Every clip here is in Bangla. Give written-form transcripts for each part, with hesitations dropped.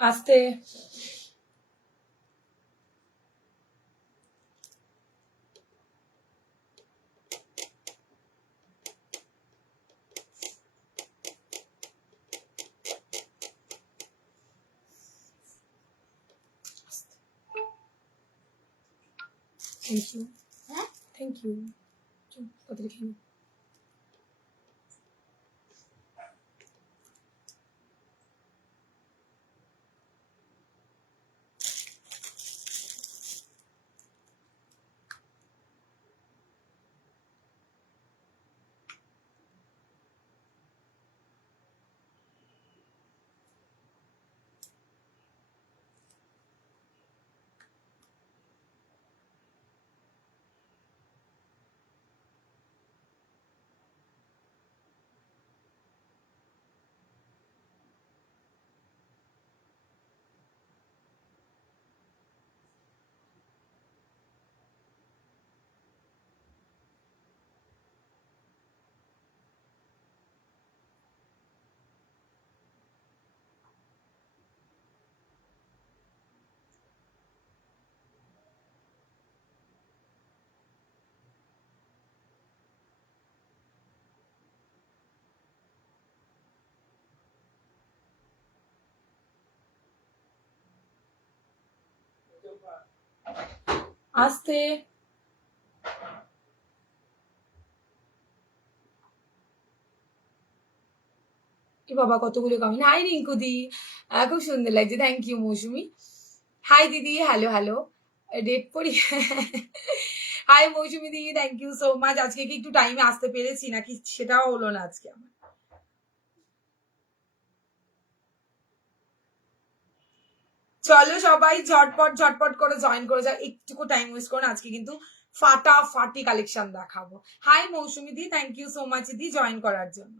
আস্তে থ্যাংক ইউ। Thank you. কত লিখে আস্তে কি বাবা কতগুলো কমেন্ট। হাই রিঙ্কু দি, খুব সুন্দর লাগছে, থ্যাংক ইউ মৌসুমি। হাই দিদি, হ্যালো হ্যালো, ডেট পড়ি। হাই মৌসুমি দি, থ্যাংক ইউ সো মাচ। আজকে কি একটু টাইমে আসতে পেরেছি নাকি সেটাও হলো না আজকে আমার। চলো সবাই ঝটপট ঝটপট করে জয়েন করে যাও, একটুকু টাইম ওয়েস্ট করো, আজকে কিন্তু ফাটাফাটি কালেকশন দেখাবো। হাই মৌসুমি দি, থ্যাংক ইউ সো মাচ দি জয়েন করার জন্য।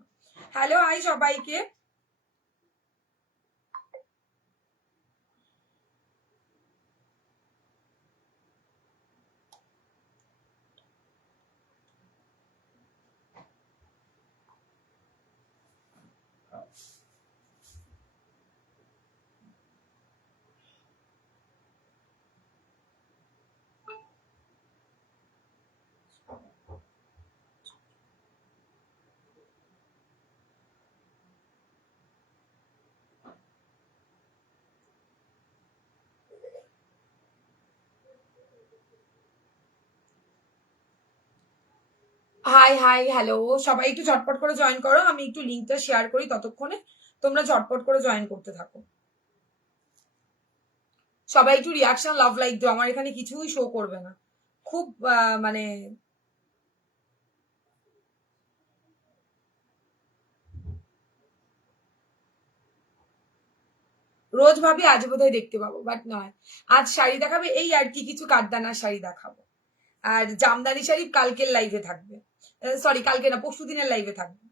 হ্যালো হাই সবাইকে। হাই হাই হ্যালো, সবাই একটু ঝটপট করে জয়েন করো, আমি একটু লিঙ্কটা শেয়ার করি, ততক্ষণে তোমরা ঝটপট করে জয়েন করতে থাকো। সবাই একটু রিয়াকশন লাভ লাইক দাও, আমার এখানে কিছুই শো করবে না, খুব মানে রোজ ভাবি আজ বোধহয় দেখতে পাবো, বাট নয়। আজ শাড়ি দেখাবে এই আর কি, কিছু কাঠদানার শাড়ি দেখাবো, আর জামদানি শাড়ি কালকের লাইভে থাকবে, সরি কালকে না, পরশু দিনের লাইভে থাকবে।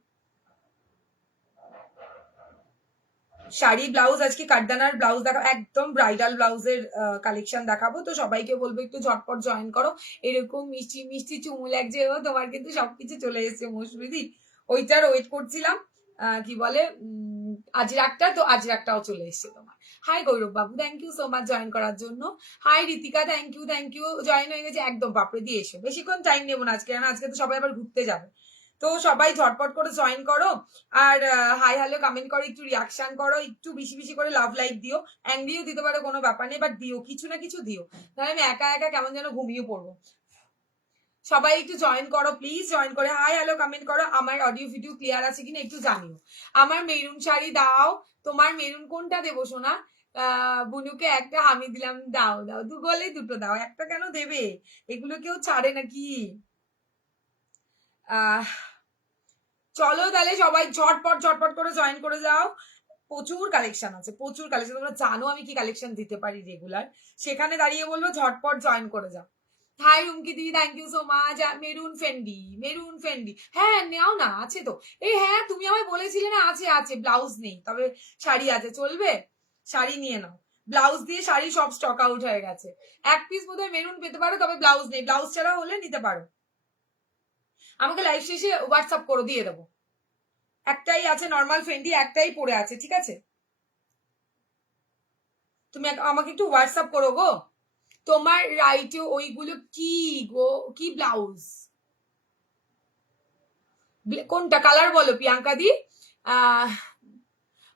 শাড়ি ব্লাউজ আজকে কাঠদানার ব্লাউজ দেখাবো, একদম ব্রাইডাল ব্লাউজের কালেকশন দেখাবো, তো সবাইকে বলবো একটু ঝটপট জয়েন করো। এরকম মিষ্টি মিষ্টি চুমু লাগছে, ও তোমার কিন্তু সবকিছু চলে এসেছে মৌসুমিদি, ওইটার ওয়েট করছিলাম। কি বলে আজরাকটা, তো আজরাকটাও চলে এসেছে তোমার। হাই গৌরব বাবু, thank you so much join করার জন্য। Hi Ritika, thank you join হয়ে গেছে, একদম বাপরে দিয়ে এসো, বেশিক্ষণ টাইম নেবো না আজকে, কারণ আজকে তো সবাই আবার ঘুরতে যাবে, তো সবাই ঝটপট করে জয়েন করো। আর হাই হ্যালো কমেন্ট করো, একটু রিয়াকশন করো, একটু বেশি বেশি করে লাভ লাইক দিও, অ্যাংরিও দিতে পারো, কোনো ব্যাপার নেই, বাট দিও, কিছু না কিছু দিও, তাহলে আমি একা একা কেমন যেন ঘুমিয়ে পড়বো। সবাই একটু জয়েন করো প্লিজ, জয়েন করে হাই হ্যালো কমেন্ট করো, আমার অডিও ভিডিও ক্লিয়ার আছে কিনা একটু জানিও। আমার মেরুন শাড়ি দাও, তোমার মেরুন কোনটা দেবো সোনা? বুনুকে একটা আমি দিলাম, দাও দাও, দু গলে দুটো দাও, একটা কেন দেবে, এগুলো কেউ ছাড়ে নাকি? চলো তাহলে সবাই ঝটপট ঝটপট করে জয়েন করে যাও, প্রচুর কালেকশন আছে, প্রচুর কালেকশন, তোমরা জানো আমি কি কালেকশন দিতে পারি রেগুলার, সেখানে দাঁড়িয়ে বলবো ঝটপট জয়েন করে যাও। হাই রুমকি দিদি, thank you so much. Maroon Fendi, maroon Fendi, হ্যাঁ নাও না, আছে তো, এই হ্যাঁ তুমি আমায় বলেছিলে না, আছে আছে, ব্লাউজ নেই তবে শাড়ি আছে, চলবে, শাড়ি নিয়ে নাও, ব্লাউজ দিয়ে শাড়ি সব স্টক আউট হয়ে গেছে, এক পিস বোধহয় মেরুন পেতে পারো, তবে ব্লাউজ নেই, ব্লাউজ ছাড়া হলে নিতে পারো, আমাকে লাইভ শেষে হোয়াটসঅ্যাপ করে দিয়ে দেবো, একটাই আছে নর্মাল ফেন্ডি, একটাই পড়ে আছে, ঠিক আছে। তুমি আমাকে একটু হোয়াটসঅ্যাপ করো গো তোমার রাইটে ওইগুলো কি গো, কি ব্লাউজ, কোনটা কালার বলো प्रियंका दी।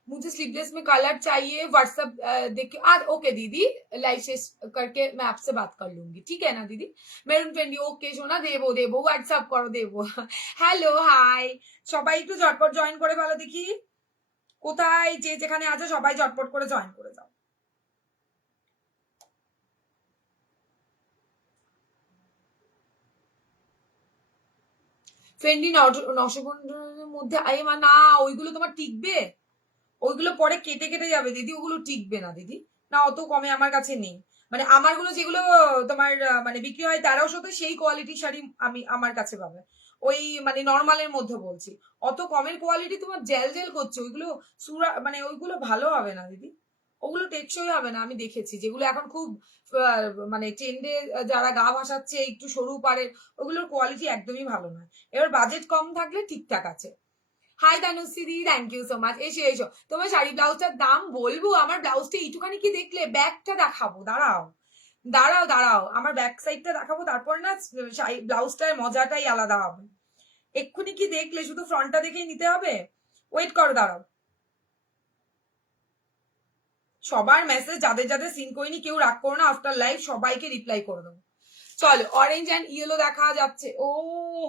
मुझे स्लीवलेस में कलर चाहिए व्हाट्सएप देख आज ओके दीदी लाइव शेष करके मैं आपसे बात कर लूंगी ठीक है ना दीदी मेरून फ्रेंडी ओके সোনা দেবো দেবো হোয়াটসঅ্যাপ করো দেবো হ্যালো হাই সবাই একটু ঝটপট জয়েন করে ভালো দেখি কোথায় যে যেখানে আছে সবাই ঝটপট করে জয়েন করে যাও ফ্রেন্ডলি 915 মধ্যে আই মা না ওইগুলো তোমার টিকবে ওইগুলো পরে কেটে কেটে যাবে দিদি ওগুলো টিকবে না দিদি না অত কমে আমার কাছে নেই মানে আমারগুলো যেগুলো তোমার মানে বিক্রি হয় 1300 সেই কোয়ালিটির শাড়ি আমি আমার কাছে পাবে ওই মানে নর্মালের মধ্যে বলছি অত কমের কোয়ালিটি তোমার জেল জেল করছে ওইগুলো সুরা মানে ওইগুলো ভালো হবে না দিদি ওগুলো টেকসই হবে না আমি দেখেছি যেগুলো এখন খুব মানে ট্রেন্ডে যারা গা ভাসাচ্ছে একটু সরু পারে ওগুলোর কোয়ালিটি একদমই ভালো নয় এবার বাজেট কম থাকলে ঠিকঠাক আছে হাই তানুশ্রী দি থ্যাংক ইউ সো মাচ এসো এসো তোমার শাড়ি ব্লাউজটার দাম বলবো আমার ব্লাউজটা এইটুখানি কি দেখলে ব্যাকটা দেখাবো দাঁড়াও দাঁড়াও দাঁড়াও আমার ব্যাক সাইডটা দেখাবো তারপর না ব্লাউজটার মজাটাই আলাদা হবে এক্ষুনি কি দেখলে শুধু ফ্রন্টটা দেখেই নিতে হবে ওয়েট করো দাঁড়াও সবার মেসেজ যাদের যাদের সিন করিনি কেউ রাগ করো না আফটার লাইভ সবাইকে রিপ্লাই করে দেবো চলো অরেঞ্জ অ্যান্ড ইয়েলো দেখা যাচ্ছে ও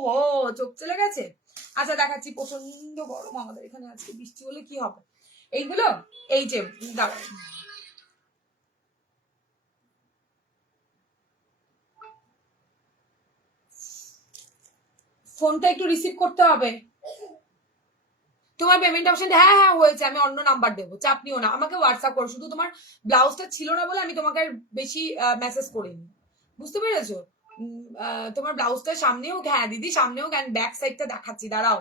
হো চোখ চলে গেছে আচ্ছা দেখাচ্ছি প্রচন্ড গরম আমাদের এখানে আজকে বৃষ্টি হলে কি হবে এইগুলো এই যে দাঁড়াও ফোনটা একটু রিসিভ করতে হবে তোমার পেমেন্ট অপশন হ্যাঁ হ্যাঁ হয়েছে আমি অন্য নাম্বার দেবো চাপ নিও না আমাকে হোয়াটসঅ্যাপ করো শুধু তোমার ব্লাউজটা ছিল না বলে আমি তোমাকে বেশি মেসেজ করিনি বুঝতে পেরেছো তোমার ব্লাউজটা সামনেও হ্যাঁ দিদি সামনেও ব্যাক সাইডটা দেখাচ্ছি দাঁড়াও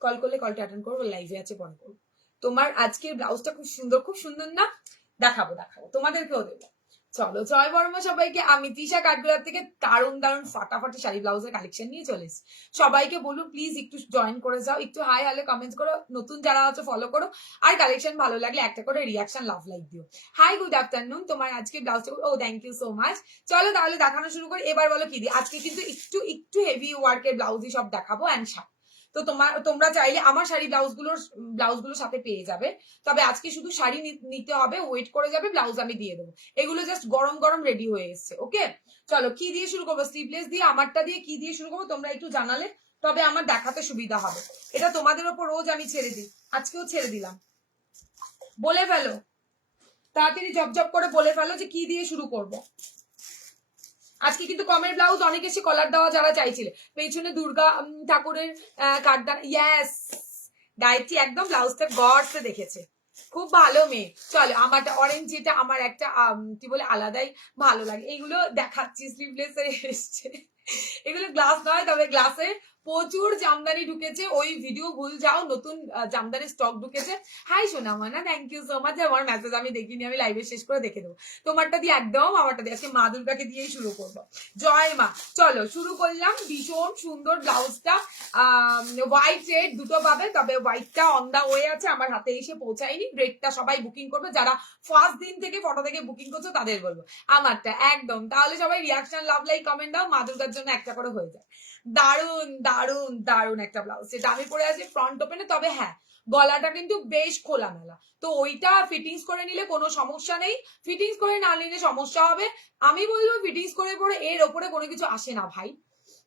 কল করলে কলটা অ্যাটেন্ড করবো লাইভে আছে পরে করবো তোমার আজকের ব্লাউজটা খুব সুন্দর না দেখাবো দেখাবো তোমাদেরকেও দেবো চলো জয় বর্মা সবাইকে আমি তিশা কাঠগোলাপ থেকে দারুণ দারুণ ফাটাফাটি শাড়ি ব্লাউজের কালেকশন নিয়ে চলে এসেছি সবাইকে বলবো প্লিজ একটু জয়েন করে যাও একটু হাই হ্যালো কমেন্টস করো নতুন যারা আছে ফলো করো আর কালেকশন ভালো লাগলে একটা করে রিয়াকশন লাভ লাইক দিও হাই গুড আফটারনুন তোমার আজকে ব্লাউজটা ও থ্যাংক ইউ সো মাচ চলো তাহলে দেখানো শুরু করি এবার বলো কি দিই আজকে কিন্তু একটু একটু হেভি ওয়ার্কের ব্লাউজই সব দেখাবো অ্যান্ড শাড়ি তো তোমরা চাইলে আমার শাড়ি ব্লাউজগুলোর সাথে পেয়ে যাবে তবে আজকে শুধু শাড়ি নিতে হবে ওয়েট করে যাবে ব্লাউজ আমি দিয়ে দেবো এগুলো জাস্ট গরম গরম রেডি হয়ে এসছে ওকে চলো কি দিয়ে শুরু করবো স্লিভলেস দিয়ে আমারটা দিয়ে কি দিয়ে শুরু করবো তোমরা একটু জানালে তবে আমার দেখাতে সুবিধা হবে এটা তোমাদের ওপর রোজ আমি ছেড়ে দিই আজকেও ছেড়ে দিলাম বলে ফেলো তাড়াতাড়ি জব করে বলে ফেলো যে কি দিয়ে শুরু করবো আজকে কিন্তু কমের ব্লাউজ অনেক এসে কলার দেওয়া যারা চাইছিলে পেছনে দুর্গা ঠাকুরের কাঠদান ইয়েস গায়ত্রী একদম ব্লাউজটা গড়তে দেখেছে খুব ভালো মেয়ে চলো আমারটা অরেঞ্জ যেটা আমার একটা কি বলে আলাদাই ভালো লাগে এইগুলো দেখাচ্ছি স্লিভলেস এসছে এগুলো গ্লাস নয় তবে গ্লাসে প্রচুর জামদানি ঢুকেছে ওই ভিডিও ভুল যাও নতুন জামদানি স্টক ঢুকেছে হাই সোনা মানা থ্যাংক ইউ সো মাচ আমার মেসেজ আমি দেখিনি আমি লাইভে শেষ করে দেখে দেবো তোমারটা দিয়ে একদম আমারটা দিয়ে আজকে মা দুর্গাকে দিয়েই শুরু করবো জয় মা চলো শুরু করলাম ভীষণ সুন্দর ব্লাউজটা হোয়াইট রেড দুটো পাবে তবে হোয়াইটটা অন দা ওয়ে আছে আমার হাতে এসে পৌঁছায়নি রেডটা সবাই বুকিং করবে যারা ফার্স্ট দিন থেকে ফটো থেকে বুকিং করছো তাদের বলবো আমারটা একদম তাহলে সবাই রিয়াকশন লাভ লাইক কমেন্ট দাও মা দুর্গার জন্য একটা করে হয়ে যায় দারুন দারুন দারুন একটা ব্লাউজ যেটা আমি পরে আছি ফ্রন্ট ওপেনে তবে হ্যাঁ গলাটা কিন্তু বেশ খোলামেলা তো ওইটা ফিটিংস করে নিলে কোনো সমস্যা নেই ফিটিংস করে না নিলে সমস্যা হবে আমি বলবো ফিটিংস করে পরে এর ওপরে কোনো কিছু আসে না ভাই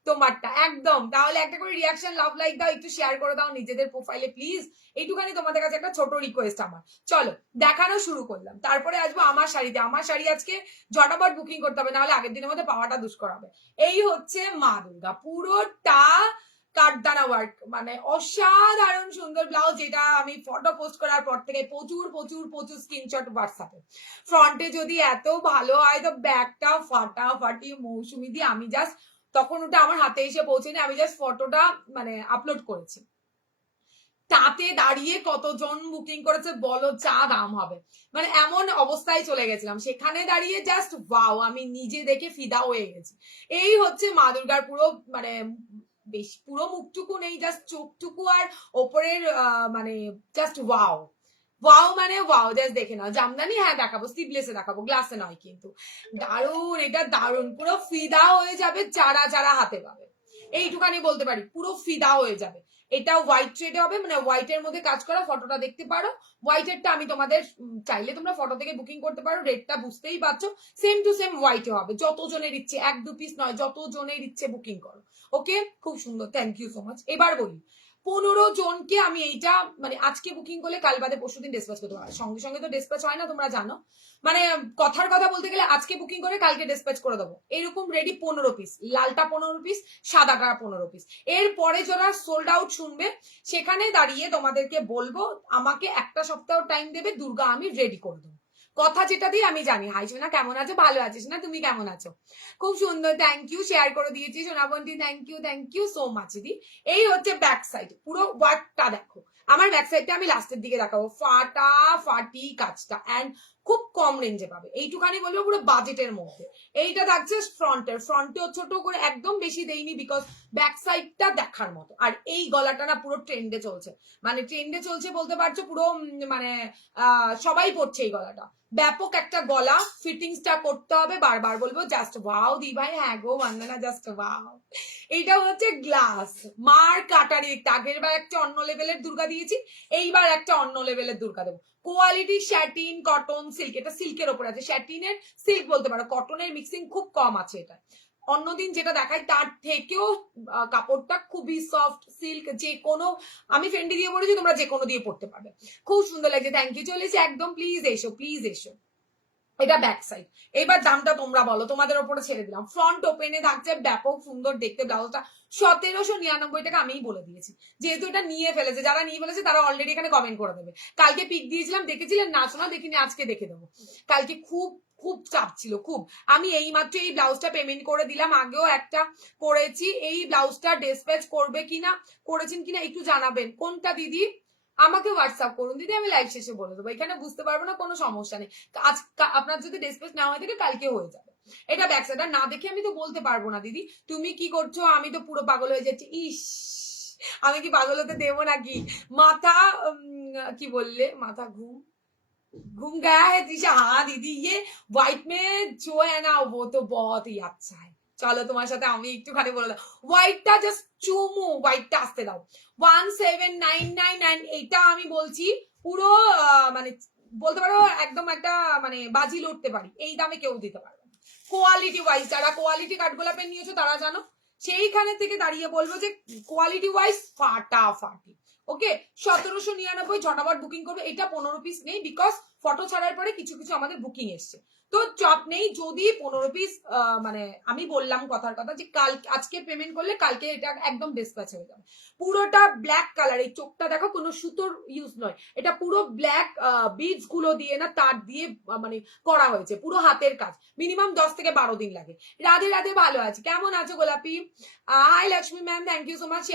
তোমারটা একদম তাহলে একটা করে রিয়াকশন লাভ লাইক দাও একটু শেয়ার করে দাও নিজেদের প্রোফাইলে প্লিজ এইটুখানি তোমাদের কাছে একটা ছোট রিকোয়েস্ট আমার চলো দেখানো শুরু করলাম তারপরে আসবো আমার শাড়িতে আমার শাড়ি আজকে ঝটাপট বুকিং করতে হবে নাহলে আগের দিনের মধ্যে পাওয়াটা দুষ্কর হবে এই হচ্ছে মা দুর্গা পুরোটা কাঠদানা ওয়ার্ক মানে অসাধারণ সুন্দর ব্লাউজ যেটা আমি ফটো পোস্ট করার পর থেকে প্রচুর প্রচুর প্রচুর স্ক্রিনশট হোয়াটসঅ্যাপে ফ্রন্টে যদি এত ভালো হয় তো ব্যাকটা ফাটাফাটি মৌসুমি দিয়ে আমি জাস্ট তখন ওটা আমার হাতে এসে পৌঁছেনি আমি জাস্ট ফটোটা মানে আপলোড করেছি তাতে দাঁড়িয়ে কতজন বুকিং করেছে বলো যা দাম হবে মানে এমন অবস্থায় চলে গেছিলাম সেখানে দাঁড়িয়ে জাস্ট ওয়াও আমি নিজে দেখে ফিদা হয়ে গেছি এই হচ্ছে মা দুর্গার পুরো মানে বেশি পুরো মুখটুকু নেই জাস্ট চোখটুকু আর ওপরের মানে জাস্ট ওয়াও ওয়াও মানে ওয়াও, জাস্ট দেখে নাও। জামদানি হ্যাঁ দেখাবো, স্লিভলেসে দেখাবো, গ্লাসে নয় কিন্তু। দারুন, এটা দারুন, পুরো ফিদা হয়ে যাবে যারা যারা হাতে পাবে, এইটুখানি বলতে পারি, পুরো ফিদা হয়ে যাবে। এটা হোয়াইট থ্রেডে হবে, মানে হোয়াইটের মধ্যে কাজ করা, ফটোটা দেখতে পারো। হোয়াইটেরটা আমি তোমাদের চাইলে তোমরা ফটো থেকে বুকিং করতে পারো, রেটটা বুঝতেই পারছো, সেম টু সেম হোয়াইটে হবে। যত জনের ইচ্ছে, 1-2 পিস নয়, যত জনের ইচ্ছে বুকিং করো। ওকে, খুব সুন্দর, থ্যাংক ইউ সো মাচ। এবার বলি, 15 জনকে আমি এইটা মানে আজকে বুকিং করলে কাল বাদে পরশু দিন ডিসপ্যাচ করতে পারবো। সঙ্গে সঙ্গে তো ডিসপ্যাচ হয় না, তোমরা জানো। মানে কথার কথা বলতে গেলে আজকে বুকিং করে কালকে ডিসপ্যাচ করে দেবো, এরকম রেডি 15 পিস, লালটা 15 পিস, সাদাটা 15 পিস। এরপরে যারা সোল্ড আউট শুনবে সেখানে দাঁড়িয়ে তোমাদেরকে বলবো আমাকে একটা সপ্তাহ টাইম দেবে, দুর্গা আমি রেডি করে দেবো। কথা যেটা দিই আমি জানি। হাই সোনা, কেমন আছো? ভালো আছিস না? তুমি কেমন আছো? খুব সুন্দর, থ্যাংক ইউ, শেয়ার করে দিয়েছি সোনাবন্তি, থ্যাংক ইউ সো মাচ দিদি। এই হচ্ছে ব্যাক সাইড, পুরো ওয়ার্কটা দেখো। আমার ব্যাক সাইডটা আমি লাস্টের দিকে দেখাবো, ফাটাফাটি কাজটা, এন্ড খুব কম রেঞ্জে পাবে, এইটুখানি বলবো, পুরো বাজেটের মধ্যে। এইটা থাকছে ফ্রন্টেও ছোট করে, একদম বেশি দেইনি বিকজ ব্যাক সাইডটা দেখার মতো। আর এই গলাটা না পুরো ট্রেন্ডে চলছে, মানে ট্রেন্ডে চলছে বলতে পারছো, পুরো মানে সবাই পড়ছে এই গলাটা। ব্যাপক একটা গলা, ফিটিংসটা করতে হবে, বারবার বলবো, জাস্ট ওয়াও দি ভাই, হ্যাঁ গো বন্দনা, জাস্ট ওয়াও। এইটা হচ্ছে গ্লাস, মার কাটারি। আগের বার একটা অন্য লেভেলের দুর্গা দিয়েছি, এইবার একটা অন্য লেভেলের দুর্গা দেবো। কোয়ালিটি শ্যাটিন, কটন, সিল্ক, এটা সিল্কের ওপর আছে, শ্যাটিনের সিল্ক বলতে পারো, কটনের মিক্সিং খুব কম আছে এটা। অন্যদিন যেটা দেখাই তার থেকেও কাপড়টা খুবই সফট, সিল্ক, যে কোনো, আমি ফেন্ডি দিয়ে পড়েছি, তোমরা যে কোনো দিয়ে পড়তে পারবে, খুব সুন্দর লাগছে। থ্যাংক ইউ, চলেছি একদম, প্লিজ এসো, প্লিজ এসো। এটা ব্যাক সাইড। এবার দামটা তোমরা বলো, তোমাদের ওপরে ছেড়ে দিলাম। ফ্রন্ট ওপেনে থাকছে, ব্যাপক সুন্দর দেখতে, ব্লাউজটা 1799 টাকা আমিই বলে দিয়েছি, যেহেতু এটা নিয়ে ফেলেছে, যারা নিয়ে ফেলেছে তারা অলরেডি এখানে কমেন্ট করে দেবে। কালকে পিক দিয়েছিলাম, দেখেছিলেন না? শোনা দেখিনি, আজকে দেখে দেবো। কালকে খুব খুব চাপ ছিল, খুব। আমি এই মাত্র এই ব্লাউজটা পেমেন্ট করে দিলাম, আগেও একটা করেছি। এই ব্লাউজটা ডিসপ্যাচ করবে কিনা, করেছেন কিনা একটু জানাবেন। কোনটা দিদি? আমাকে হোয়াটসঅ্যাপ করুন দিদি, আমি লাইভ শেষে বলে দেবো, এখানে বুঝতে পারবো না, কোনো সমস্যা নেই। আজ আপনার যদি ডিসপ্যাচ না হয়ে থাকে কালকে হয়ে যাবে। এটা ব্যাক সাইডটা না দেখে আমি তো বলতে পারবো না দিদি। তুমি কি করছো? আমি তো পুরো পাগল হয়ে যাচ্ছি। ইস, আমি কি পাগল হতে দেবো নাকি? মাথা কি বললে, মাথা ঘুম घूम गया है दिशा। हाँ दीदी, ये व्हाइट में जो है ना वो तो बहुत ही अच्छा है। চলো তোমার সাথে আমি একটুখানি বলে দাও, হোয়াইটটা জাস্ট চুমু, হোয়াইটটা আসতে দাও। 1799, এইটা আমি বলছি পুরো মানে বলতে পারো একদম একটা মানে বাজি লড়তে পারি, এই দামে কেউ দিতে পারবে না। কোয়ালিটি ওয়াইজ, যারা কোয়ালিটি কাঠগোলাপের নিয়েছো তারা জানো, সেইখানে থেকে দাঁড়িয়ে বলবো যে কোয়ালিটি ওয়াইজ ফাটাফাটি। ওকে, 1799 ঝটাপট বুকিং করবে। এটা 15 পিস নেই বিকজ ফটো ছাড়ার পরে কিছু কিছু আমাদের বুকিং এসছে, তো চাপ নেই। যদি 15 পিস মানে আমি বললাম কথার কথা যে কাল আজকে পেমেন্ট করলে কালকে এটা একদম ডিসপ্যাচ হয়ে যাবে। পুরোটা ব্ল্যাক কালার, এই চোখটা দেখো, কোনো সুতোর ইউজ নয়, এটা পুরো ব্ল্যাক বিডস গুলো দিয়ে না তার দিয়ে মানে করা হয়েছে, পুরো হাতের কাজ। মিনিমাম 10 থেকে 12 দিন লাগে। রাধে রাধে, ভালো আছে, কেমন আছো Golapi? Hi Lakshmi ma'am, thank you so much.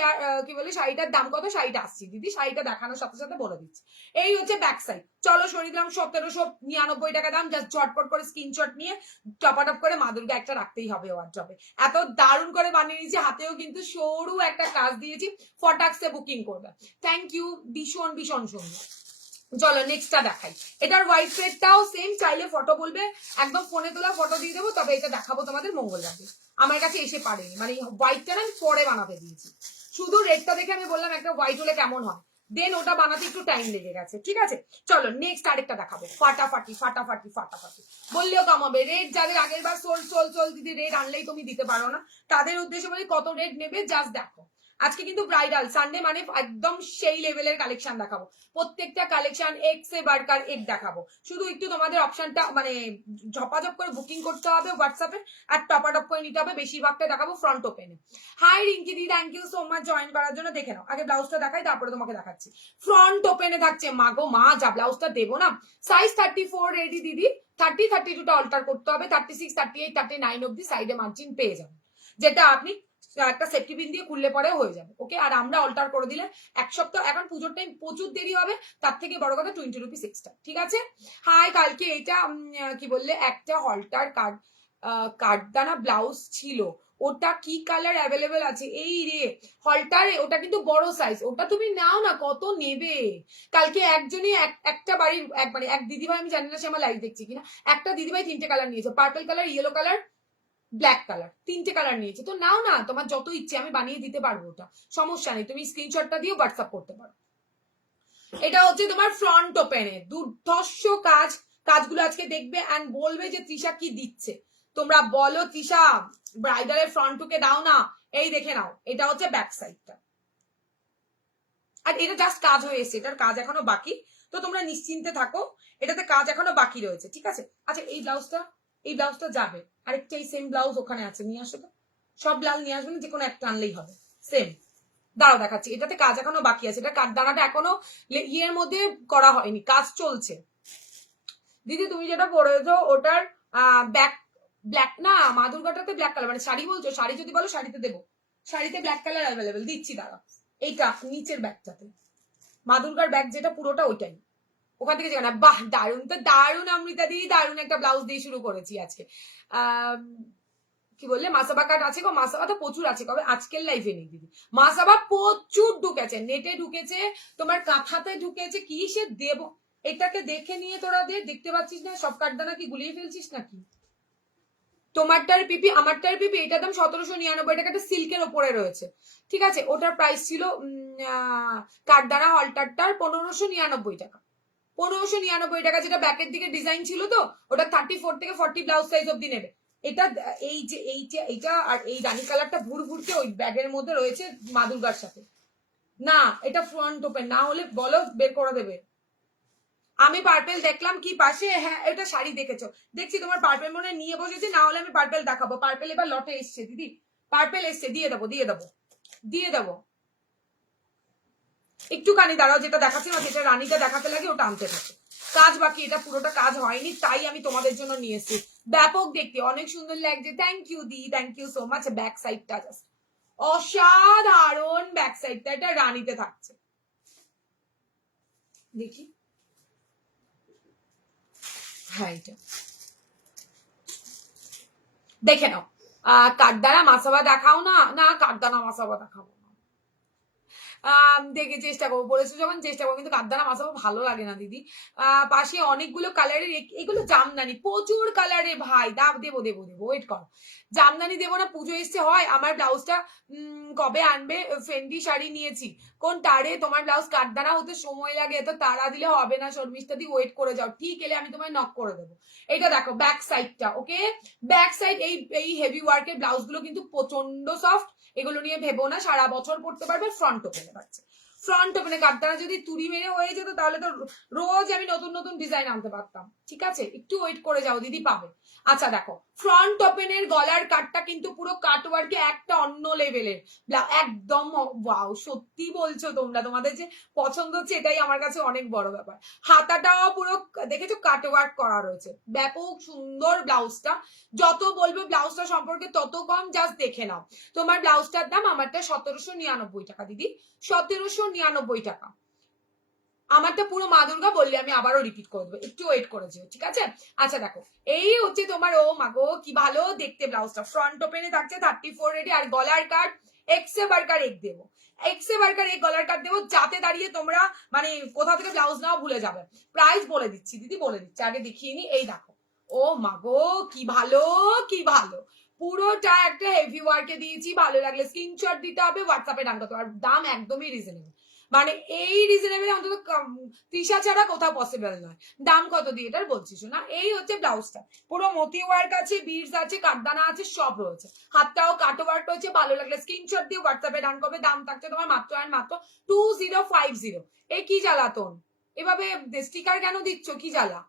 কি বলে শাড়িটার দাম কত? শাড়িটা আসছি দিদি, শাড়িটা দেখানোর সাথে সাথে বলে দিচ্ছি। এই হচ্ছে ব্যাক সাইড। চলো সরিয়ে দিলাম, 1799 টাকা দাম। জাস্ট ঝটপট করে স্ক্রিনশট নিয়ে টপাটপ করে মা দুর্গা একটা রাখতেই হবে ওয়ার্ড্রপে। এত দারুণ করে বানিয়ে নিয়েছি, হাতেও কিন্তু সরু একটা কাজ দিয়েছি, ফটাক্সে বুকিং করবে। থ্যাংক ইউ, ভীষণ ভীষণ সুন্দর। চলো নেক্সটটা দেখাই। এটার হোয়াইট থ্রেডটাও সেম, চাইলে ফটো বলবে, একদম ফোনে তোলা ফটো দিয়ে দেবো। তবে এটা দেখাবো তোমাদের মঙ্গলবারে, আমার কাছে এসে পারেনি, মানে হোয়াইটটা না আমি পরে বানাতে দিয়েছি। শুধু রেডটা দেখে আমি বললাম একটা হোয়াইট হলে কেমন হয়, দেন ওটা বানাতে একটু টাইম লেগে গেছে। ঠিক আছে, চলো নেক্সট আরেকটা দেখাবো, ফাটাফাটি ফাটাফাটি ফাটাফাটি, বললেও কমাবে। রেড যাদের আগের বার সোল দিদি, রেড আনলেই তুমি দিতে পারো না, তাদের উদ্দেশ্যে বলি কত রেড নেবে জাস্ট দেখো। আজকে কিন্তু ব্রাইডাল সানডে, মানে একদম সেই লেভেলের কালেকশন দেখাবো, প্রত্যেকটা কালেকশন এক্স এ বারকার এক দেখাবো। শুধু একটু তোমাদের অপশনটা মানে ঝপাঝপ করে বুকিং করতে হবে হোয়াটসঅ্যাপে, আর টপাটপ করে নিতে হবে। বেশিরভাগটা দেখাবো ফ্রন্ট ওপেনে। হাই রিঙ্কি দি, thank you so much join করার জন্য। দেখে নাও, আগে ব্লাউজটা দেখাই তারপরে তোমাকে দেখাচ্ছি। ফ্রন্ট ওপেনে থাকছে, মাগো মা, যা ব্লাউজটা দেবো না। সাইজ 34 রেডি দিদি, 32টা অল্টার করতে হবে, 36, 38, 39 অব্দি সাইডে মার্জিন পেয়ে যাবে, যেটা আপনি একটা সেফটি পিন দিয়ে খুললে পরে হয়ে যাবে। ওকে, আর আমরা অল্টার করে দিলে এক সপ্তাহ, এখন পুজোর টাইম প্রচুর দেরি হবে, তার থেকে বড় কথা 20 রুপিস এক্সট্রা। ঠিক আছে। হাই, কালকে এটা কি বললে, একটা হল্টার কার্ড কাঠদানা ব্লাউজ ছিল, ওটা কি কালার অ্যাভেলেবেল আছে? এই রে হলটারে, ওটা কিন্তু বড় সাইজ, ওটা তুমি নাও না, কত নেবে? কালকে একজনই একটা বাড়ির মানে এক দিদিভাই, আমি জানি না সে আমার লাইভ দেখছি কিনা, একটা দিদিভাই 3টে কালার নিয়েছে, purple colour, yellow colour, black colour, 3টে কালার নিয়েছে। তো নাও না, তোমার যত ইচ্ছে আমি বানিয়ে দিতে পারবো, ওটা সমস্যা নেই, তুমি স্ক্রিনশটটা দিয়ে হোয়াটসঅ্যাপ করতে পারো। এটা হচ্ছে তোমার ফ্রন্ট ওপেনের দুর্ধর্ষ কাজ, কাজগুলো আজকে দেখবে অ্যান্ড বলবে যে তৃষা কি দিচ্ছে। তোমরা বলো তৃষা ব্রাইডালের ফ্রন্ট টুকে দাও না, এই দেখে নাও, এটা হচ্ছে ব্যাক সাইডটা, আর এটা জাস্ট কাজ হয়ে এসছে, এটার কাজ এখনো বাকি, তো তোমরা নিশ্চিন্তে থাকো, এটাতে কাজ এখনো বাকি রয়েছে, ঠিক আছে? আচ্ছা এই ব্লাউজটা যাবে, আরেকটা এই সেম ব্লাউজ ওখানে আছে, নিয়ে আসো তো, সব ব্লাউজ নিয়ে আসবে না, যে কোনো একটা আনলেই হবে, সেম। দাঁড়াও দেখাচ্ছি, এটাতে কাজ এখনো বাকি আছে, এটা কাঠদানাটা এখনো ইয়ের মধ্যে করা হয়নি, কাজ চলছে। দিদি তুমি যেটা পরেছো ওটার ব্যাক ব্ল্যাক না, মা দুর্গাটাতে ব্ল্যাক কালার, মানে শাড়ি বলছো? শাড়ি যদি বলো শাড়িতে দেবো, শাড়িতে ব্ল্যাক কালার অ্যাভেলেবেল দিচ্ছি, দাঁড়াও। এইটা নিচের ব্যাগটাতে, মা দুর্গার ব্যাগ যেটা পুরোটা ওইটাই, ওখান থেকে যেখানে, বাহ দারুণ, তো দারুণ অমৃতা দিদি, দারুণ একটা ব্লাউজ দিয়ে শুরু করেছি আজকে। কি বললে মাসাবা কাট আছে গো? মাসাবা তো প্রচুর আছে, কবে আজকের লাইফে নেই দিদি, মাসাবা প্রচুর ঢুকেছে, নেটে ঢুকেছে, তোমার কাঁথাতে ঢুকেছে, কি সে দেব, এটাকে দেখে নিয়ে তোরা দেখতে পাচ্ছিস না সব কাঠদানা কি গুলিয়ে ফেলছিস নাকি? তোমারটার পিপি আমারটার পিপি, এটার দাম 1799 টাকা, একটা সিল্কের ওপরে রয়েছে, ঠিক আছে? ওটার প্রাইস ছিল কাঠদানা হলটারটার 1599 টাকা, 1599 টাকা, যেটা ব্যাকের দিকে ডিজাইন ছিল, তো ওটা 34 থেকে 40 ব্লাউজ সাইজ অব্দি নেবে। এটা এইটা আর এই রানী কালারটা ভুর ভুরকে ওই ব্যাগের মধ্যে রয়েছে মা দুর্গার সাথে, না এটা ফ্রন্ট ওপেন, না হলে বলো বের করে দেবে। আমি পার্পেল দেখলাম কি পাশে, হ্যাঁ এটা শাড়ি দেখেছো, দেখছি তোমার পার্পেল মনে নিয়ে বসেছে, না হলে আমি পার্পেল দেখাবো, পার্পেল এবার লটে এসছে দিদি, পার্পেল এসছে, দিয়ে দেবো একটুখানি দাঁড়াও, যেটা দেখাচ্ছি না, যেটা রানীটা দেখাতে লাগে ওটা আনতে থাকে, কাজ বাকি, এটা পুরোটা কাজ হয়নি, তাই আমি তোমাদের জন্য নিয়ে এসেছি। ব্যাপক দেখতে, অনেক সুন্দর লাগছে, থ্যাংক ইউ দি, thank you so much. Back সাইডটা জাস্ট অসাধারণ, ব্যাক সাইডটা এটা রানীতে থাকছে, দেখি, হ্যাঁ এটা দেখে নাও। কাঠদানা মাসাবা দেখাও না, না কাঠদানা মাসাবা দেখাবো, দেখে চেষ্টা করবো, বলেছো যখন চেষ্টা করবো, কিন্তু কাঠদানা মাসাবো ভালো লাগে না দিদি। পাশে অনেকগুলো কালারের, এগুলো জামদানি, প্রচুর কালারে ভাই, দেবো ওয়েট করো, জামদানি দেবো না, পুজো এসছে হয়। আমার ব্লাউজটা কবে আনবে? ফেন্ডি শাড়ি নিয়েছি, কোন তারে তোমার ব্লাউজ কাঠদানা হতে সময় লাগে, এত তাড়া দিলে হবে না, শর্মিষ্ঠা দি ওয়েট করে যাও, ঠিক এলে আমি তোমায় নক করে দেবো। এটা দেখো ব্যাক সাইডটা, ওকে ব্যাক সাইড, এই হেভি ওয়ার্কের ব্লাউজ গুলো কিন্তু প্রচন্ড সফট, এগুলো নিয়ে ভেবো না, সারা বছর পড়তে পারবে। ফ্রন্ট ওপেনে পাচ্ছে, ফ্রন্ট ওপেনে কাঠদানা যদি তুড়ি মেরে হয়ে যেত, তাহলে তো রোজ আমি নতুন নতুন ডিজাইন আনতে পারতাম, ঠিক আছে? একটু ওয়েট করে যাও দিদি, পাবে। আচ্ছা দেখো ফ্রন্ট ওপেনের গলার কাটটা কিন্তু পুরো কাটওয়ার্কে একটা অন্য লেভেলের, একদম ওয়াও, সত্যি বলছো তোমরা, তোমাদের যে পছন্দ হচ্ছে এটাই আমার কাছে অনেক বড় ব্যাপার। হাতাটাও পুরো দেখেছো কাটওয়ার্ক করা রয়েছে, ব্যাপক সুন্দর ব্লাউজটা, যত বলবো ব্লাউজটা সম্পর্কে তত কম, জাস্ট দেখে নাও। তোমার ব্লাউজটার দাম, আমারটা 1799 টাকা দিদি, 1799 টাকা, আমারটা পুরো মা দুর্গা বললে আমি আবারও রিপিট করে দেবো, একটু ওয়েট করে যেও, ঠিক আছে? আচ্ছা দেখো এই হচ্ছে তোমার, ও মাগো কি ভালো দেখতে ব্লাউজটা, ফ্রন্ট ওপেনে থাকছে 34 রেডি, আর গলার কাট এক্সে বার্কার এক দেবো, এক্সে বার্কার এক গলার কাট দেবো, যাতে দাঁড়িয়ে তোমরা মানে কোথা থেকে ব্লাউজ নাও ভুলে যাবে। প্রাইস বলে দিচ্ছি দিদি, বলে দিচ্ছি, আগে দেখিয়ে নি, এই দেখো, ও মাগো কি ভালো, কি ভালো, পুরোটা একটা হেভি ওয়ার্কে দিয়েছি, ভালো লাগলে স্ক্রিনশট দিতে হবে, হোয়াটসঅ্যাপে ডান করতে হবে, আর দাম একদমই রিজনেবল, মানে এই রিজনেবল অন্তত তৃষা ছাড়া কোথাও পসিবল নয়। দাম কত দিয়ে এটার বলছিস না? এই হচ্ছে ব্লাউজটা, পুরো মতি ওয়ার্ক আছে, বিডস আছে, কাঠদানা আছে, সব রয়েছে, হাতটাও কাটো ওয়ার্ক রয়েছে, ভালো লাগলে স্ক্রিনশট দিয়ে হোয়াটসঅ্যাপে ডান করবে। দাম থাকছে তোমার মাত্র আর মাত্র 2050। এই কি জ্বালাতন, এভাবে স্টিকার কেন দিচ্ছ, কি জ্বালা?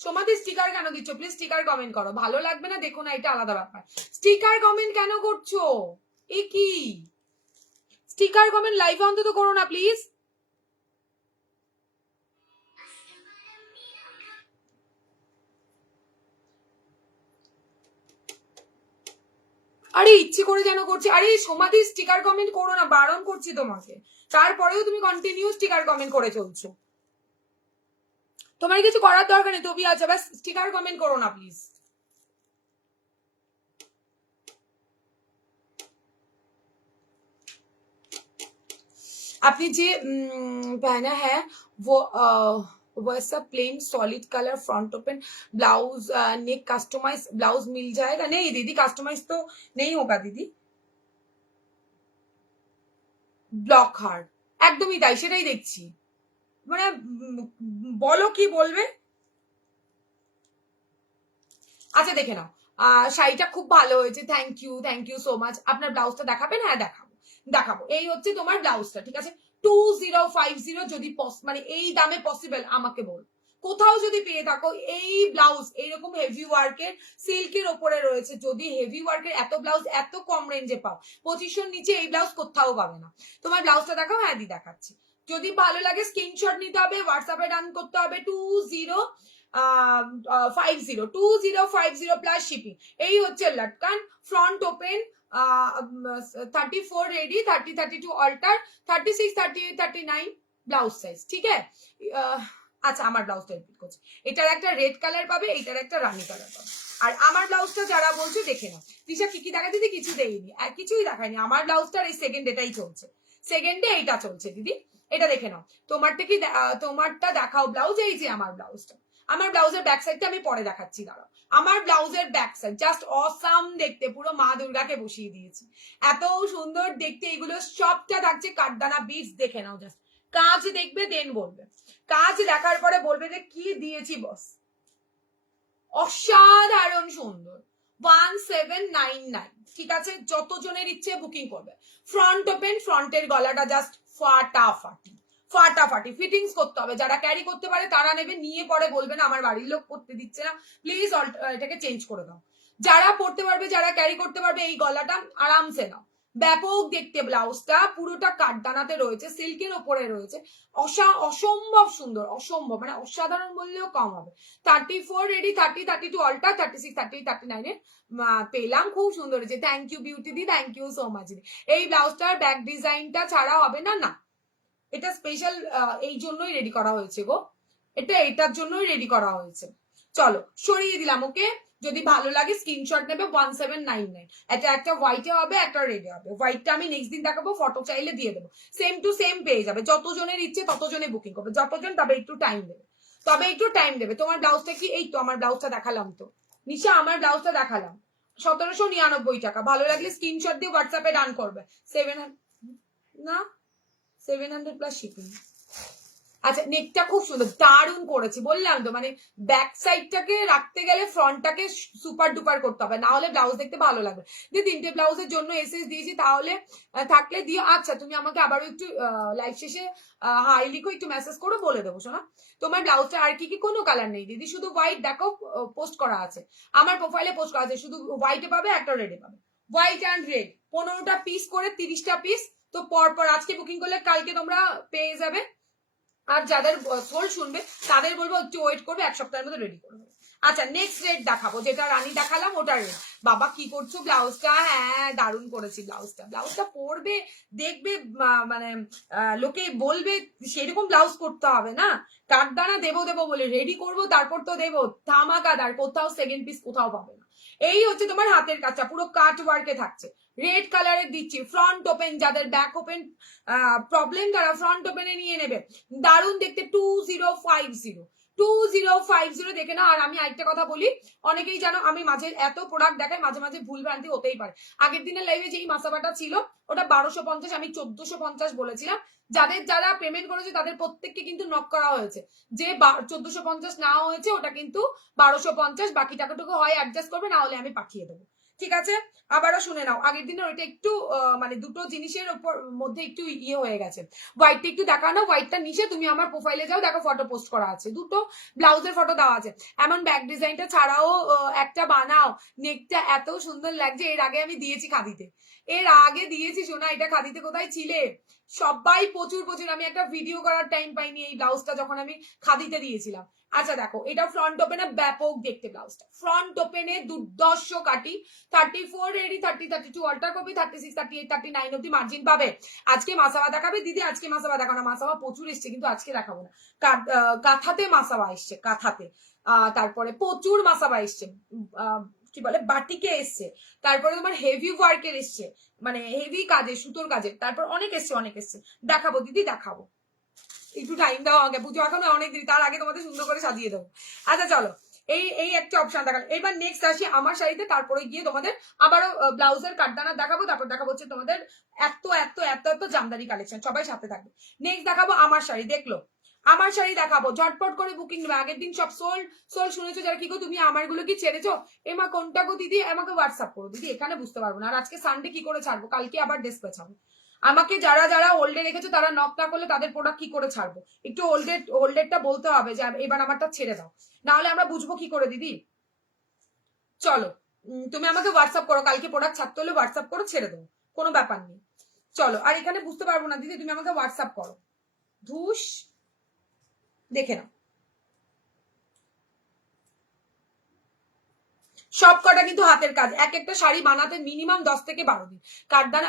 সমাধি স্টিকার কেন দিচ্ছ? প্লিজ স্টিকার কমেন্ট করো, ভালো লাগবে না দেখো না, এটা আলাদা ব্যাপার, স্টিকার কমেন্ট কেন করছো? এ কি স্টিকার কমেন্ট লাইভে অন্তত করো না প্লিজ। আরে ইচ্ছে করে যেন করছি, আরে সমাধি স্টিকার কমেন্ট করো না, বারণ করছি তোমাকে, তারপরেও তুমি কন্টিনিউ স্টিকার কমেন্ট করে চলছো, তোমার কিছু করার দরকার নেই, তবি আছে, ব্যাস স্টিকার কমেন্ট করো না প্লিজ। আপনি যে पहना है वो वैसा plain solid colour front open blouse neck customise blouse मिल जाएगा? नहीं दीदी, कस्टमाइज तो नहीं होगा दीदी। ব্লক হার্ট, একদমই তাই, সেটাই দেখছি। মানে বলো কি বলবে। আচ্ছা দেখে নাও, শাড়িটা খুব ভালো হয়েছে, থ্যাংক ইউ সো মাচ। আপনার ব্লাউজটা দেখাবেন? হ্যাঁ দেখাবো দেখাবো। এই হচ্ছে তোমার ব্লাউজটা, ঠিক আছে? 2050 যদি মানে এই দামে পসিবল আমাকে বল, কোথাও যদি পেয়ে থাকো এই ব্লাউজ এইরকম হেভি ওয়ার্কের সিল্কের ওপরে রয়েছে, যদি হেভি ওয়ার্কের এত ব্লাউজ এত কম রেঞ্জে পাও, 2500 নিচে এই ব্লাউজ কোথাও পাবে না। তোমার ব্লাউজটা দেখাও। হ্যাঁ দি দেখাচ্ছি। যদি ভালো লাগে স্ক্রিনশট নিতে হবে, হোয়াটসঅ্যাপে ডান করতে হবে 2050 প্লাস শিপিং। এই হচ্ছে লটকান, front open, 34 ready, 30-32 alter, 36-38 39 blouse size, ঠিক আছে? আচ্ছা আমার ব্লাউজটা রিপিট করছি, এটার একটা রেড কালার পাবে, এইটার একটা রানী কালার পাবে। আর আমার ব্লাউজটা যারা বলছো দেখে নাও। দিশা কি কি দেখা দিদি? কিছু দেয়নি, আর কিছুই দেখায়নি। আমার ব্লাউজটার এই সেকেন্ড এটাই চলছে, সেকেন্ডে এইটা চলছে দিদি, এটা দেখে নাও। তোমারটা কি তোমারটা দেখাও ব্লাউজ। এই যে আমার ব্লাউজটা, আমার ব্লাউজের ব্যাক সাইডটা আমি পরে দেখাচ্ছি, দাঁড়াও। আমার ব্লাউজের ব্যাক সাইড জাস্ট অসাম দেখতে, পুরো মা দুর্গাকে বসিয়ে দিয়েছি, এত সুন্দর দেখতে। এগুলো সবটা থাকছে কাঠদানা বিটস, দেখে নাও জাস্ট। কাজ দেখবে দেন বলবে, কাজ দেখার পরে বলবে যে কি দিয়েছি বস। অসাধারণ সুন্দর, 1799, ঠিক আছে? যতজনের ইচ্ছে বুকিং করবে। ফ্রন্ট ওপেন, ফ্রন্টের গলাটা জাস্ট ফাটাফাটি ফাটাফাটি, ফিটিংস করতে হবে। যারা ক্যারি করতে পারে তারা নেবে, নিয়ে পরে বলবে না আমার বাড়ির লোক পড়তে দিচ্ছে না, প্লিজ এটাকে চেঞ্জ করে দাও। যারা পড়তে পারবে, যারা ক্যারি করতে পারবে, এই গলাটা আরামসে নাও। ব্যাপক দেখতে ব্লাউজটা, পুরোটা কাঠদানাতে রয়েছে, সিল্কের ওপরে রয়েছে, অসম্ভব সুন্দর, অসম্ভব, মানে অসাধারণ বললেও কম হবে। 34 রেডি, 30-32 অল্টা, 36-38-39 এ পেলাম, খুব সুন্দর হয়েছে। থ্যাংক ইউ বিউটি দি, থ্যাংক ইউ সো মাচ দি। এই ব্লাউজটার ব্যাক ডিজাইনটা ছাড়া হবে না, না এটা স্পেশাল এই জন্যই রেডি করা হয়েছে গো, এটা এটার জন্যই রেডি করা হয়েছে। চলো সরিয়ে দিলাম, ওকে? যদি ভালো লাগে স্ক্রিনশট নেবে 1799। এটা একটা হোয়াইটে হবে, একটা রেডে হবে। হোয়াইটটা আমি নেক্সট দিন দেখাবো, ফটো চাইলে দিয়ে দেবো, সেম টু সেম পেয়ে যাবে। যতজনের ইচ্ছে ততজনে বুকিং করবে, যতজন, তবে একটু টাইম দেবে, তবে একটু টাইম দেবে। তোমার ব্লাউজটা কি? এই তো আমার ব্লাউজটা দেখালাম তো নিশা, আমার ব্লাউজটা দেখালাম, 1799 টাকা। ভালো লাগলে স্ক্রিনশট দিয়ে হোয়াটসঅ্যাপে ডান করবে। 700 না, 700 প্লাস শিপিং। আচ্ছা নেকটা খুব সুন্দর, দারুণ করেছি, বললাম তো। মানে ব্যাক সাইডটাকে রাখতে গেলে ফ্রন্টটাকে সুপার ডুপার করতে হবে, না হলে ব্লাউজ দেখতে ভালো লাগবে। যে 3টে ব্লাউজের জন্য এসএস দিয়েছি, তাহলে থাকলে দিও। আচ্ছা তুমি আমাকে আবারও একটু লাইভ শেষে হাই লিখো, একটু মেসেজ করো, বলে দেবো শোনা। তোমার ব্লাউজটা আর কি কি? কোনো কালার নেই দিদি, শুধু হোয়াইট দেখো পোস্ট করা আছে, আমার প্রোফাইলে পোস্ট করা আছে, শুধু হোয়াইটে পাবে, একটা রেডে পাবে। হোয়াইট অ্যান্ড রেড 15টা পিস করে, 30টা পিস। তো পরপর আজকে বুকিং করলে কালকে তোমরা পেয়ে যাবে। আর যাদের সোল শুনবে তাদের বলবো একটু ওয়েট করবে, এক সপ্তাহের মধ্যে রেডি করবে। আচ্ছা নেক্সট রেড দেখাবো, যেটা রানী দেখালাম ওটা রেড। বাবা কি করছো ব্লাউজটা? হ্যাঁ দারুণ করেছি ব্লাউজটা, ব্লাউজটা পরবে দেখবে, মানে লোকে বলবে সেরকম ব্লাউজ করতে হবে না। কাঠদানা দেবো দেবো বলে রেডি করবো, তারপর তো দেবো ধামাকাদার, কোথাও সেকেন্ড পিস কোথাও পাবে না। এই হচ্ছে তোমার হাতের কাজটা, পুরো কাট ওয়ার্কে থাকছে, রেড কালারের দিচ্ছি। ফ্রন্ট ওপেন, যাদের ব্যাক ওপেন প্রবলেম তারা ফ্রন্ট ওপেনে নিয়ে নেবে, দারুণ দেখতে। 2050 দেখে নাও। আর আমি আরেকটা কথা বলি, অনেকেই জানো আমি মাঝে এত প্রোডাক্ট দেখাই, মাঝে মাঝে ভুল ভ্রান্তি হতেই পারে। আগের দিনের লাইভে যেই মাসাবাটা ছিল ওটা 1250, আমি 1450 বলেছিলাম। যারা পেমেন্ট করেছে তাদের প্রত্যেককে কিন্তু নক করা হয়েছে, যে 1450 না হয়েছে ওটা কিন্তু 1250, বাকি টাকাটুকু হয় অ্যাডজাস্ট করবে, না হলে আমি পাঠিয়ে দেবো, ঠিক আছে? আবারও শুনে নাও, আগের দিনের ওইটা একটু মানে দুটো জিনিসের উপর মধ্যে একটু ইয়ে হয়ে গেছে। হোয়াইটটা একটু দেখানো, হোয়াইটটা নিচে তুমি আমার প্রোফাইলে যাও, দেখো ফটো পোস্ট করা আছে, দুটো ব্লাউজের ফটো দেওয়া আছে। এমন ব্যাক ডিজাইনটা ছাড়াও একটা বানাও, নেকটা এত সুন্দর লাগছে। এর আগে আমি দিয়েছি খাদিতে, এর আগে দিয়েছি শোনা, এটা খাদিতে কোথায় ছিলে সবাই? প্রচুর প্রচুর, আমি একটা ভিডিও করার টাইম পাইনি এই ব্লাউজটা যখন আমি খাদিতে দিয়েছিলাম। আচ্ছা দেখো, এটা ফ্রন্ট ওপেনে ব্যাপক দেখতে ব্লাউজটা, ফ্রন্ট ওপেনে দুর্দর্শ কাটি। 34 রেডি, 30-32 অল্টার কপি, 36-38-39 অব্দি মার্জিন পাবে। আজকে মাসাবা দেখাবে দিদি, আজকে মাসাবা দেখাবো না, মাসাবা প্রচুর এসছে কিন্তু আজকে দেখাবো না। কাঁথাতে মাসাবা এসছে, কাঁথাতে। তারপরে প্রচুর মাসাবা এসছে, কি বলে বাটিকে এসছে, তারপরে তোমার হেভি ওয়ার্কের এসছে, মানে হেভি কাজে সুতোর কাজে, তারপর অনেক এসছে অনেক এসছে। দেখাবো দিদি দেখাবো, একটু টাইম দাও আমাকে, পুজো এখনো অনেক দিন, তার আগে তোমাদের সুন্দর করে সাজিয়ে দেবো। আচ্ছা চলো, এই এই একটা অপশন দেখালো। এবার নেক্সট আসি আমার শাড়িতে, তারপরে গিয়ে তোমাদের আবারও ব্লাউজের কাটদানা দেখাবো, তারপর দেখাবো হচ্ছে তোমাদের এত এত এত এত জামদানি কালেকশন। সবাই সাথে থাকবে। নেক্সট দেখাবো আমার শাড়ি, দেখলো আমার শাড়ি দেখাবো, ঝটপট করে বুকিং নেবে। আগের দিন সব সোল্ড সোল্ড শুনেছো যারা, কি গো তুমি আমার গুলো কি ছেড়েছো? এমা কোনটা গো দিদি, আমাকে হোয়াটসঅ্যাপ করো দিদি, এখানে বুঝতে পারবো না। আর আজকে সানডে কি করে ছাড়বো, কালকে আবার ডেস্ক পেছাবো। আমাকে যারা যারা ওল্ডে রেখেছো তারা নক না করলে তাদের প্রোডাক্ট কি করে ছাড়বো? একটু ওল্ডেরটা বলতে হবে যে এবার আমারটা ছেড়ে দাও, না হলে আমরা বুঝবো কি করে দিদি। চলো তুমি আমাকে হোয়াটসঅ্যাপ করো, কালকে প্রোডাক্ট ছাড়তে হলে হোয়াটসঅ্যাপ করো, ছেড়ে দেবো, কোনো ব্যাপার নেই। চলো, আর এখানে বুঝতে পারবো না দিদি, তুমি আমাকে হোয়াটসঅ্যাপ করো। ধুস, দেখে নাও সব কটা কিন্তু হাতের কাজ। এক একটা শাড়ি বানাতে মিনিমাম 10 থেকে 12 দিন। কাঠদানা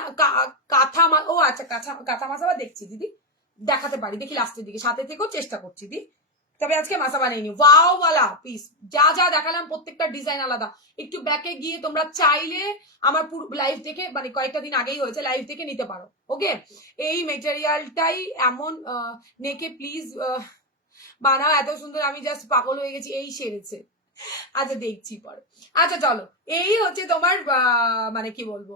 কাঁথা, ও আচ্ছা কাঁথা মাসাবা দেখছি দিদি, দেখাতে পারি, দেখি লাস্টের দিকে, সাথে থেকেও চেষ্টা করছি দিদি। তবে আজকে মাসা বানাইনি। ওয়াও ওয়ালা পিস, যা যা দেখালাম প্রত্যেকটা ডিজাইন আলাদা। একটু ব্যাকে গিয়ে তোমরা চাইলে আমার পুরো লাইভ দেখে, মানে কয়েকটা দিন আগেই হয়েছে, লাইভ দেখে নিতে পারো। ওকে, এই মেটেরিয়ালটাই এমন, নেকে প্লিজ বানাও এত সুন্দর, আমি জাস্ট পাগল হয়ে গেছি, এই সেরেছে। আচ্ছা দেখছি পরে। আচ্ছা চলো, এই হচ্ছে তোমার মানে কি বলবো,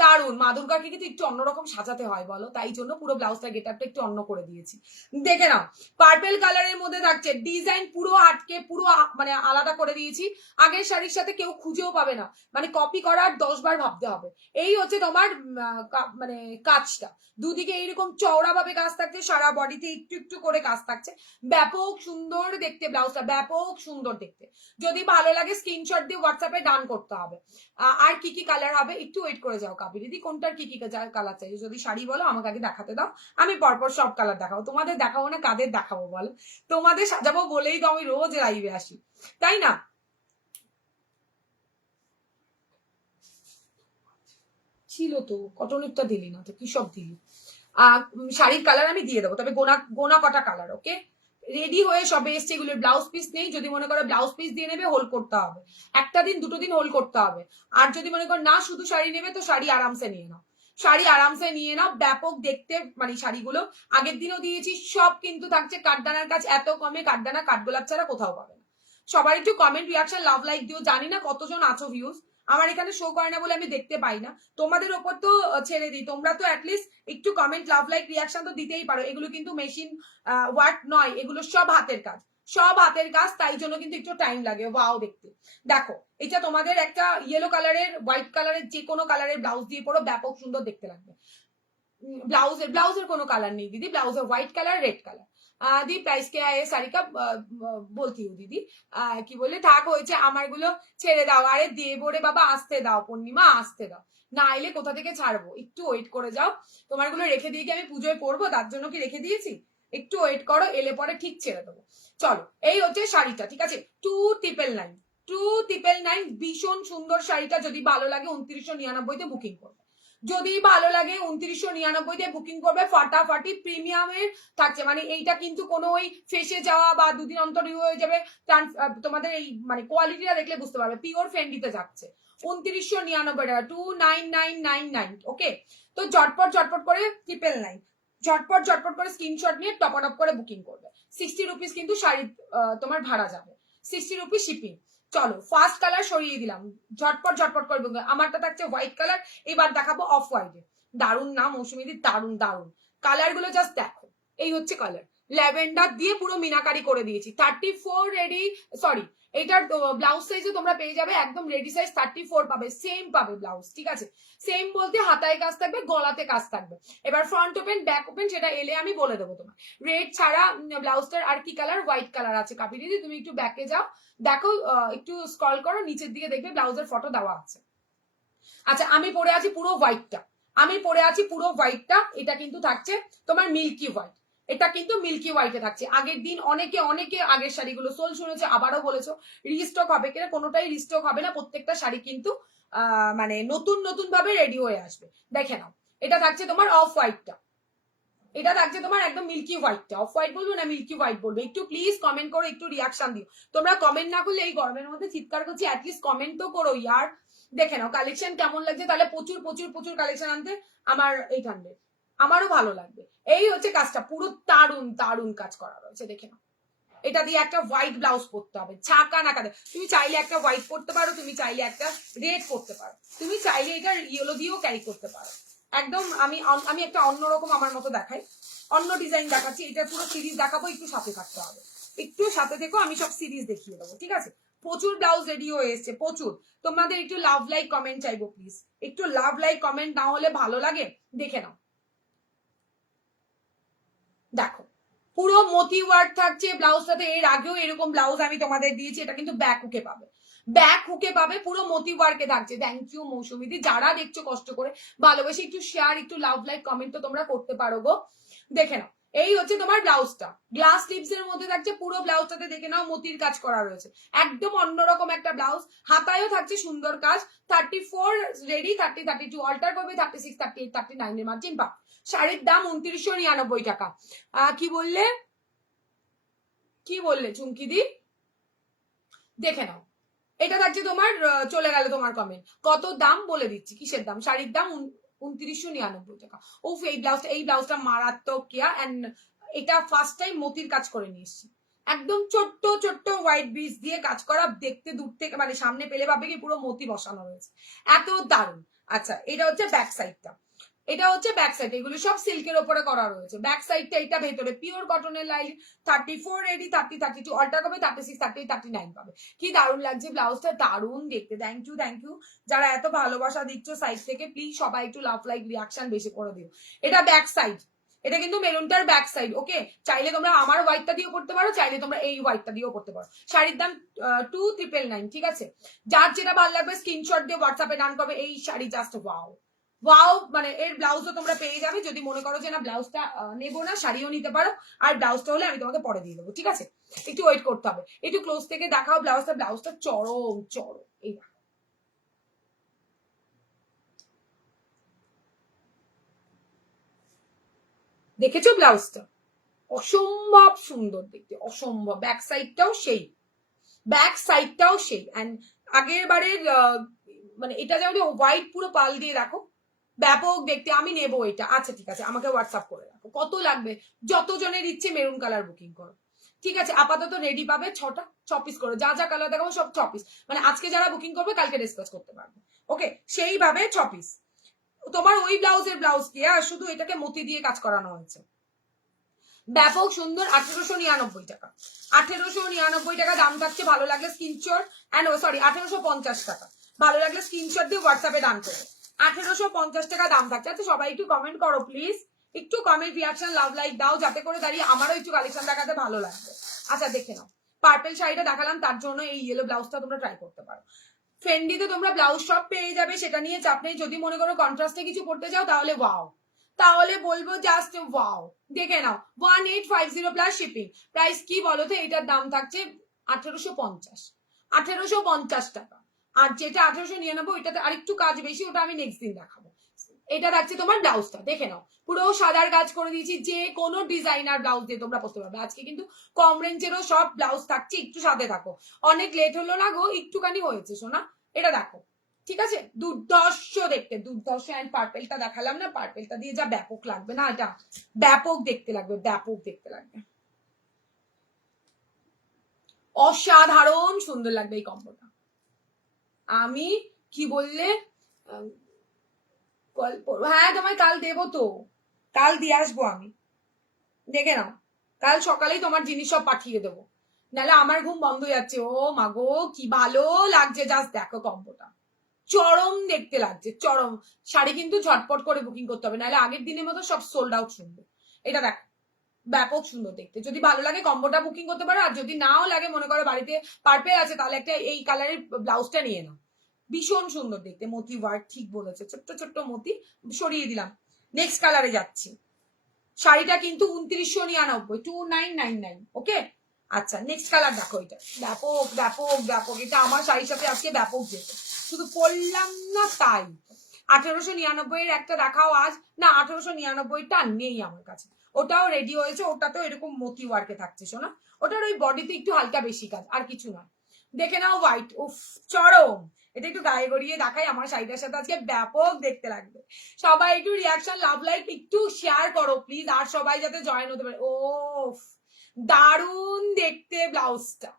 দারুন। মা দুর্গাকে কিন্তু একটু অন্যরকম সাজাতে হয় বলো, তাই জন্য পুরো ব্লাউজটা গেট আপটা একটু অন্য করে দিয়েছি। দেখে নাও, পার্পেল কালারের মধ্যে থাকছে, ডিজাইন পুরো আটকে পুরো মানে আলাদা করে দিয়েছি। আগের শাড়ির সাথে কেউ খুঁজেও পাবে না, মানে কপি করার 10 বার ভাবতে হবে। এই হচ্ছে তোমার মানে কাজটা, দুদিকে এইরকম চওড়া ভাবে কাজ থাকছে, সারা বডিতে একটু একটু করে কাজ থাকছে। ব্যাপক সুন্দর দেখতে ব্লাউজটা, ব্যাপক সুন্দর দেখতে। যদি ভালো লাগে স্ক্রিনশট দিয়ে হোয়াটসঅ্যাপে ডান করতে হবে। আর কি কি কালার হবে একটু ওয়েট করে যাও কাবি দিদি, কোনটার কি কি কালার চাই, যদি শাড়ি বলো আমাকে আগে দেখাতে দাও, আমি পরপর সব কালার দেখাবো। তোমাদের দেখাবো না কাদের দেখাবো বলো? তোমাদের সাজাবো বলেই তো আমি রোজ লাইভে আসি, তাই না? ছিল তো, কটনেরটা দিলি না তো, কি সব দিলি? শাড়ির কালার আমি দিয়ে দেবো, তবে গোনা গোনা কটা কালার। ওকে, রেডি হয়ে সবে এসছে, এগুলোর ব্লাউজ পিস নেই। যদি মনে করো ব্লাউজ পিস দিয়ে নেবে, হোল্ড করতে হবে, একটা দিন দুটো দিন হোল্ড করতে হবে। আর যদি মনে করো না শুধু শাড়ি নেবে, তো শাড়ি আরামসে নিয়ে নাও, শাড়ি আরামসে নিয়ে নাও। ব্যাপক দেখতে মানে শাড়িগুলো আগের দিনও দিয়েছি, সব কিন্তু থাকছে কাঠদানার কাজ এত কমে, কাঠদানা কাঠগোলাপ ছাড়া কোথাও পাবে না। সবাই একটু কমেন্ট রিয়াকশন লাভ লাইক দিও, জানি না কতজন আছো ভিউজ, আমার এখানে শো করে না বলে আমি দেখতে পাই না। তোমাদের ওপর তো ছেড়ে দিই, তোমরা তো অ্যাটলিস্ট একটু কমেন্ট লাভ লাইক রিয়াকশন তো দিতেই পারো। এগুলো কিন্তু মেশিন ওয়ার্ক নয়, এগুলো সব হাতের কাজ, সব হাতের কাজ, তাই জন্য কিন্তু একটু টাইম লাগে ওয়াও দেখতে। দেখো, এটা তোমাদের একটা ইয়েলো কালারের হোয়াইট কালারের যে কোনো কালারের ব্লাউজ দিয়ে পরো, ব্যাপক সুন্দর দেখতে লাগবে। ब्लाउजर কোনো কালার নেই দিদি, ব্লাউজের হোয়াইট কালার রেড কালার। दी प्राइस क्या है साड़ी का বলতি হু দিদি, কি বলে থাক হয়েছে আমার গুলো ছেড়ে দাও। আরে দেবো রে বাবা, আসতে দাও পূর্ণিমা, আসতে দাও, না এলে কোথা থেকে ছাড়বো, একটু ওয়েট করে যাও। তোমার গুলো রেখে দিয়ে কি আমি পুজোয় পরবো, তার জন্য কি রেখে দিয়েছি? একটু ওয়েট করো, এলে পরে ঠিক ছেড়ে দেবো। চলো, এই হচ্ছে শাড়িটা, ঠিক আছে, 2,999, 2,999, ভীষণ সুন্দর শাড়িটা। যদি ভালো লাগে 2999 বুকিং করবে, যদি ভালো লাগে 2999 বুকিং করবে, ফাটাফাটি প্রিমিয়ামের থাকছে। মানে এইটা কিন্তু কোনো ওই ফেসে যাওয়া বা দুদিন অন্তর হয়ে যাবে, তোমাদের এই মানে কোয়ালিটিটা দেখলে বুঝতে পারবে, পিওর ফেন্ডিতে যাচ্ছে 2999 টাকা, 29999। ওকে, তো ঝটপট ঝটপট করে 999, ঝটপট ঝটপট করে স্ক্রিনশট নিয়ে টপ আপ করে বুকিং করবে। 60 রুপিস কিন্তু শাড়ি তোমার ভাড়া যাবে, 60 রুপিস শিপিং। চলো, ফার্স্ট কালার সরিয়ে দিলাম, ঝটপট ঝটপট করে বুকিং। আমারটা থাকছে হোয়াইট কালার, এবার দেখাবো অফ হোয়াইটে। দারুন না মৌসুমীদি, দারুন দারুন কালার গুলো, জাস্ট দেখো। এই হচ্ছে কালার, ল্যাভেন্ডার দিয়ে পুরো মিনাকারি করে দিয়েছি। 34 রেডি, সরি, এটার ব্লাউজ সাইজে তোমরা পেয়ে যাবে একদম রেডি সাইজ 34 পাবে, সেম পাবে ব্লাউজ, ঠিক আছে। সেম বলতে হাতায় কাজ থাকবে, গলাতে কাজ থাকবে। এবার ফ্রন্ট ওপেন ব্যাক ওপেন সেটা এলে আমি বলে দেবো তোমার। রেড ছাড়া ব্লাউজটার আর কি কালার, হোয়াইট কালার আছে। কাপি দিদি তুমি একটু ব্যাকে যাও, দেখো, একটু স্ক্রল করো নিচের দিকে, দেখবে ব্লাউজের ফটো দেওয়া আছে। আচ্ছা, আমি পরে আছি পুরো হোয়াইটটা, আমি পরে আছি পুরো হোয়াইটটা। এটা কিন্তু থাকছে তোমার মিল্কি হোয়াইট, এটা কিন্তু মিল্কি হোয়াইটে থাকছে। আগের দিন অনেকে অনেকে আগের শাড়িগুলো সোল শুনেছে, আবারও বলেছো রিস্টক হবে কিনা, কোনোটাই রিস্টক হবে না, প্রত্যেকটা শাড়ি কিন্তু মানে নতুন নতুন ভাবে রেডি হয়ে আসবে। দেখে নাও, এটা থাকছে তোমার অফ হোয়াইটটা, এটা থাকছে তোমার একদম মিল্কি হোয়াইটটা, অফ হোয়াইট বলবো না মিল্কি হোয়াইট বলবো, একটু প্লিজ কমেন্ট করো, একটু রিয়াকশন দিও। তোমরা কমেন্ট না করলে এই গরমের মধ্যে চিৎকার করছি, অ্যাটলিস্ট কমেন্ট তো করো ইয়ার। দেখে নাও কালেকশন কেমন লাগছে, তাহলে প্রচুর প্রচুর প্রচুর কালেকশন আনতে আমার 800, আমারও ভালো লাগবে। এই হচ্ছে কাজটা, পুরো দারুন দারুন কাজ করা রয়েছে, দেখে নাও। এটা দিয়ে একটা হোয়াইট ব্লাউজ পরতে হবে, ছাকা না কাটে। তুমি চাইলে একটা হোয়াইট পরতে পারো, তুমি চাইলে একটা রেড পরতে পারো, তুমি চাইলে এটা ইয়েলো দিয়েও ক্যারি করতে পারো। একদম আমি একটা অন্যরকম আমার মতো দেখাই, অন্য ডিজাইন দেখাচ্ছি। এটা পুরো সিরিজ দেখাবো, একটু সাথে থাকতে হবে, একটু সাথে থেকো, আমি সব সিরিজ দেখিয়ে দেবো, ঠিক আছে? প্রচুর ব্লাউজ রেডি হয়ে এসছে, প্রচুর। তোমাদের একটু লাভ লাইক কমেন্ট চাইবো প্লিজ, একটু লাভ লাইক কমেন্ট না হলে ভালো লাগে। দেখে নাও, দেখো পুরো মতি ওয়ার্ক থাকছে ব্লাউজটাতে। এর আগেও এরকম ব্লাউজ আমি তোমাদের দিয়েছি, এটা কিন্তু ব্যাক হুকে পাবে, ব্যাক হুকে পাবে, পুরো মতি ওয়ার্কে থাকছে। থ্যাংক ইউ মৌসুমিদি, যারা দেখছো কষ্ট করে ভালোবেসে একটু শেয়ার, একটু লাভ লাইক কমেন্ট তো তোমরা করতে পারো গো। দেখে নাও, এই হচ্ছে তোমার ব্লাউজটা, গ্লাস স্লিভস এর মধ্যে থাকছে। পুরো ব্লাউজটাতে দেখে নাও মতির কাজ করা রয়েছে, একদম অন্যরকম একটা ব্লাউজ। হাতায়ও থাকছে সুন্দর কাজ। 34 রেডি, 30 32 অল্টার করবে, 36 38 39 এর মার্জিন পা। শাড়ির দাম 2999 টাকা। কি বললে, কি বললে চুমকি দি? দেখে নাও, এটা থাকছে তোমার, চলে গেল তোমার কমেন্ট। কত দাম বলে দিচ্ছি, কিসের দাম? শাড়ির দাম 2999 টাকা। উফ, এই ব্লাউজটা মারাত্মক কেয়া। এন্ড এটা ফার্স্ট টাইম মতির কাজ করে নিয়ে এসেছি, একদম ছোট্ট ছোট্ট হোয়াইট বিস দিয়ে কাজ করা। দেখতে দূর থেকে মানে সামনে পেলে ভাবে কি পুরো মতি বসানো রয়েছে, এত দারুণ। আচ্ছা, এটা হচ্ছে ব্যাক সাইডটা, এটা হচ্ছে ব্যাক সাইড, এগুলো সব সিল্কের উপরে করা রয়েছে। ব্যাক সাইডটা এটা ভেতরে পিওর কটনের লাইন। 34 রেডি, 30 32 অল্টার করবে, 36 38 39 পাবে। কি দারুণ লাগছে ব্লাউজটা, দারুণ দেখতে। থ্যাংক ইউ থ্যাংক ইউ, যারা এত ভালোবাসা দিচ্ছ সাইড থেকে, প্লিজ সবাই একটু লাভ লাইক রিয়াকশন বেশি করে দিও। এটা ব্যাক সাইড, এটা কিন্তু মেরুনটার ব্যাক সাইড। ওকে, চাইলে তোমরা আমার হোয়াইটটা দিয়েও করতে পারো, চাইলে তোমরা এই হোয়াইটটা দিয়েও করতে পারো। শাড়ির দাম 2999, ঠিক আছে? যার যেটা ভালো লাগবে স্ক্রিনশট দিয়ে হোয়াটসঅ্যাপে ডান করবে। এই শাড়ি জাস্ট ওয়াও ওয়াও, মানে এর ব্লাউজও তোমরা পেয়ে যাবে। যদি মনে করো যে না ব্লাউজটা নেবো না, শাড়িও নিতে পারো। আর ব্লাউজটা হলে আমি তোমাকে পরে দিয়ে দেবো, ঠিক আছে? একটু ওয়েট করতে হবে, একটু ক্লোজ থেকে দেখাও ব্লাউজটা। ব্লাউজটা চরম চরম, এই দেখেছো ব্লাউজটা? অসম্ভব সুন্দর দেখতে, অসম্ভব। ব্যাক সাইডটাও সেই, ব্যাক সাইডটাও সেই। অ্যান্ড আগের বারের মানে এটা যেমন হোয়াইট পুরো পাল দিয়ে রাখো, ব্যাপক দেখতে। আমি নেবো এটা। আচ্ছা ঠিক আছে, আমাকে হোয়াটসঅ্যাপ করে রাখো কত লাগবে। যতজনের ইচ্ছে মেরুন কালার বুকিং করো, ঠিক আছে? আপাতত রেডি পাবে 6টা, 6 পিস করো। যা যা কালার দেখাবো সব 6 পিস, মানে আজকে যারা বুকিং করবে কালকে ডিসকাস করতে পারবে। ওকে, সেইভাবে 6 পিস। তোমার ওই ব্লাউজের ব্লাউজ কি, শুধু এটাকে মতি দিয়ে কাজ করানো হয়েছে। ব্যাপক সুন্দর, 1899 টাকা। 1899 টাকা দাম থাকছে। ভালো লাগলে স্ক্রিনশট, এন্ড সরি 1850 টাকা। ভালো লাগলে স্ক্রিনশট দিয়ে হোয়াটসঅ্যাপে ডান করো। 1850 টাকা দাম থাকছে। আচ্ছা, সবাই একটু কমেন্ট করো প্লিজ, একটু কমেন্ট রিয়াকশন লাভ লাইক দাও, যাতে করে দাঁড়িয়ে আমারও একটু কালেকশন দেখাতে ভালো লাগবে। আচ্ছা দেখে নাও, পার্পেল শাড়িটা দেখালাম, তার জন্য এই ইয়েলো ব্লাউজটা তোমরা ট্রাই করতে পারো। ফেন্ডিতে তোমরা ব্লাউজ সব পেয়ে যাবে, সেটা নিয়ে চাপ নেই। যদি মনে করো কন্ট্রাস্টে কিছু পড়তে চাও তাহলে ওয়াও, তাহলে বলবো জাস্ট ওয়াও। দেখে নাও, 1850 প্লাস শিপিং। প্রাইস কি বলো তো? এটার দাম থাকছে 1850, 1850 টাকা। আর যেটা 1899, ওইটাতে আরেকটু কাজ বেশি, ওটা আমি নেক্সট দিন দেখাবো। এটা থাকছে তোমার ব্লাউজটা, দেখে নাও পুরো সাদার কাজ করে দিয়েছি। যে কোনো ডিজাইনার ব্লাউজ দিয়ে তোমরা পরতে পারবে। আজকে কিন্তু কম রেঞ্জেরও সব ব্লাউজ থাকছে, একটু সাথে থাকো। অনেক লেট হলো না গো, একটুখানি হয়েছে শোনা। এটা দেখো, ঠিক আছে? দুর্ধর্ষ দেখতে, দুর্ধর্ষ। অ্যান্ড পার্পেলটা দেখালাম না, পার্পেলটা দিয়ে যা ব্যাপক লাগবে না, এটা ব্যাপক দেখতে লাগবে, ব্যাপক দেখতে লাগবে, অসাধারণ সুন্দর লাগবে এই কম্বোটা। আমি কি বললে, হ্যাঁ তোমায় কাল দেবো তো, কাল দিয়ে আসবো আমি। দেখে নাও, কাল সকালেই তোমার জিনিস সব পাঠিয়ে দেবো, নাহলে আমার ঘুম বন্ধ হয়ে যাচ্ছে। ও মাগো, কি ভালো লাগছে, জাস্ট দেখো কম্বোটা, চরম দেখতে লাগছে, চরম। শাড়ি কিন্তু ঝটপট করে বুকিং করতে হবে, নাহলে আগের দিনের মতো সব সোল্ড আউট শুনবে। এটা দেখো, ব্যাপক সুন্দর দেখতে। যদি ভালো লাগে কম্বোটা বুকিং করতে পারো, আর যদি নাও লাগে, মনে করো বাড়িতে পার্পেল আছে, তাহলে একটা এই কালারের ব্লাউজটা নিয়ে নাও, ভীষণ সুন্দর দেখতে। মতি ওয়ার্ক, ঠিক বলেছে, ছোট্ট ছোট্ট মতি। সরিয়ে দিলাম, নেক্সট কালারে যাচ্ছি। শাড়িটা কিন্তু 2999, 2999। ওকে, আচ্ছা নেক্সট কালার দেখো। এটা ব্যাপক ব্যাপক ব্যাপক, এটা আমার শাড়ির সাথে আজকে ব্যাপক যেত, শুধু পরলাম না তাই। 1899 এর একটা দেখাও আজ। না, 1899টা নেই আমার কাছে। ওটাও রেডি হয়েছে, ওটাতেও এরকম মতি ওয়ার্কে থাকছে শোনা, ওটার ওই বডিতে একটু হালকা বেশি কাজ, আর কিছু নয়। দেখে নাও হোয়াইট, উফ চরম। এটা একটু গায়ে গড়িয়ে দেখাই, আমার শাড়িটার সাথে আজকে ব্যাপক দেখতে লাগবে। সবাই একটু রিয়াকশন, লাভ লাইক একটু শেয়ার করো প্লিজ, আর সবাই যাতে জয়েন হতে পারে। ও দারুণ দেখতে ব্লাউজটা,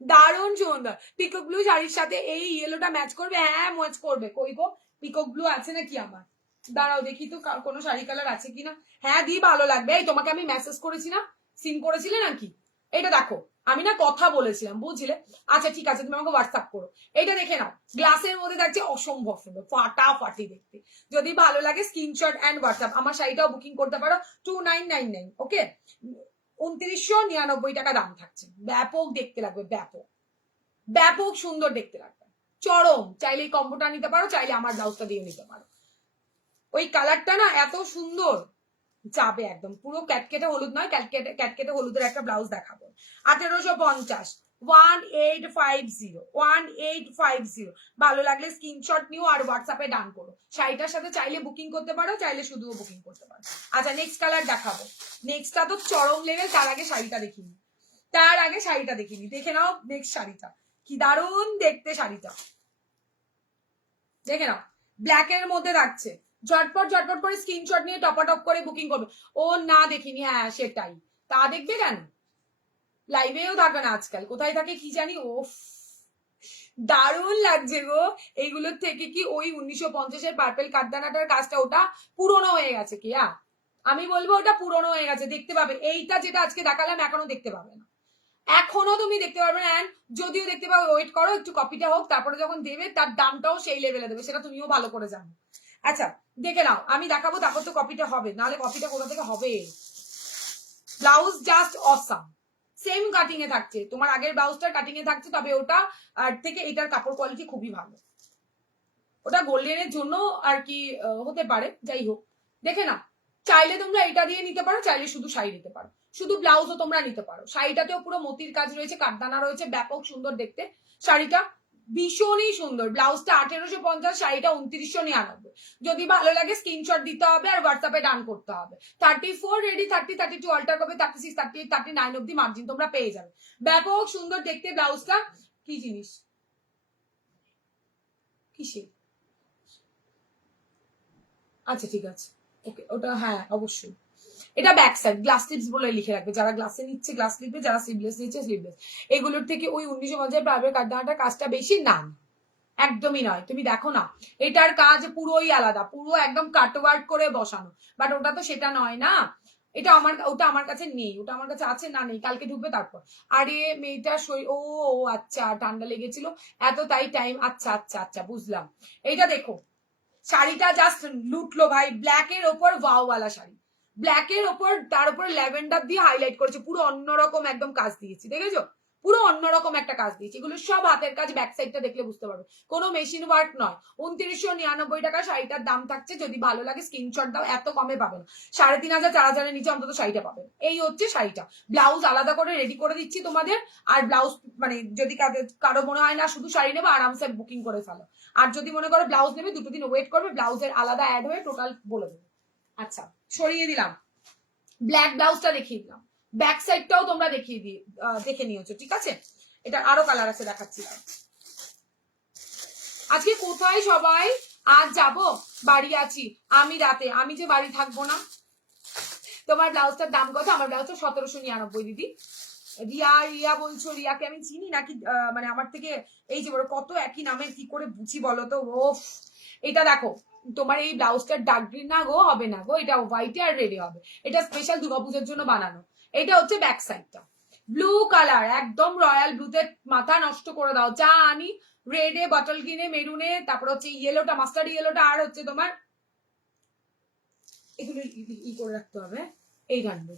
দারুণ সুন্দর। পিকক ব্লু শাড়ির সাথে এই ইয়েলোটা ম্যাচ করবে? হ্যাঁ ম্যাচ করবে। কই গো পিকক ব্লু আছে নাকি আমার? দাঁড়াও দেখি তো কোনো শাড়ি কালার আছে কিনা। হ্যাঁ দি, ভালো লাগবে। এই তোমাকে আমি মেসেজ করেছি না, সিন করেছিলে নাকি? এটা দেখো, আমি না কথা বলেছিলাম বুঝলে। আচ্ছা ঠিক আছে, তুমি আমাকে হোয়াটসঅ্যাপ করো। এটা দেখে নাও, গ্লাসের মধ্যে থাকছে, অসম্ভব সুন্দর, ফাটাফাটি দেখতে। যদি ভালো লাগে স্ক্রিনশট এন্ড হোয়াটসঅ্যাপ। আমার শাড়িটাও বুকিং করতে পারো 2999, ওকে? 2999 টাকা দাম থাকছে। ব্যাপক দেখতে লাগবে, ব্যাপক ব্যাপক সুন্দর দেখতে লাগবে, চরম। চাইলে এই কম্বোটা নিতে পারো, চাইলে আমার ব্লাউজটা দিয়ে নিতে পারো। ওই কালারটা না এত সুন্দর যাবে একদম, পুরো ক্যাটকেটে হলুদ নয়, ক্যাটকেটে হলুদের একটা ব্লাউজ দেখাবো। 1850, 1850। ভালো লাগলে স্ক্রিনশট নিও আর হোয়াটসঅ্যাপে ডান করো। শাড়িটার সাথে চাইলে বুকিং করতে পারো, চাইলে শুধুও বুকিং করতে পারো। আচ্ছা নেক্সট কালার দেখাবো, নেক্সটটা তো চরম লেভেল। তার আগে শাড়িটা দেখিনি, দেখে নাও নেক্সট শাড়িটা, কি দারুণ দেখতে শাড়িটা, দেখে নাও। ব্ল্যাক এর মধ্যে থাকছে, ঝটপট ঝটপট করে স্ক্রিনশট নিয়ে টপাটপ করে বুকিং করবে। ও না দেখিনি, হ্যাঁ সেটাই, তা দেখবে কেন? লাইভেও থাকে না আজকাল, কোথায় থাকে কি জানি। ওফ দারুণ লাগছে গো। এইগুলোর থেকে কি ওই 1950-এর পার্পেল কাঠদানাটার কাজটা, ওটা পুরনো হয়ে গেছে কি? আমি বলবো ওটা পুরনো হয়ে গেছে, দেখতে পাবে। এইটা যেটা আজকে দেখালাম এখনো দেখতে পাবে না, এখনো তুমি দেখতে পারবে না। যদিও দেখতে পাবে, ওয়েট করো একটু, কপিটা হোক, তারপরে যখন দেবে তার দামটাও সেই লেভেলে দেবে, সেটা তুমিও ভালো করে জানো। আচ্ছা দেখে নাও, আমি দেখাবো, তারপর তো কপিটা হবে, নাহলে কপিটা কোথা থেকে হবে? Blouse just awesome, same cutting এ থাকছে, তোমার আগের ব্লাউজটার কাটিং এ থাকছে, তবে ওটা আর থেকে এটার কাপড় কোয়ালিটি খুবই ভালো। ওটা গোল্ডেনের জন্য আর কি হতে পারে, যাই হোক। দেখে না, চাইলে তোমরা এটা দিয়ে নিতে পারো, চাইলে শুধু শাড়ি নিতে পারো, শুধু ব্লাউজও তোমরা নিতে পারো। শাড়িটাতেও পুরো মতির কাজ রয়েছে, কাঠদানা রয়েছে, ব্যাপক সুন্দর দেখতে শাড়িটা, ভীষণই সুন্দর। ব্লাউজটা 1850, শাড়িটা 2999। যদি ভালো লাগে স্ক্রিনশট দিতে হবে আর হোয়াটসঅ্যাপে ডান করতে হবে। 34 রেডি, 30, 32 অল্টার করবে, 36, 38, 39 অব্দি মার্জিন তোমরা পেয়ে যাবে। ব্যাপক সুন্দর দেখতে ব্লাউজটা। কি জিনিস, কিসে? আচ্ছা ঠিক আছে, ওকে, ওটা হ্যাঁ অবশ্যই। এটা ব্যাক সাইড, গ্লাস স্লিপস বলে লিখে রাখবে, যারা গ্লাসে নিচ্ছে গ্লাস লিখবে, যারা স্লিভলেস নিচ্ছে স্লিভলেস। এগুলোর থেকে ওই 1950 প্রাইভেট কাঠদানাটার কাজটা বেশি না, একদমই নয়। তুমি দেখো না, এটার কাজ পুরোই আলাদা, পুরো একদম কাটওয়ার্ক করে বসানো, বাট ওটা তো সেটা নয় না। এটা ওটা আমার কাছে নেই, ওটা আমার কাছে আছে না নেই, কালকে ঢুকবে তারপর। আরে মেয়েটা ও আচ্ছা ঠান্ডা লেগেছিল এত, তাই টাইম। আচ্ছা আচ্ছা আচ্ছা বুঝলাম। এইটা দেখো, শাড়িটা জাস্ট লুটলো ভাই, ব্ল্যাক এর ওপর ওয়াওয়ালা শাড়ি, ব্ল্যাক এর ওপর, তার উপর ল্যাভেন্ডার দিয়ে হাইলাইট করেছে, পুরো অন্যরকম একদম কাজ দিয়েছি, দেখেছো? পুরো অন্যরকম একটা কাজ দিয়েছি। এগুলো সব হাতের কাজ, ব্যাক সাইডটা দেখলে বুঝতে পারবে, কোনো মেশিন ওয়ার্ক নয়। 2999 টাকা শাড়িটার দাম থাকছে, যদি ভালো লাগে স্ক্রিনশট দাও, এত কমে পাবে না। 3500, 4000-এর নিচে অন্তত শাড়িটা পাবে। এই হচ্ছে শাড়িটা, ব্লাউজ আলাদা করে রেডি করে দিচ্ছি তোমাদের। আর ব্লাউজ মানে যদি কারো মনে হয় না শুধু শাড়ি নেবো, আরামসে বুকিং করে ফেলো। আর যদি মনে করো ব্লাউজ নেবে, দুটো দিন ওয়েট করবে, ব্লাউজের আলাদা অ্যাড হয়ে টোটাল বলে দেবে। আচ্ছা সরিয়ে দিলাম, ব্ল্যাক ব্লাউজটা দেখিয়ে দিলাম, ব্যাক সাইডটাও তোমরা দেখে নিয়েছো, ঠিক আছে? এটা আরো কালার আছে, দেখাচ্ছি। আজকে কোথায় সবাই? আজ যাব, বাড়ি আছি আমি রাতে, আমি যে বাড়ি থাকবো না। তোমার ব্লাউজটার দাম কত? আমার ব্লাউজটা 1799 দিদি। রিয়া বলছো, রিয়াকে আমি চিনি নাকি? মানে আমার থেকে এই যে বড় কত একই নামে, কি করে বুঝি বলো তো? ওফ, এটা দেখো, তোমার এই ব্লাউজটার ডার্ক গ্রিন না গো, হবে না গো, এটা হোয়াইটে আর রেডে হবে। এটা স্পেশাল দুর্গাপূজার জন্য বানানো। এটা হচ্ছে ব্যাক সাইডটা, ব্লু কালার, একদম রয়্যাল ব্লুতে মাথা নষ্ট করে দাও। যা আনি রেডে, বটল গ্রিনে, মেরুনে, তারপর হচ্ছে ইয়েলোটা, মাস্টার্ড ইয়েলোটা, আর হচ্ছে তোমার এগুলো ই করে রাখতে হবে। এই রাখবে,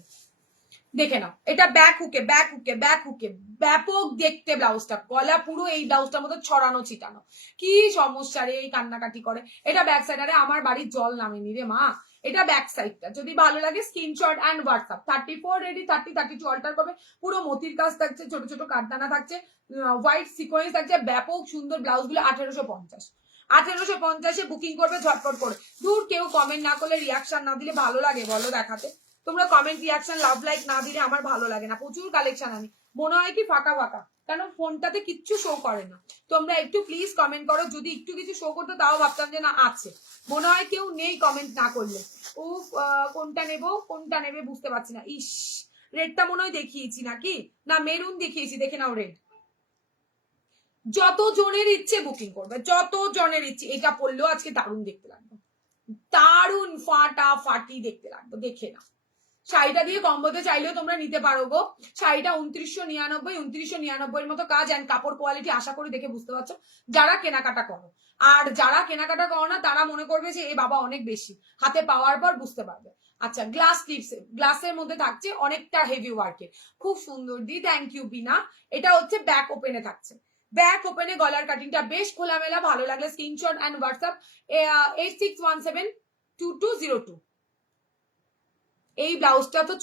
দেখে নাও, এটা ব্যাক হুকে, ব্যাক হুকে, ব্যাক হুকে, ব্যাপক দেখতে ব্লাউজটা, গলা পুরো এই ব্লাউজটার মধ্যে ছড়ানো ছিটানো। কি সমস্যা রে, এই কান্নাকাটি করে। এটা ব্যাক সাইড, আরে আমার বাড়ির জল নামেনি রে মা। এটা ব্যাক সাইডটা, যদি ভালো লাগে screenshot and WhatsApp. 34 ready, 30, 32 alter করবে। পুরো মতির কাজ থাকছে, ছোট ছোট কাঠদানা থাকছে, হোয়াইট সিকোয়েন্স থাকছে, ব্যাপক সুন্দর। ব্লাউজগুলো 1850, 1850-এ বুকিং করবে ঝটপট করে। দূর, কেউ কমেন্ট না করলে, রিয়াকশন না দিলে ভালো লাগে বলো দেখাতে? তোমরা কমেন্ট রিয়াকশন লাভ লাইক না দিলে আমার ভালো লাগে না। প্রচুর কালেকশন আনি, মনে হয় কি ফাঁকা ফাঁকা, কেন ফোনটাতে কিচ্ছু শো করে না। তোমরা একটু প্লিজ কমেন্ট করো, যদি একটু কিছু শো করতো তাও ভাবতাম যে না আছে, মনে হয় কেউ নেই কমেন্ট না করলে। ও কোনটা নেবে বুঝতে পারছি না। ইস, রেডটা মনে হয় দেখিয়েছি নাকি, না মেরুন দেখিয়েছি, দেখে নাও রেড। যত জনের ইচ্ছে বুকিং করবে, যত জনের ইচ্ছে। এটা পড়লেও আজকে দারুণ দেখতে লাগবে, দারুণ ফাটাফাটি দেখতে লাগবে, দেখে না। শাড়িটা দিয়ে কম্বোতে চাইলেও তোমরা নিতে পারো গো। শাড়িটা 2999 মতো কাজ, অ্যান্ড কাপড় কোয়ালিটি আশা করি দেখে বুঝতে পারছো যারা কেনাকাটা করো। আর যারা কেনাকাটা করো না তারা মনে করবে যে এ বাবা অনেক বেশি, হাতে পাওয়ার পর বুঝতে পারবে। আচ্ছা, গ্লাস ক্লিপস, গ্লাসের মধ্যে থাকছে অনেকটা হেভি ওয়ার্কে, খুব সুন্দর দি, থ্যাংক ইউ বিনা। এটা হচ্ছে ব্যাক ওপেনে থাকছে, ব্যাক ওপেনে গলার কাটিংটা বেশ খোলামেলা। ভালো লাগলে স্ক্রিনশট অ্যান্ড হোয়াটসঅ্যাপ 86172202। এই ব্লাউজটা তো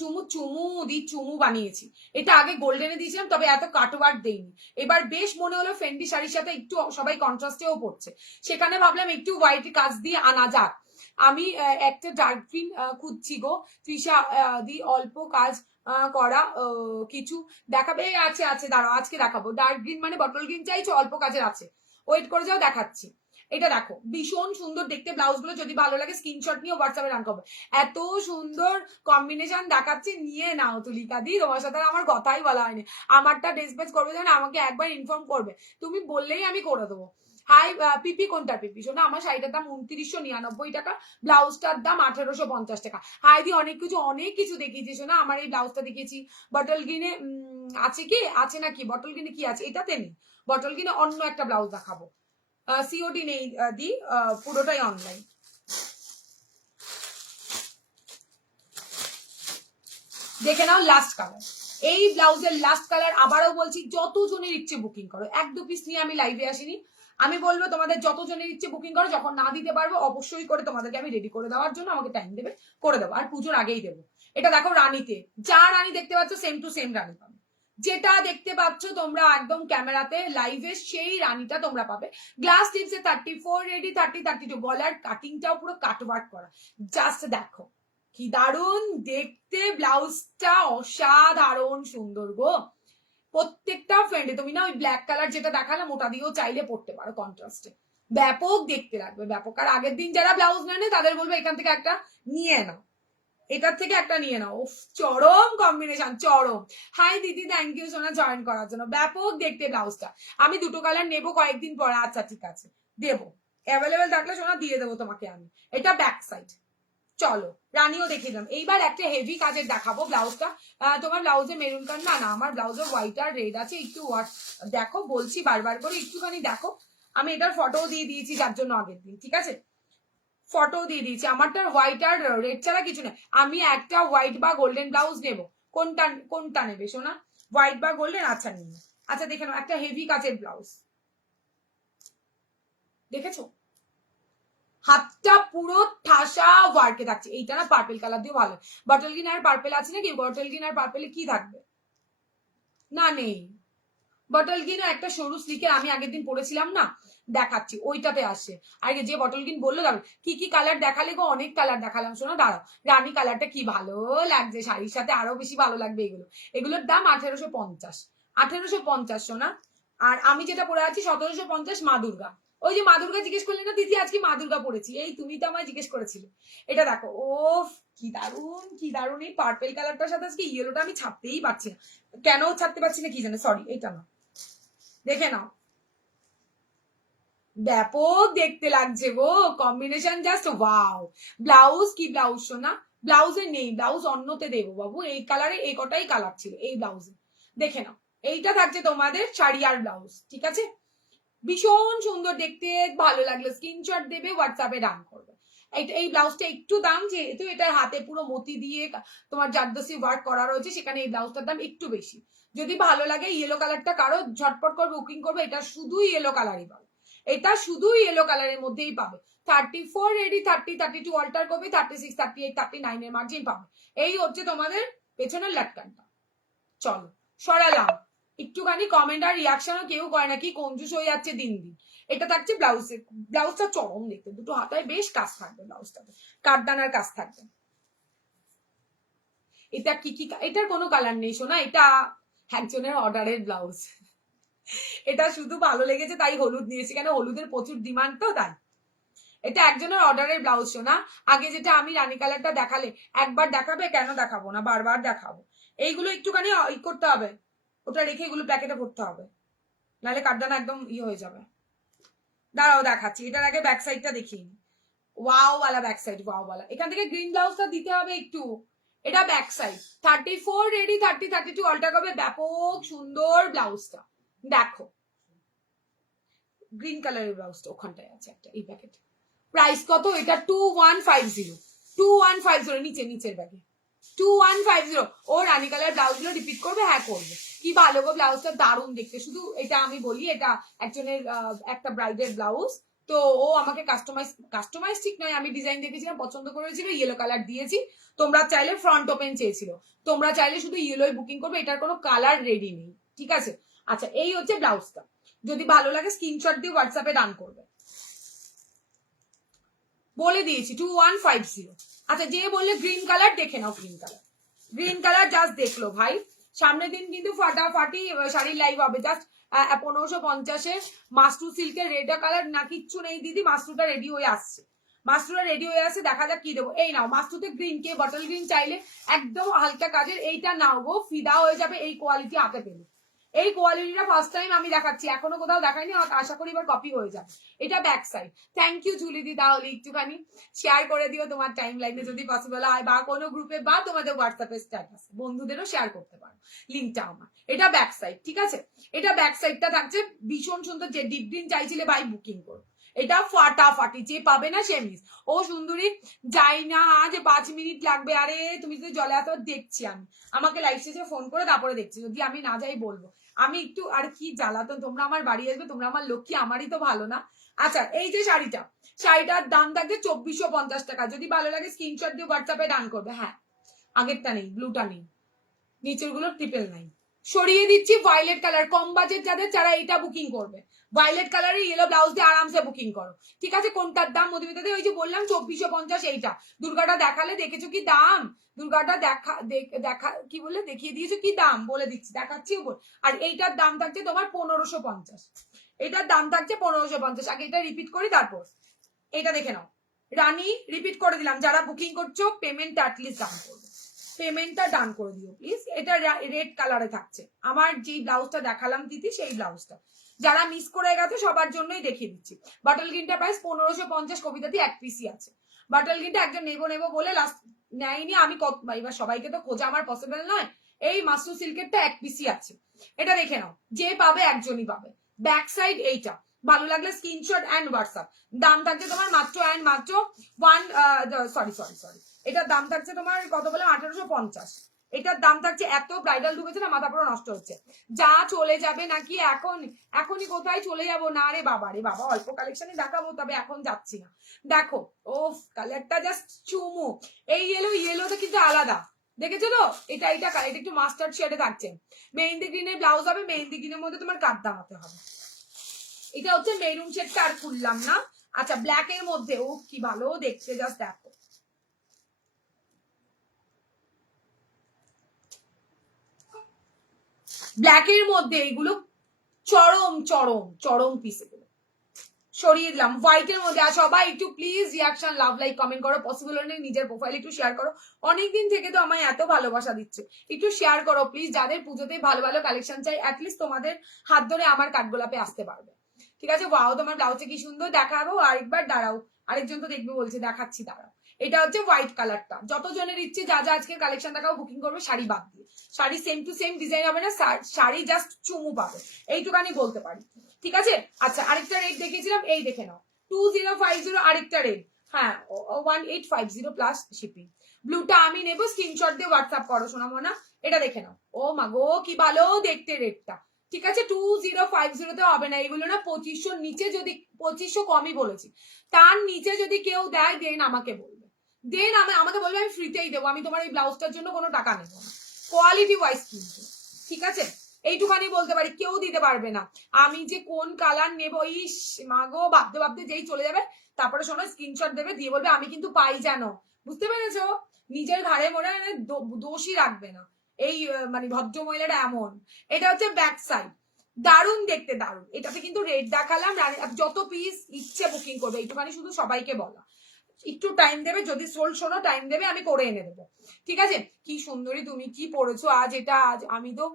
চুমু বানিয়েছি। এটা আগে গোল্ডেনে দিয়েছিলাম, তবে এত কাটওয়ার্ক দেইনি। এবার বেশ মনে হলো ফেন্ডি শাড়ির সাথে একটু সবাই কন্ট্রাস্টেও পড়ছে, সেখানে ভাবলাম একটু হোয়াইট কাজ দিয়ে আনা যাক। আমি একটা ডার্ক গ্রিন খুঁজছি গো তৃষা দি, অল্প কাজ করা কিছু দেখাবে। আছে দাঁড়াও, আজকে দেখাবো। ডার্ক গ্রিন মানে বটল গ্রিন চাইছো, অল্প কাজের আছে, ওয়েট করে যাও, দেখাচ্ছি। এটা দেখো ভীষণ সুন্দর দেখতে ব্লাউজ গুলো, যদি ভালো লাগে স্ক্রিনশট নিয়ে হোয়াটসঅ্যাপে রান করবে। এত সুন্দর কম্বিনেশন দেখাচ্ছি, নিয়ে নাও তুলিকা দি, তোমার সাথে আমার কথাই বলা হয়নি। আমারটা ডিসপ্যাচ করবে যেন আমাকে একবার ইনফর্ম করবে, তুমি বললেই আমি করে দেবো। হাই পিপি, কোনটার পিপি শোনা? আমার শাড়িটার দাম 2999 টাকা, ব্লাউজটার দাম 1850 টাকা। হাই দি, অনেক কিছু দেখিয়েছি শোনা। আমার এই ব্লাউজটা দেখিয়েছি বটল গ্রিনে, আছে কি আছে নাকি বটল গ্রিনে, কি আছে এটাতে নেই। বটল গ্রিনে অন্য একটা ব্লাউজ দেখাবো, সিওডি নেই দি, পুরোটাই অনলাইন। দেখে নাও লাস্ট কালার, এই ব্লাউজের লাস্ট কালার। আবারও বলছি, যত জনের ইচ্ছে বুকিং করো, 1-2 পিস নিয়ে আমি লাইভে আসিনি। আমি বলবো তোমাদের যত জনের ইচ্ছে বুকিং করো, যখন না দিতে পারবো অবশ্যই করে তোমাদেরকে আমি রেডি করে দেওয়ার জন্য, আমাকে টাইম দেবে, করে দেবো, আর পুজোর আগেই দেবো। এটা দেখো রানীতে, যা রানী দেখতে পাচ্ছ সেম টু সেম রানী পাবে, যেটা দেখতে পাচ্ছ তোমরা একদম ক্যামেরাতে লাইভে সেই রানীটা তোমরা পাবে। গ্লাস টিপসে 34 রেডি, 30-32 গলার কাটিংটাও পুরো কাটওয়ার্ক করা, জাস্ট দেখো কি দারুণ দেখতে। ব্লাউজটা অসাধারণ সুন্দর গো। প্রত্যেকটা ফ্রেন্ডে তুমি না ওই ব্ল্যাক কালার যেটা দেখালাম ওটা দিয়েও চাইলে পড়তে পারো কন্ট্রাস্টে, ব্যাপক দেখতে লাগবে, ব্যাপক। আর আগের দিন যারা ব্লাউজ নেয় তাদের বলবো এখান থেকে একটা নিয়ে নাও, এটার থেকে একটা নিয়ে নাও। চরম কম্বিনেশন, চরম। হাই দিদি, থ্যাংক ইউ সোনা জয়েন করার জন্য। ব্যাপক দেখতে ব্লাউজটা। আমি দুটো কালার নেবো কয়েকদিন পরে, আচ্ছা ঠিক আছে দেবো, অ্যাভেলেবেল থাকলে সোনা দিয়ে দেবো তোমাকে আমি। এটা ব্যাক সাইড, চলো রানিও দেখিয়ে দিলাম। এইবার একটা হেভি কাজের দেখাবো ব্লাউজটা। তোমার ব্লাউজে মেরুন কালার, না আমার ব্লাউজে হোয়াইট আর রেড আছে, একটু দেখো, বলছি বারবার করে একটুখানি দেখো। আমি এটার ফটোও দিয়ে দিয়েছি যার জন্য আগের দিন, ঠিক আছে, ফটো দিয়ে দিয়েছি। আমারটার হোয়াইট আর রেড ছাড়া কিছু নেই। আমি একটা হোয়াইট বা গোল্ডেন ব্লাউজ নেবো, কোনটা নেবে সোনা? হোয়াইট বা গোল্ডেন? আচ্ছা নিয়ে, আচ্ছা দেখে নাও একটা হেভি কাজের ব্লাউজ, দেখেছো হাতটা পুরো ঠাসা ওয়ার্কে থাকছে। এইটা না পার্পেল কালার দিয়ে ভালো, বটল গ্রিন আর পার্পেল আছে নাকি? বটল গ্রিন আর পার্পেলে কি থাকবে? না নেই। বটল গ্রিন একটা সরু স্লিকের আমি আগের দিন পরেছিলাম না, দেখাচ্ছি, ওইটাতে আসে। আর যে বটল গ্রিন বললো দাঁড়ো, কি কালার দেখালে গো? অনেক কালার দেখালাম শোনো, দাঁড়াও। রানী কালারটা কি ভালো লাগছে, শাড়ির সাথে আরো বেশি ভালো লাগবে। এগুলোর দাম 1850, 1850 সোনা। আর আমি যেটা পরে আছি 1750 মা দুর্গা। ওই যে মা দুর্গা জিজ্ঞেস করলে না দিদি আজকে মা দুর্গা পড়েছি, এই তুমি তো আমায় জিজ্ঞেস করেছিলে। এটা দেখো, ও কি দারুণ এই পার্পেল কালারটার সাথে আজকে ইয়েলোটা আমি ছাড়তেই পারছি না, কেন ছাড়তে পারছি না কি জানে, সরি এটা না, দেখে নাও ব্যাপক দেখতে লাগছে গো, কম্বিনেশন জাস্ট ওয়াও। ব্লাউজ কি ব্লাউজ শোনা? ব্লাউজে নেই, ব্লাউজ অন্যতে দেবো বাবু। এই কালারে এই কটাই কালার ছিল এই ব্লাউজে, দেখে নাও। এইটা থাকছে তোমাদের শাড়ি আর ব্লাউজ, ঠিক আছে, ভীষণ সুন্দর দেখতে। ভালো লাগলো স্ক্রিনশট দেবে, হোয়াটসঅ্যাপে ডান করবে। এই ব্লাউজটা একটু দাম, যেহেতু এটার হাতে পুরো মতি দিয়ে তোমার জারদোসি ওয়ার্ক করা রয়েছে, সেখানে এই ব্লাউজটার দাম একটু বেশি। যদি ভালো লাগে ইয়েলো কালারটা কারো ঝটপট করে বুকিং করবে, এটা শুধু ইয়েলো কালারই পাবে, এটা শুধু ইয়েলো কালারের মধ্যেই পাবে। 34 রেডি, 30-32 অল্টার করবে, 36-38-39 এর মার্জিন পাবে। এই হচ্ছে তোমাদের পেছনের লাটকানটা। চলো সরালাম। একটুখানি কমেন্ট আর রিয়াকশনও কেউ করে না, কি কঞ্জুস হয়ে যাচ্ছে দিন দিন। এটা থাকছে ব্লাউজে, ব্লাউজটা চরম দেখতে, দুটো হাতায় বেশ কাজ থাকবে, ব্লাউজটাতে কাঠদানার কাজ থাকবে। এটা কি কি, এটার কোনো কালার নেই শোনা, এটা একজনের অর্ডারের ব্লাউজ। এটা শুধু ভালো লেগেছে তাই হলুদ নিয়েছি, কেন হলুদের প্রচুর ডিমান্ড তো তাই। এটা একজনের অর্ডারের ব্লাউজ শোনা। আগে যেটা আমি রানী কালারটা দেখালে একবার দেখাবে, কেন দেখাবো না, বারবার দেখাবো। এইগুলো একটুখানি করতে হবে, ওটা রেখে এগুলো প্যাকেটে ভরতে হবে, নাহলে কাঠদানা একদম হয়ে যাবে। দাঁড়াও দেখাচ্ছি, এটার আগে ব্যাক সাইডটা দেখিয়ে নি। ওয়াও ওয়ালা ব্যাক সাইড, ওয়াও ওয়ালা। এখান থেকে গ্রিন ব্লাউজটা দিতে হবে একটু। এটা ব্যাক সাইড 34 রেডি, 30 32 অল্টার করবে। ব্যাপক সুন্দর ব্লাউজটা দেখো, গ্রিন কালারের ব্লাউজটা ওখানটায় আছে একটা, এই প্যাকেট। প্রাইস কত এটা? 2150, 2150 নিচে, নিচের ব্যাগে 2150। ও রানী কালার ব্লাউজ গুলো রিপিট করবে? হ্যাঁ করবে। কি ভালো গো, ব্লাউজটা দারুণ দেখতে। শুধু এটা আমি বলি, এটা একজনের একটা ব্রাইডের ব্লাউজ, তো ও আমাকে কাস্টমাইজ ঠিক নয়, আমি ডিজাইন দেখেছিলাম, পছন্দ করেছিল, ইয়েলো কালার দিয়েছি। তোমরা চাইলে ফ্রন্ট ওপেন চেয়েছিল, তোমরা চাইলে শুধু ইয়েলোই বুকিং করবে, এটার কোনো কালার রেডি নেই, ঠিক আছে? আচ্ছা, এই হচ্ছে ব্লাউজটা। যদি ভালো লাগে স্ক্রিনশট দিয়ে হোয়াটসঅ্যাপে ডান করবে, বলে দিয়েছি 2150। আচ্ছা, যে বললে গ্রিন কালার, দেখে নাও green colour. Green colour just দেখলো ভাই। সামনের দিন কিন্তু ফাটাফাটি শাড়ির লাইভ হবে। জাস্ট 1550-এ মাস্টু সিল্কের রেড কালার না, কিচ্ছু নেই দিদি, মাস্টুটা রেডি হয়ে আসছে, মাস্টুটা রেডি হয়ে আসছে, দেখা যাক কি দেবো। এই নাও মাস্টুতে গ্রিন, কে বটল গ্রিন চাইলে একদম হালকা কাজের এইটা নাও গো, ফিদা হয়ে যাবে এই কোয়ালিটি হাতে পেলে। এই কোয়ালিটিটা ফার্স্ট টাইম আমি দেখাচ্ছি, এখনো কোথাও দেখাইনি, আশা করি এবার কপি হয়ে যাবে। এটা ব্যাক সাইড। থ্যাংক ইউ ঝুলি দি, তাহলে একটুখানি শেয়ার করে দিও তোমার টাইম লাইনে যদি পসিবল হয়, বা কোনো গ্রুপে বা তোমাদের হোয়াটসঅ্যাপে স্ট্যাটাস, বন্ধুদেরও শেয়ার করতে পারো লিঙ্কটা আমার। এটা ব্যাক সাইড, ঠিক আছে? এটা ব্যাক সাইডটা থাকছে ভীষণ সুন্দর। যে ডিপ গ্রিন চাইছিলে ভাই বুকিং করো, এটা ফাটাফাটি, যে পাবে না সে মিস। ও সুন্দরী, যাই না যে 5 মিনিট লাগবে, আরে তুমি যদি জলে আসো দেখছি আমি, আমাকে লাইভ স্টেজে ফোন করে তারপরে দেখছি, যদি আমি না যাই বলবো। আমি একটু, আর কি জ্বালাতন, তোমরা আমার বাড়ি আসবে, তোমরা আমার লক্ষ্মী, আমারই তো ভালো না। আচ্ছা, এই যে শাড়িটা, শাড়িটার দাম থাকবে 2450 টাকা। যদি ভালো লাগে স্ক্রিনশট দিয়ে হোয়াটসঅ্যাপে ডান করবে। হ্যাঁ, আগেরটা নেই, ব্লুটা নেই, নিচের গুলো 999। সরিয়ে দিচ্ছি ভায়োলেট কালার, কম বাজেট যাদের, যারা এইটা বুকিং করবে, ভায়োলেট কালারের ইয়েলো ব্লাউজ দিয়ে আরামসে বুকিং করো, ঠিক আছে? কোনটার দাম মধুমিতাতে? ওই যে বললাম 2450, এইটা। দুর্গাটা দেখালে দেখেছো কি দাম? দুর্গাটা দেখা কি বললে, দেখিয়ে দিয়েছো কি দাম, বলে দিচ্ছি, দেখাচ্ছি। আর এইটার দাম থাকছে তোমার 1550, এটার দাম থাকছে 1550। আগে এটা রিপিট করি, তারপর এটা দেখে নাও। রানী রিপিট করে দিলাম, যারা বুকিং করছো পেমেন্ট অ্যাটলিস্ট ডান করবে, পেমেন্টটা ডান করে দিও প্লিজ। এটা রেড কালারে থাকছে, আমার যেই ব্লাউজটা দেখালাম দিদি, সেই ব্লাউজটা। যারা মিস করে গেছে সবার জন্যই দেখিয়ে দিচ্ছি। বাটল গ্রিনটা প্রাইস 1550, কবিতাতে এক পিসি আছে। বাটল গ্রিনটা একজন নেবো বলে লাস্ট নেয়নি, আমি কত, এবার সবাইকে তো খোঁজা আমার পসিবল নয়। এই মাসু সিল্কেরটা এক পিসি আছে, এটা দেখে নাও, যে পাবে একজনই পাবে। ব্যাক সাইড এইটা, ভালো লাগলে স্ক্রিনশট অ্যান্ড হোয়াটসঅ্যাপ। দাম থাকছে তোমার মাত্র অ্যান্ড মাত্র সরি, এটার দাম থাকছে তোমার কত বলে, 1850। এটার দাম থাকছে, এত ব্রাইডাল ঢুকেছে না, মাথা পুরো নষ্ট হচ্ছে। যা চলে যাবে নাকি এখনই কোথায় চলে যাবো না রে বাবা, অল্প কালেকশনে দেখাবো, তবে এখন যাচ্ছি না। দেখো, ও কালারটা জাস্ট চুমু। এই ইয়েলোটা কিন্তু আলাদা, দেখেছো তো? এটা একটু মাস্টার্ড শেডে থাকছে, মেহেন্দি গ্রিনের ব্লাউজ হবে, মেহেন্দি গ্রিনের মধ্যে তোমার কাঁদা হতে হবে। এটা হচ্ছে মেরুন শেডটা, আর খুললাম না। আচ্ছা, ব্ল্যাক এর মধ্যে, ও কি ভালো দেখতে, জাস্ট দেখো। ব্ল্যাকের মধ্যে এইগুলো চরম চরম চরম পিস, এগুলো সরিয়ে দিলাম। হোয়াইটের মধ্যে, আর সবাই একটু please reaction, love, like, comment করো, পসিবল হলে নিজের প্রোফাইল একটু শেয়ার করো। অনেকদিন থেকে তো আমায় এত ভালোবাসা দিচ্ছে, একটু শেয়ার করো প্লিজ। যাদের পুজোতে ভালো ভালো কালেকশন চাই, অ্যাটলিস্ট তোমাদের হাত ধরে আমার কাঠগোলাপে আসতে পারবে, ঠিক আছে? ওয়াও, তোমার ব্লাউজে কি সুন্দর, দেখাবো আরেকবার, দাঁড়াও, আরেকজন তো দেখবে বলছে, দেখাচ্ছি, দাঁড়াও। এটা হচ্ছে হোয়াইট কালারটা। যতজনের ইচ্ছে যা যা আজকে কালেকশন দেখাবো বুকিং করবে, শাড়ি বাদ দিয়ে। Sari same to same design হবে না, শাড়ি জাস্ট চুমু পাবে, এইটুকানি বলতে পারি, ঠিক আছে? আচ্ছা, আরেকটা রেট দেখিয়েছিলাম, এই দেখে নাও, 2050, আরেকটা রেট, হ্যাঁ 1850 প্লাস শিপিং। ব্লুটা আমি নেবো, স্ক্রিনশট দিয়ে হোয়াটসঅ্যাপ করো সোনামোনা। এটা দেখে নাও, ও মাগো কি ভালো দেখতে রেটটা, ঠিক আছে? 2050 হবে না, এগুলো না 2500 নিচে, যদি 2500 কমই বলেছি, তার নিচে যদি কেউ দেয়, দেন আমাকে বলবে, আমাকে বলবে, আমি ফ্রিতেই দেবো, আমি তোমার এই ব্লাউজটার জন্য কোনো টাকা নেবো না, কোয়ালিটি ওয়াইজ কিন্তু, ঠিক আছে? এইটুখানি বলতে পারি, কেউ দিতে পারবে না। আমি যে কোন কালার নেবো, ইস মাগো, ভাবতে ভাবতে যেই চলে যাবে, তারপরে শোনো স্ক্রিনশট দেবে, দিয়ে বলবে আমি কিন্তু পাই, জানো বুঝতে পেরেছো? নিজের ঘাড়ে মনে দোষই রাখবে না, এই মানে ভদ্র মহিলাটা এমন। এটা হচ্ছে ব্যাক সাইড, দারুণ দেখতে, দারুণ। এটাতে কিন্তু রেড দেখালাম, যত পিস ইচ্ছে বুকিং করবে, এইটুখানি শুধু সবাইকে বলা। একটু টাইম দেবে, যদি সোল শোনো টাইম দেবে, আমি করে এনে দেবো, ঠিক আছে? কি সুন্দরী তুমি কি পড়েছো আজ, এটা আজ আমি তো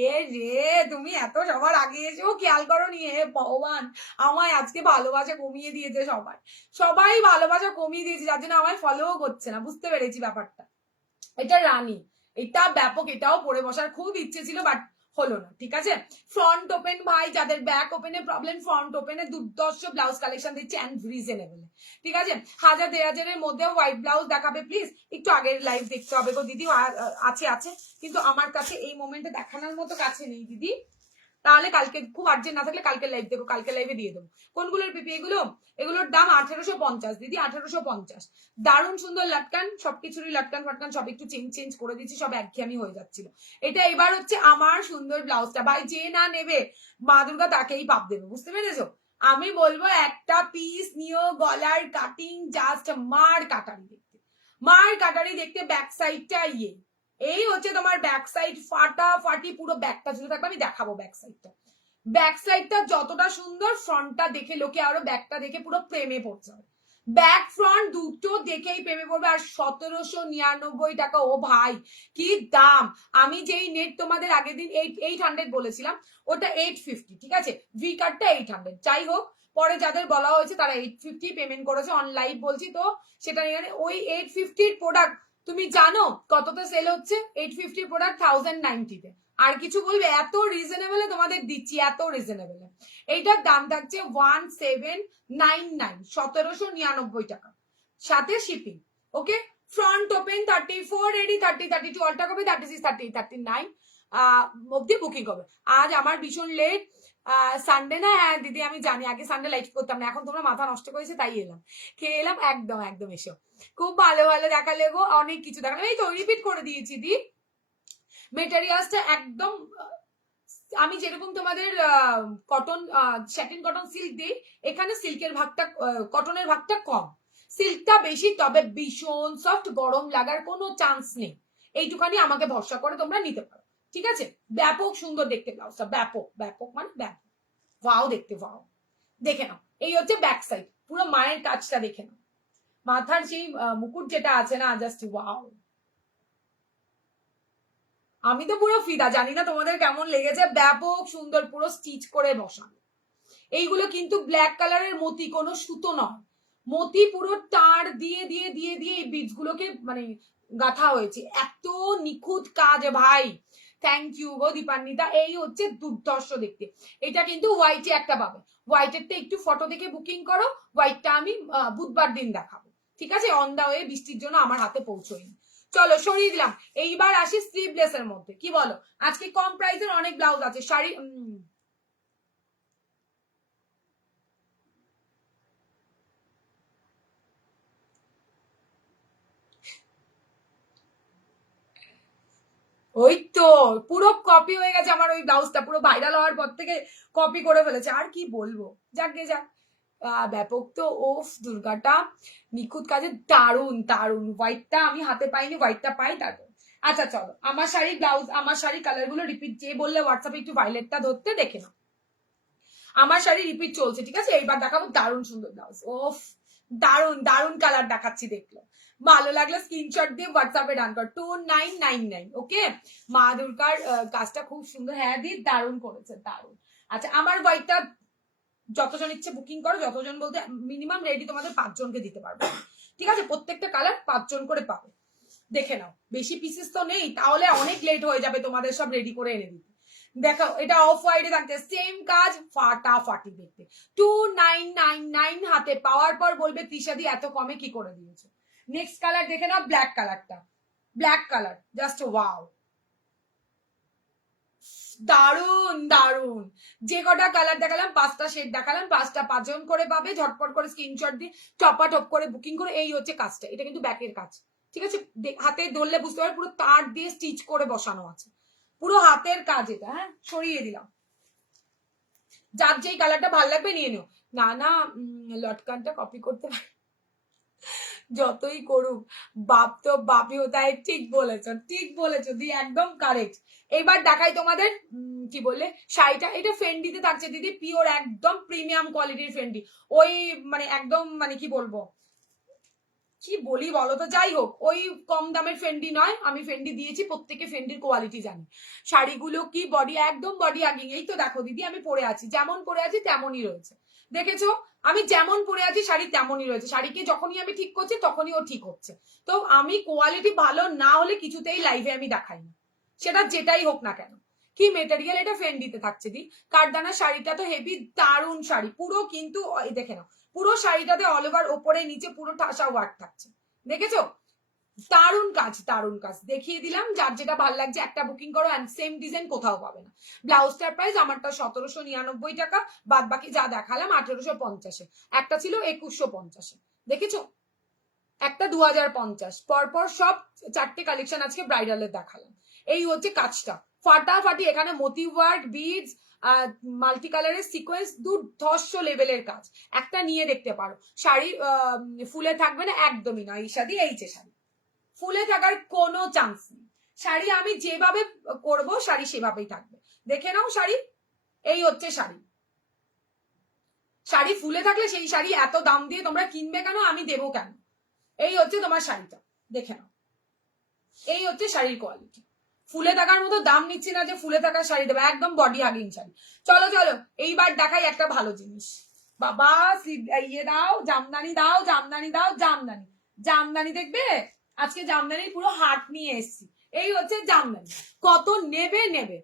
এ রে, তুমি এত সবার আগে এসো, খেয়াল করো নি? হে ভগবান, আমায় আজকে ভালোবাসা কমিয়ে দিয়েছে সবাই, সবাই ভালোবাসা কমিয়ে দিয়েছে, যার জন্য আমায় ফলো করছে না। বুঝতে পেরেছি ব্যাপারটা। এটা রানী, এটা ব্যাপক, এটাও পরে বসার খুব ইচ্ছে ছিল, বাট হলো না, ঠিক আছে? ফ্রন্ট ওপেন ভাই, যাদের ব্যাক ওপেনে প্রবলেম, ফ্রন্ট ওপেনে দুর্দর্শ ব্লাউজ কালেকশন দিচ্ছে এন্ড রিজনেবল, ঠিক আছে? 1000-1500 মধ্যে হোয়াইট ব্লাউজ দেখাবে প্লিজ। একটু আগের লাইভ দেখতে হবে গো দিদি, আছে আছে, কিন্তু আমার কাছে এই মোমেন্টে দেখানোর মতো কাছে নেই দিদি। তাহলে কালকে খুব আর্জেন্ট না থাকলে কালকে লাইভ দেবো, কালকে লাইভে দিয়ে দেবো। কোনগুলোর পিপি এগুলো? এগুলোর দাম 1850 দিদি, 1850। দারুণ সুন্দর লাটকান, সবকিছুরই লাটকান ফাটকান সব একটু চেঞ্জ করে দিচ্ছি, সব একঘেয়েমি হয়ে যাচ্ছিল। এটা এবার হচ্ছে আমার সুন্দর ব্লাউজটা, ভাই যে না নেবে মা দুর্গা তাকেই পাপ দেবে, বুঝতে পেরেছো? আমি বলবো একটা পিস নিও, গলার কাটিং জাস্ট মার কাটারি দেখতে, মার কাটারি দেখতে, ব্যাক সাইডটা ইয়ে, এই হচ্ছে তোমার ব্যাক সাইড, ফাটাফাটি পুরো ব্যাকটা জুড়ে থাকবে, আমি দেখাবো ব্যাক সাইডটা। ব্যাক সাইডটা যতটা সুন্দর, ফ্রন্টটা দেখে লোকে আরো ব্যাকটা দেখে পুরো প্রেমে পড়ছে, ব্যাক ফ্রন্ট দুটো দেখেই প্রেমে পড়বে। আর 1799 টাকা, ও ভাই কি দাম! আমি যেই নেট তোমাদের আগের দিন 800 বলেছিলাম, ওটা 850, ঠিক আছে? ভি কার্ডটা 800, যাই হোক, পরে যাদের বলা হয়েছে তারা 850 পেমেন্ট করেছে, অন লাইভ বলছি তো, সেটা নিয়ে ওই 850 প্রোডাক্ট তুমি জানো কততে সেল হচ্ছে? 850 প্রোডাক্ট 1090-তে। আর কিছু বলবে? এত রিজনেবলে তোমাদের দিচ্ছি, এত রিজনেবলে। এইটার দাম থাকছে 1799, 1799 টাকা, সাথে শিপিং, ওকে? ফ্রন্ট ওপেন 34 রেডি, 30 32 অল্টা করবে, 36 38 39 অব্দি বুকিং হবে। আজ আমার ভীষণ লেট, সানডে না? হ্যাঁ দিদি আমি জানি, আগে সানডে লাইভ করতাম না, এখন তোমরা মাথা নষ্ট করেছে তাই এলাম, খেয়ে এলাম, একদম একদম এসো। খুব ভালো ভালো দেখালে গো, অনেক কিছু দেখালে, এই তো রিপিট করে দিয়েছি দি। মেটেরিয়ালসটা একদম আমি যেরকম তোমাদের কটন, স্যাটিন কটন সিল্ক দিই, এখানে সিল্কের ভাগটা, কটনের ভাগটা কম, সিল্কটা বেশি, তবে ভীষণ সফট, গরম লাগার কোনো চান্স নেই, এইটুখানি আমাকে ভরসা করে তোমরা নিতে পারো, ঠিক আছে? ব্যাপক সুন্দর দেখতে ব্লাউজটা, ব্যাপক ব্যাপক মানে ব্যাপক, ওয়াও দেখতে, ওয়াও। দেখে নাও, এই হচ্ছে ব্যাক সাইড, পুরো মায়ের কাজটা দেখে নাও, মাথার সেই মুকুট যেটা আছে না, জাস্ট ওয়াও। আমি তো পুরো ফিদা, জানি না তোমাদের কেমন লেগেছে, ব্যাপক সুন্দর, পুরো স্টিচ করে বসানো। এইগুলো কিন্তু ব্ল্যাক কালারের মতি, কোনো সুতো নয়, মতি পুরো তার দিয়ে দিয়ে দিয়ে দিয়ে এই বিটস গুলোকে মানে গাঁথা হয়েছে, এত নিখুঁত কাজ ভাই। থ্যাংক ইউ গো দীপান্বিতা, এই হচ্ছে দুর্ধর্ষ দেখতে। এটা কিন্তু হোয়াইটে একটা পাবে, হোয়াইটেরটা একটু ফটো দেখে বুকিং করো, হোয়াইটটা আমি বুধবার দিন দেখাবো, ঠিক আছে? অন দা ওয়ে, বৃষ্টির জন্য আমার হাতে পৌঁছয়নি। চলো সরিয়ে দিলাম, এইবার আসি স্লিভলেস এর মধ্যে, কি বলো? আজকে কম প্রাইসের অনেক ব্লাউজ আছে, শাড়ি ওই তো পুরো কপি হয়ে গেছে আমার ওই ব্লাউজটা, পুরো ভাইরাল হওয়ার পর থেকে কপি করে ফেলেছে, আর কি বলবো, যাক গে যাক। ব্যাপক তো, ওফ দুর্গাটা নিখুঁত কাজে, দারুন দারুন। হোয়াইটটা আমি হাতে পাইনি, হোয়াইটটা পাই তারপর। আচ্ছা চলো, আমার শাড়ি ব্লাউজ, আমার শাড়ি কালার গুলো রিপিট, যে বললে হোয়াটসঅ্যাপে একটু ভাইলেটটা ধরতে, দেখে নাও, আমার শাড়ি রিপিট চলছে, ঠিক আছে? এইবার দেখাবো দারুণ সুন্দর ব্লাউজ, ওফ দারুণ দারুণ কালার দেখাচ্ছি, দেখলো ভালো লাগলো স্ক্রিনশট দিয়ে হোয়াটসঅ্যাপে ডান কর, 2999, ওকে? মা দুর্গার কাজটা খুব সুন্দর, হ্যাঁ দি দারুণ করেছে, দারুণ। আচ্ছা আমার হোয়াইটটা যতজন ইচ্ছে বুকিং করো, যতজন বলতে মিনিমাম রেডি তোমাদের 5 জনকে দিতে পারবে, ঠিক আছে? প্রত্যেকটা কালার 5 জন করে পাবে, দেখে নাও, বেশি পিসেস তো নেই, তাহলে অনেক লেট হয়ে যাবে তোমাদের সব রেডি করে এনে দিতে। দেখো এটা অফ হোয়াইটে থাকতে, সেম কাজ, ফাটাফাটি দেখতে, 2999 হাতে পাওয়ার পর বলবে তৃষাদি এত কমে কি করে দিয়েছো। নেক্সট কালার দেখে নাও, ব্ল্যাক কালারটা, ব্ল্যাক কালার জাস্ট ওয়াও, দারুন দারুন। যে কটা কালার দেখালাম, 5টা শেড দেখালাম, 5টা 5 জন করে পাবে, ঝটপট করে স্ক্রিনশট দিয়ে টপাটপ করে বুকিং করে। এই হচ্ছে কাজটা, এটা কিন্তু ব্যাকের কাজ, ঠিক আছে? হাতে ধরলে বুঝতে পারবে পুরো তার দিয়ে স্টিচ করে বসানো আছে, পুরো হাতের কাজ এটা। হ্যাঁ সরিয়ে দিলাম, যার যেই কালারটা ভালো লাগবে নিয়ে নিও। না না লটকানটা কপি করতে যতই করুক, বাপ তো বাপই হতা है। ঠিক বলেছো দি, একদম কারেক্ট। এবার দেখাই তোমাদের কি বললে শাড়িটা, এটা ফেন্ডিতে থাকছে দিদি, পিওর একদম প্রিমিয়াম কোয়ালিটির ফেন্ডি। ওই মানে একদম মানে কি বলবো, কি বলি বলো তো, যাই হোক ওই কম দামের ফেন্ডি নয়, আমি ফেন্ডি দিয়েছি, প্রত্যেকে ফেন্ডির কোয়ালিটি জানি। শাড়িগুলো কি বডি, একদম বডি আগিং। এই তো দেখো দিদি আমি পরে আছি, যেমন পরে আছি তেমনই রয়েছে, দেখেছো? আমি যেমন পরে আছি শাড়ি তেমনই রয়েছে। শাড়িকে যখনই আমি ঠিক করছি তখনই ও ঠিক হচ্ছে। তো আমি কোয়ালিটি ভালো না হলে কিছুতেই লাইভে আমি দেখাই না, সেটা যেটাই হোক না কেন। কি মেটেরিয়াল, এটা ফেন্ডিতে থাকছে দি। কাঠদানা শাড়িটা তো হেভি দারুণ শাড়ি, পুরো কিন্তু দেখে নাও, পুরো শাড়িটাতে অল ওভার ওপরে নিচে পুরো ঠাসা ওয়ার্ক থাকছে, দেখেছো? দারুণ কাজ, দারুণ কাজ, দেখিয়ে দিলাম। যার যেটা ভালো লাগছে একটা বুকিং করো, এন্ড সেম ডিজাইন কোথাও পাবে না। ব্লাউজটার প্রাইস আমারটা 1799 টাকা, বাদ বাকি যা দেখালাম 1850, একটা ছিল 2150, দেখেছো? একটা 2050, পরপর সব চারটে কালেকশন আজকে ব্রাইডালের দেখালাম। এই হচ্ছে কাজটা ফাটাফাটি, এখানে মোতি ওয়ার্ক, বিডস, মাল্টি কালারের সিকোয়েন্স, দুর্ধর্ষ লেভেলের কাজ। একটা নিয়ে দেখতে পারো। শাড়ি ফুলে থাকবে না, একদমই না। এই শাড়ি, এই যে শাড়ি ফুলে থাকার কোনো চান্স নেই। শাড়ি আমি যেভাবে করব শাড়ি সেভাবেই থাকবে, দেখে নাও শাড়ি। এই হচ্ছে শাড়ি, শাড়ি ফুলে থাকলে সেই শাড়ি এত দাম দিয়ে তোমরা কিনবে কেন, আমি দেবো কেন? এই হচ্ছে তোমার শাড়িটা, দেখে নাও। এই হচ্ছে শাড়ির কোয়ালিটি, ফুলে থাকার মতো দাম নিচ্ছি না যে ফুলে থাকার শাড়ি দেবে, একদম বডি হাগিং শাড়ি। চলো চলো এইবার দেখাই একটা ভালো জিনিস। বাবা ইয়ে দাও, জামদানি দাও, জামদানি দাও, জামদানি, জামদানি দেখবে, আজকে জামদানির পুরো হাট নিয়ে এসছি। এই হচ্ছে জামদানি, কত নেবে নেবে,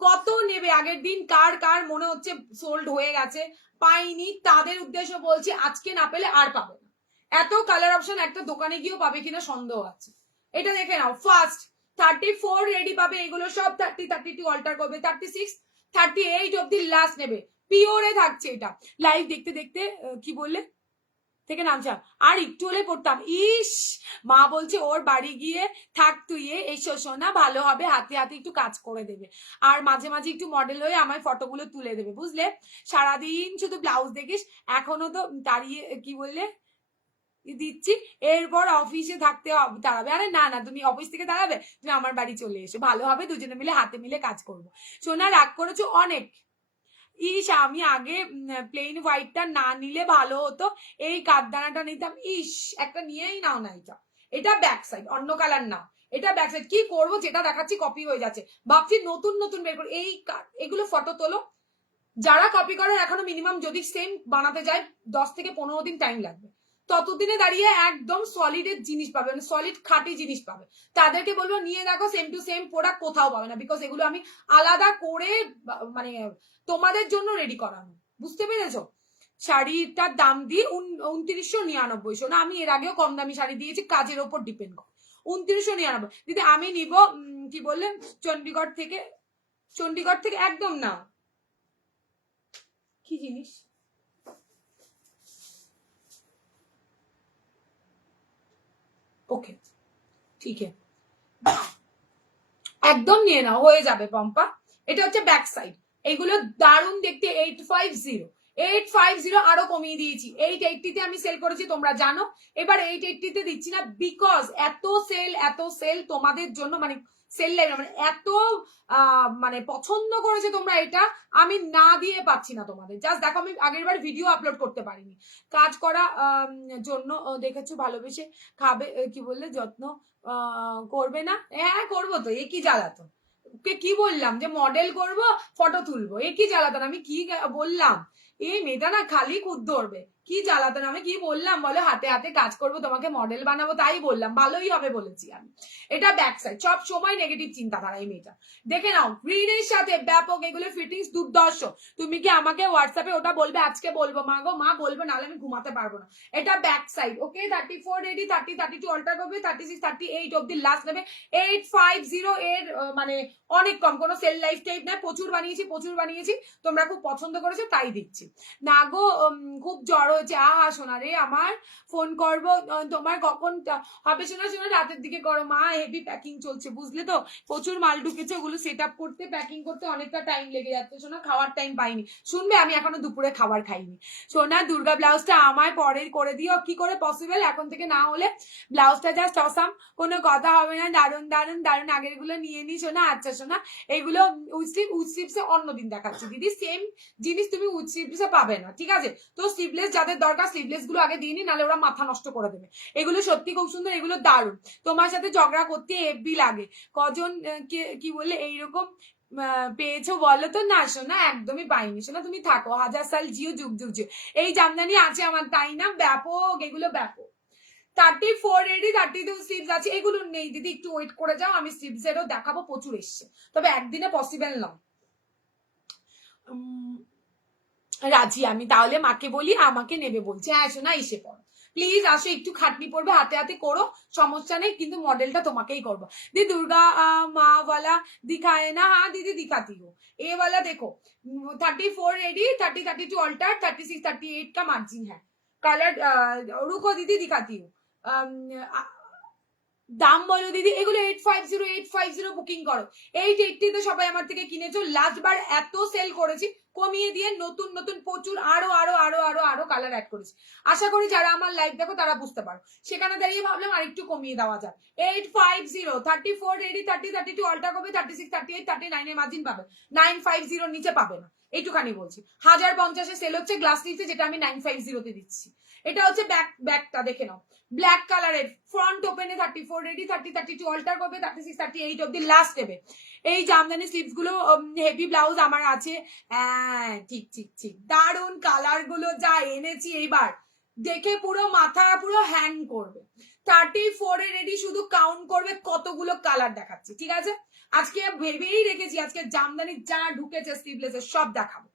কত নেবে। আগের দিন কার কার মনে হচ্ছে সোল্ড হয়ে গেছে, পাইনি, তাদের উদ্দেশ্য বলছি, আজকে না পেলে আর পাবে না। এত কালার অপশন একটা দোকানে গিয়েও পাবে কিনা সন্দেহ আছে। এটা দেখে নাও, ফার্স্ট 34 রেডি পাবে, এগুলো সব 30, 32 অল্টার করবে, 36, 38 অব্দি লাস্ট নেবে, পিওরে থাকছে এটা। লাইভ দেখতে দেখতে কি বললে থেকে নামছে, আর একটু হলে পড়তাম। ইস, মা বলছে ওর বাড়ি গিয়ে থাক তুই, এসো সোনা, ভালো হবে, হাতে হাতে একটু কাজ করে দেবে, আর মাঝে মাঝে একটু মডেল হয়ে আমার ফটোগুলো তুলে দেবে, বুঝলে? সারাদিন শুধু ব্লাউজ দেখিস, এখনো তো দাঁড়িয়ে কি বললে দিচ্ছি, এরপর অফিসে থাকতে দাঁড়াবে। আরে না না, তুমি অফিস থেকে দাঁড়াবে, তুমি আমার বাড়ি চলে এসো, ভালো হবে, দুজনে মিলে হাতে মিলে কাজ করবো। সোনা রাগ করেছো অনেক। ইস, আমি আগে প্লেন হোয়াইটটা না নিলে ভালো হতো, এই কাঠদানাটা নিতাম। ইস, একটা নিয়েই নাও না, এটা, এটা ব্যাক সাইড, অন্য কালার না, এটা ব্যাক সাইড। কি করবো, যেটা দেখাচ্ছি কপি হয়ে যাচ্ছে, ভাবছি নতুন নতুন বের করে। এই এগুলো ফটো তোলো, যারা কপি করেন এখনো মিনিমাম যদি সেম বানাতে যায় 10 থেকে 15 দিন টাইম লাগবে, ততদিনে দাঁড়িয়ে একদম সলিডের জিনিস পাবে, মানে সলিড খাঁটি জিনিস পাবে। তাদেরকে বলবো নিয়ে দেখো, সেম টু সেম প্রোডাক্ট কোথাও পাবে না, বিকজ এগুলো আমি আলাদা করে মানে তোমাদের জন্য রেডি করানো, বুঝতে পেরেছো? শাড়িটার দাম দিয়ে 2999, শোনা আমি এর আগেও কম দামি শাড়ি দিয়েছি, কাজের ওপর ডিপেন্ড করে। 2999 দিদি, আমি নিব কি বললেন চণ্ডীগড় থেকে একদম না, কি জিনিস, ওকে ঠিক আছে, একদম নিয়ে নাও, হয়ে যাবে পম্পা। এটা হচ্ছে ব্যাক সাইড, এগুলো দারুণ দেখতে। 850 আরো কমিয়ে দিয়েছি, 880 আমি সেল করেছি তোমরা জানো, এবার 880 দিচ্ছি না, বিকজ এত সেল তোমাদের জন্য, মানে সেল লাইভ, মানে এত মানে পছন্দ করেছে তোমরা, এটা আমি না দিয়ে পাচ্ছি না তোমাদের। জাস্ট দেখো, আমি আগের বার ভিডিও আপলোড করতে পারিনি, কাজ করা জন্য দেখেছো, ভালোবেসে খাবে কি বললে, যত্ন করবে না, হ্যাঁ করবো তো, এ কি জ্বালাতন, কি বললাম যে মডেল করব, ফটো তুলবো, এ কি জ্বালাতন, আমি কি বললাম? এই মেয়েটা না খালি খুদ ধরবে, কি জ্বালাতন, আমি কি বললাম বলো? হাতে হাতে কাজ করব, তোমাকে মডেল বানাবো, তাই বললাম, ভালোই হবে বলেছি আমি। এটা ব্যাক সাইড, সব সময় নেগেটিভ চিন্তাধারা এই মেয়েটা। দেখে নাও, গ্রিনের সাথে ব্যাপক, এগুলো ফিটিংস দুর্দর্শ। তুমি কি আমাকে হোয়াটসঅ্যাপে ওটা বলবে? আজকে বলবো মা গো, মা বলবো, নাহলে আমি ঘুমাতে পারবো না। এটা ব্যাক সাইড, ওকে, 34 রেডি, 30, 32 অল্টার করবে, 36, 38 অব্দি লাস্ট নেবে। 850 এর মানে অনেক কম, কোনো সেল লাইফ টাইপ না, প্রচুর বানিয়েছি তোমরা খুব পছন্দ করেছো তাই দিচ্ছি। আসছি। না গো খুব জ্বর হয়েছে। আহা সোনা রে আমার, ফোন করবো তোমার কখন হবে সোনা? সোনা রাতের দিকে করো। মা হেভি প্যাকিং চলছে বুঝলে তো, প্রচুর মাল ঢুকেছে, ওগুলো সেট আপ করতে প্যাকিং করতে অনেকটা টাইম লেগে যাচ্ছে সোনা, খাওয়ার টাইম পাইনি। শুনবে আমি এখনো দুপুরে খাবার খাইনি সোনা। দুর্গা ব্লাউজটা আমায় পরে করে দিও, কি করে পসিবল এখন থেকে না হলে? ব্লাউজটা জাস্ট অসাম, কোনো কথা হবে না। দারুন দারুন দারুন, আগের গুলো নিয়ে নি সোনা। আচ্ছা সোনা এইগুলো উইথ অন্যদিন দেখাচ্ছি দিদি, সেম জিনিস তুমি উইথ স্লিভসে পাবে না, ঠিক আছে? তো স্লিভলেস যাদের দরকার স্লিভলেস গুলো আগে দিয়ে নি, নাহলে ওরা মাথা নষ্ট করে দেবে। এগুলো সত্যি খুব সুন্দর, এগুলো দারুন। তোমার সাথে ঝগড়া করতে হেব্বি লাগে। কজন কি বললে এইরকম পেয়েছো বলো তো? না শোনা একদমই পাইনি সোনা, তুমি থাকো, হাজার সাল জিও, যুগ যুগ জিও। এই জামদানি আছে আমার, তাই না? ব্যাপক, এগুলো ব্যাপক। 34 রেডি, 32 স্লিভস আছে, এগুলো নেই দিদি, একটু ওয়েট করে যাও, আমি স্লিভস এরও দেখাবো, প্রচুর এসছে, তবে একদিনে পসিবল নয়। রাজি আমি, তাহলে মাকে বলি আমাকে নেবে বলছে। হ্যাঁ শোনা এসে পড়ো প্লিজ, আসো, একটু খাটনি পড়বে, হাতে হাতে করো, সমস্যা নেই, কিন্তু মডেলটা তোমাকেই করবো। दी दुर्गा माँ वाला दिखाए ना? हाँ दीदी दिखाती हूँ। ए वाला देखो 34 रेडी, 30-32 अल्टर, 36-38 का मार्जिन है। कलर रुको दीदी दिखाती हूँ। দাম বলো দিদি, এগুলো 850 বুকিং করো। 880 তে সবাই আমার থেকে কিনেছো, লাস্ট বার এত সেল করেছি, কমিয়ে দিয়ে নতুন নতুন প্রচুর আরো আরো আরো আরো আরো কালার অ্যাড করেছি। আশা করি যারা আমার লাইভ দেখো তারা বুঝতে পারো, সেখানে দাঁড়িয়ে ভাবলাম আরেকটু কমিয়ে দেওয়া যায়। 850, 34 রেডি, 30-32 অল্টা করবে, 36-38, 39 এর মার্জিন পাবে, 950 নিচে পাবে না, এইটুখানি বলছি। 1050 সেল হচ্ছে গ্লাস নিচে, যেটা আমি 950 তে দিচ্ছি। এটা হচ্ছে ব্যাকটা দেখে নাও, ব্ল্যাক কালারের, ফ্রন্ট ওপেনে 34 রেডি, 30-32 অল্টার করবে, 36-38 অব্দি লাস্ট নেবে। এই জামদানি স্লিভস গুলো হেভি ব্লাউজ আমার আছে। হ্যাঁ ঠিক ঠিক ঠিক, দারুন কালার গুলো যা এনেছি এইবার, দেখে পুরো মাথা পুরো হ্যাং করবে। 34 এ রেডি, শুধু কাউন্ট করবে কতগুলো কালার দেখাচ্ছি, ঠিক আছে? আজকে ভেবেই রেখেছি আজকে জামদানি যা ঢুকেছে স্লিভলেসের সব দেখাবো।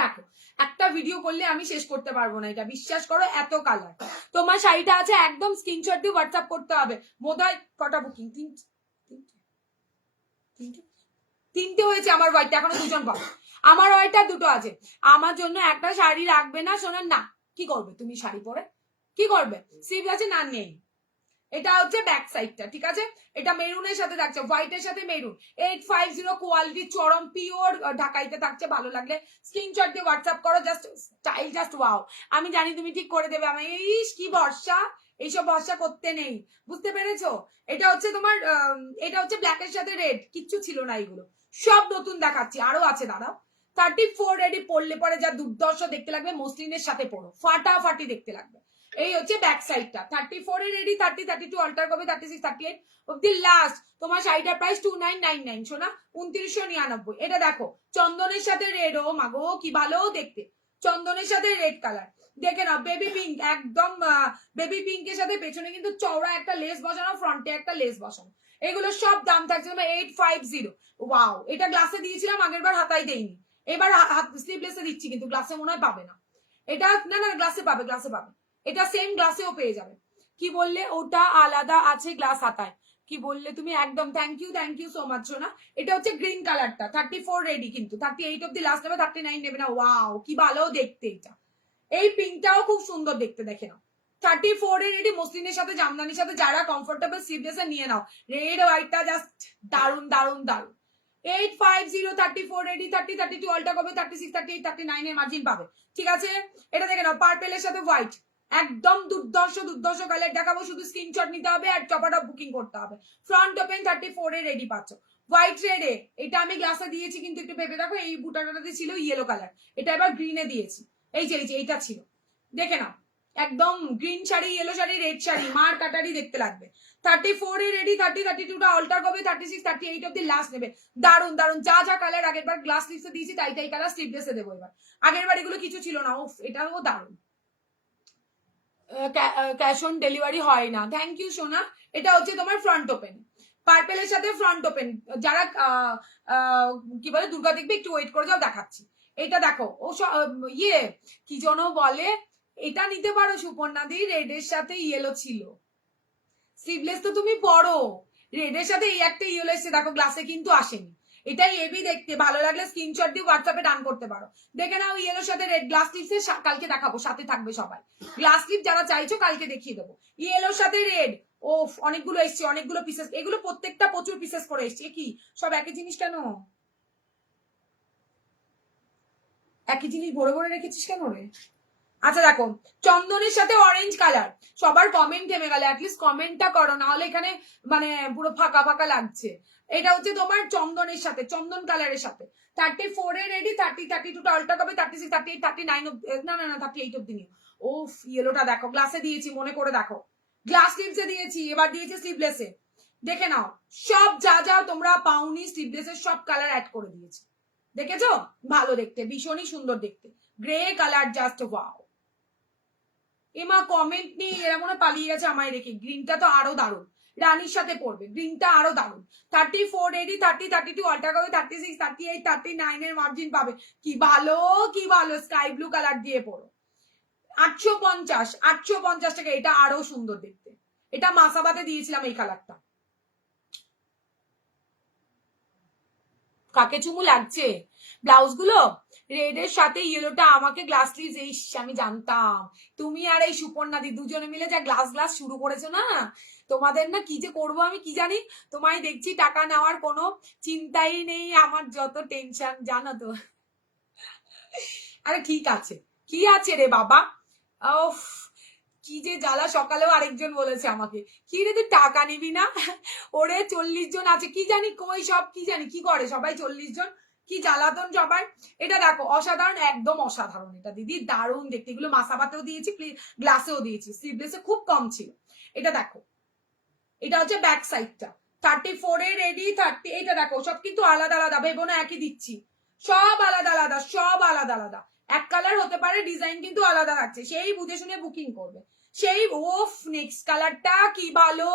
দেখো একটা ভিডিও করলে আমি শেষ করতে পারবো না, এটা বিশ্বাস করো, এত কালার। তোমার শাড়িটা আছে একদম, স্ক্রিনশট দিয়ে হোয়াটসঅ্যাপ করতে হবে। বোধহয় কটা বুকিং? তিনটে হয়েছে আমার ওয়াইটটা, এখনো দুজন পাবো। আমার ওয়াইটটা দুটো আছে। আমার জন্য একটা শাড়ি রাখবে না শোনেন? না, কি করবে তুমি শাড়ি পরে, কি করবে? স্লিভ আছে না? নেই। এটা হচ্ছে ব্যাক সাইডটা, ঠিক আছে? এটা মেরুনের সাথে থাকছে, হোয়াইটের সাথে মেরুন। 850 কোয়ালিটি, চরম পিওর ঢাকাইতে থাকছে। ভালো লাগলে স্ক্রিনশট দিয়ে হোয়াটসঅ্যাপ করো, জাস্ট স্টাইল জাস্ট ওয়াও। আমি জানি তুমি ঠিক করে দেবে। আমি কি ভরসা, এইসব ভরসা করতে নেই, বুঝতে পেরেছো? এটা হচ্ছে তোমার এটা হচ্ছে ব্ল্যাকের সাথে রেড, কিচ্ছু ছিল না, এগুলো সব নতুন দেখাচ্ছি, আরো আছে দাঁড়াও। 34 রেডি, পড়লে পরে যা দুর্দর্শ দেখতে লাগবে, মসলিনের সাথে পড়ো, ফাটাফাটি দেখতে লাগবে। এই হচ্ছে ব্যাক সাইডটা। 34 এ রেডি, 30-32 অল্টার করবে, 36-38 অব্দি লাস্ট। তোমার শাড়িটার প্রাইস 2999 শোনা, 2999। এটা দেখো চন্দনের সাথে রেড, ও মাগো কি ভালো দেখতে, চন্দনের সাথে রেড কালার, দেখে নাও। বেবি পিঙ্ক, একদম বেবি পিঙ্কের সাথে পেছনে কিন্তু চওড়া একটা লেস বসানো, ফ্রন্টে একটা লেস বসানো। এগুলো সব দাম থাকছে তোমার 850। ওয়াও, এটা গ্লাসে দিয়েছিলাম আগের বার, হাতাই দেইনি, এবার স্লিভলেসে দিচ্ছি, কিন্তু গ্লাসে মনে হয় পাবে না। এটা না না, গ্লাসে পাবে, গ্লাসে পাবে, এটা সেম গ্লাসেও পেয়ে যাবে। কি বললে? ওটা আলাদা আছে গ্লাস হাতায়, কি বললে তুমি? একদম থ্যাংক ইউ সো মাচ সোনা। এটা হচ্ছে গ্রিন কালারটা, 34 রেডি, কিন্তু 38 অব্দি লাস্ট নেবে, 39 নেবে না। ওয়াও কি ভালো দেখতে এটা। এই পিঙ্কটাও খুব সুন্দর দেখতে, দেখে নাও। 34 এর রেডি, মসলিনের সাথে জামদানির সাথে যারা কমফোর্টেবল স্লিভলেসে নিয়ে নাও। রেড হোয়াইটটা জাস্ট দারুন দারুন দারুন। 850, 34 রেডি, 30-32 অল্টা করবে, 36-38, 39 এর মার্জিন পাবে, ঠিক আছে? এটা দেখে নাও, পার্পেলের সাথে হোয়াইট, একদম দুর্দর্শ দুর্দর্শ কালার দেখাবো, শুধু স্ক্রিনশট নিতে হবে আর টপাটা বুকিং করতে হবে। ফ্রন্ট ওপেন 34 এ রেডি পাচ্ছ, হোয়াইট রেডে। এটা আমি গ্লাসে দিয়েছি, কিন্তু একটু ভেবে দেখো, এই বুটাটাতে ছিল ইয়েলো কালার, এটা এবার গ্রিনে দিয়েছি। এই যে এইটা ছিল, দেখে নাও, একদম green sari, yellow sari, red sari, মার কাটারি দেখতে লাগবে। 34 এ রেডি, 30-32টা অল্টার করবে, 36-38 অব্দি লাস্ট নেবে। দারুন দারুন, যা যা কালার আগের বার গ্লাস লিপসে দিয়েছি তাই তাই কালার স্লিভলেসে দেবো এবার। আগের বার এগুলো কিছু ছিল না। উফ, এটাও দারুন। ক্যাশ অন ডেলিভারি হয় না, থ্যাংক ইউ সোনা। এটা হচ্ছে তোমার ফ্রন্ট ওপেন, পার্পেলের সাথে ফ্রন্ট ওপেন। যারা কি বলে দুর্গা দেখবে, একটু ওয়েট করে যাও, দেখাচ্ছি। এটা দেখো, ও ইয়ে কি যেন বলে, এটা নিতে পারো সুপর্ণা দি, রেডের সাথে ইয়েলো ছিল। স্লিভলেস তো তুমি পরো, রেডের সাথে এই একটা ইয়েলো এসছে, দেখো গ্লাসে কিন্তু আসেনি। এটাই এবি দেখতে, ভালো লাগলে স্ক্রিনশট দিয়ে হোয়াটসঅ্যাপে ডান করতে পারো। দেখে নাও ইয়েলোর সাথে রেড গ্লাস লিপস কালকে দেখাবো, সাথে থাকবে সবাই। গ্লাস লিপ যারা চাইছো কালকে দেখিয়ে দেবো। ইয়েলোর সাথে রেড, ও অনেকগুলো এসছে, অনেকগুলো পিসেস, এগুলো প্রত্যেকটা প্রচুর পিসেস করে এসছে। কি সব একই জিনিস কেন, একই জিনিস ভরে ভরে রেখেছিস কেন রে? আচ্ছা দেখো, চন্দনের সাথে অরেঞ্জ কালার, সবার কমেন্ট থেমে গেল, অ্যাটলিস্ট কমেন্টটা করো, না হলে এখানে মানে পুরো ফাঁকা ফাঁকা লাগছে। এটা হচ্ছে তোমার চন্দনের সাথে, চন্দন কালারের সাথে 34 এ রেডি, 30 32 টা অল্টা কবে, 36 38 39 না না না 38 অব্দি নিও। ও ইয়েলোটা দেখো, গ্লাসে দিয়েছি, মনে করে দেখো, গ্লাস স্লিভসে দিয়েছি, এবার দিয়েছি স্লিভলেসে। দেখে নাও সব যা যা তোমরা পাওনি স্লিভলেসের সব কালার অ্যাড করে দিয়েছি, দেখেছো? ভালো দেখতে, ভীষণই সুন্দর দেখতে, গ্রে কালার, জাস্ট ওয়াও। এমা কমেন্ট নেই, এরা মনে পালিয়ে গেছে আমায় রেখে। গ্রিনটা তো আরো দারুণ, রানীর সাথে পড়বে, গ্রিনটা আরো দারুণ। 34 রেডি, 30 32 অল্টা করবে, 36 38 39 এর মার্জিন পাবে। কি ভালো, কি ভালো, স্কাই ব্লু কালার দিয়ে পড়ো। 850 টাকা, এটা আরো সুন্দর দেখতে। এটা মাসাবাতে দিয়েছিলাম এই কালারটা। কাকে চুমু লাগছে ব্লাউজ গুলো? রেড এর সাথে ইয়েলোটা আমাকে গ্লাস স্লিভস, এই আমি জানতাম তুমি আর এই সুপর্ণাদি দুজনে মিলে যা গ্লাস গ্লাস শুরু করেছো না, তোমাদের না কি যে করবো আমি কি জানি। তোমায় দেখছি টাকা নেওয়ার কোনো চিন্তাই নেই, আমার যত টেনশন জানো তো। আরে ঠিক আছে, কি আছে রে বাবা, উফ কি যে জ্বালা। সকালেও আরেকজন বলেছে আমাকে, কি রে তুই টাকা নিবি না? ওরে 40 জন আছে, কি জানি কই সব, কি জানি কি করে সবাই 40 জন, কি জ্বালাতন সবাই। এটা দেখো অসাধারণ, একদম অসাধারণ, এটা দিদি দারুণ দেখতে। এগুলো মাসাবাতেও দিয়েছি, গ্লাসেও দিয়েছি, স্লিভলেসে খুব কম ছিল। এটা দেখো, এটা হচ্ছে ব্যাক সাইডটা, 34 এ রেডি, 30। এটা দেখো সব কিন্তু আলাদা আলাদা, ভেবো না একই দিচ্ছি, সব আলাদা আলাদা, সব আলাদা আলাদা। এক কালার হতে পারে, ডিজাইন কিন্তু আলাদা থাকছে, সেই বুঝে শুনে বুকিং করবে। সেই ওফ, নেক্সট কালারটা কি ভালো,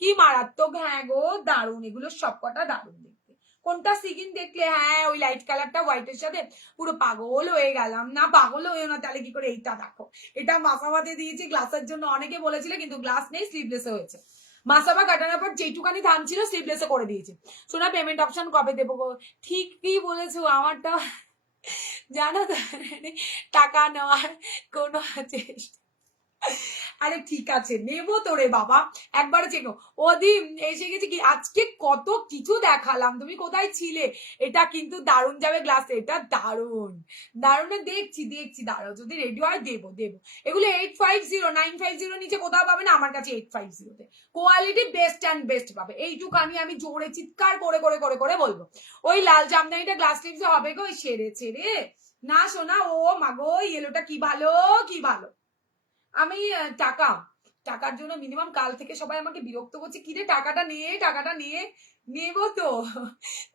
কি মারাত্মক, হ্যাঁ গো দারুণ, এগুলো সবকটা দারুণ দেখতে। কোনটা সিগিন দেখলে, হ্যাঁ ওই লাইট কালারটা হোয়াইটের সাথে, পুরো পাগল হয়ে গেলাম। না পাগল হয়ে না তাহলে কি করে। এইটা দেখো, এটা মাসাবাতে দিয়েছি গ্লাসের জন্য, অনেকে বলেছিল কিন্তু গ্লাস নেই, স্লিভলেসে হয়েছে। মাসাবা কাটানোর পর যেটুকানি দাম ছিল স্লিভলেসে করে দিয়েছি। শোনা পেমেন্ট অপশন কবে দেবো গো? ঠিকই বলেছো, আমারটা জানো তো টাকা নেওয়ার কোনো চেষ্টা। আরে ঠিক আছে, নেবো তোরে বাবা, একবার চেনো। ওদি এসে গেছে কি, আজকে কত কিছু দেখালাম, তুমি কোথায় ছিলে? এটা কিন্তু দারুণ যাবে গ্লাসে, এটা দারুণ দারুণ, দেখছি দেখছি, দাঁড়াও যদি রেডি হয় দেবো দেবো। এগুলো 850 950 নিচে কোথাও পাবে না, আমার কাছে 850 তে কোয়ালিটি বেস্ট অ্যান্ড বেস্ট পাবে। এইটুকানি আমি জোরে চিৎকার করে করে করে করে বলবো। ওই লাল জামদানিটা গ্লাস লিপসে হবে গো, ওই সেরেছে রে না শোনা। ও মাগো ইয়েলোটা কি ভালো, কি ভালো। আমি টাকার জন্য মিনিমাম কাল থেকে সবাই আমাকে বিরক্ত করছে, কিরে টাকাটা নিয়ে, টাকাটা নিয়ে নেবো তো।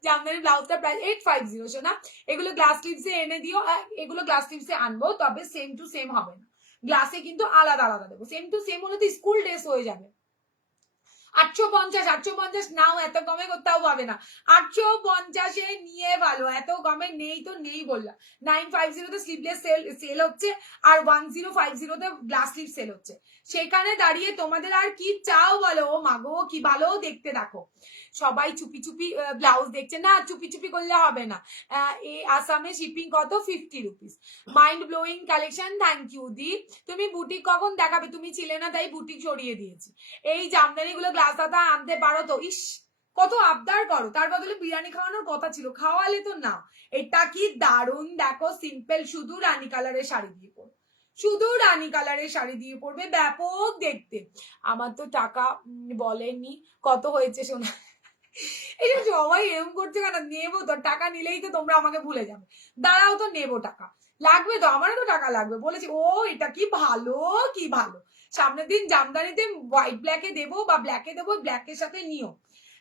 জামদানি ব্লাউজটা প্রাইস 850 শোনা। এগুলো গ্লাস লিপসে এনে দিও, এগুলো গ্লাস লিপসে আনবো, তবে সেম টু সেম হবে না, গ্লাসে কিন্তু আলাদা আলাদা দেবো। সেম টু সেম হলে তো স্কুল ড্রেস হয়ে যাবে। 850 নাও, এত কমে কোথাও পাবে না। 850 নিয়ে ভালো, এত কমে নেই তো নেই বললাম। 950 তে স্লিভলেস সেল হচ্ছে, আর 1050 তে গ্লাস স্লিভ সেল হচ্ছে। সেখানে দাঁড়িয়ে তোমাদের আর কি চাও বলো? ও মাগো কি ভালো দেখতে দেখো, সবাই চুপি চুপি ব্লাউজ দেখছে না, চুপি চুপি করলে হবে না। এই আসামে শিপিং কত? 50 rupees. Mind blowing collection, thank you দি। তুমি বুটিক কখন দেখাবে? তুমি ছিলে না তাই বুটিক সরিয়ে দিয়েছি। এই জামদানি গুলো গ্লাস দাদা আনতে পারো তো? ইস কত আবদার করো, তার বদলে বিরিয়ানি খাওয়ানোর কথা ছিল, খাওয়ালে তো না। এটা কি দারুণ দেখো, সিম্পল, শুধু রানী কালারের শাড়ি দিয়ে পড়বে, শুধু রানী কালারের শাড়ি দিয়ে পড়বে, ব্যাপক দেখতে। আমার তো টাকা বলেনি কত হয়েছে শোনা। এই যে সবাই এরকম করছে কেন? নেবো তো, টাকা নিলেই তো তোমরা আমাকে ভুলে যাবে। দাঁড়াও তো, নেবো, টাকা লাগবে তো, আমারও তো টাকা লাগবে। বলেছি ও এটা কি ভালো, কি ভালো। সামনের দিন জামদানিতে হোয়াইট ব্ল্যাকে দেবো বা ব্ল্যাকে দেবো, ব্ল্যাকের সাথে নিও।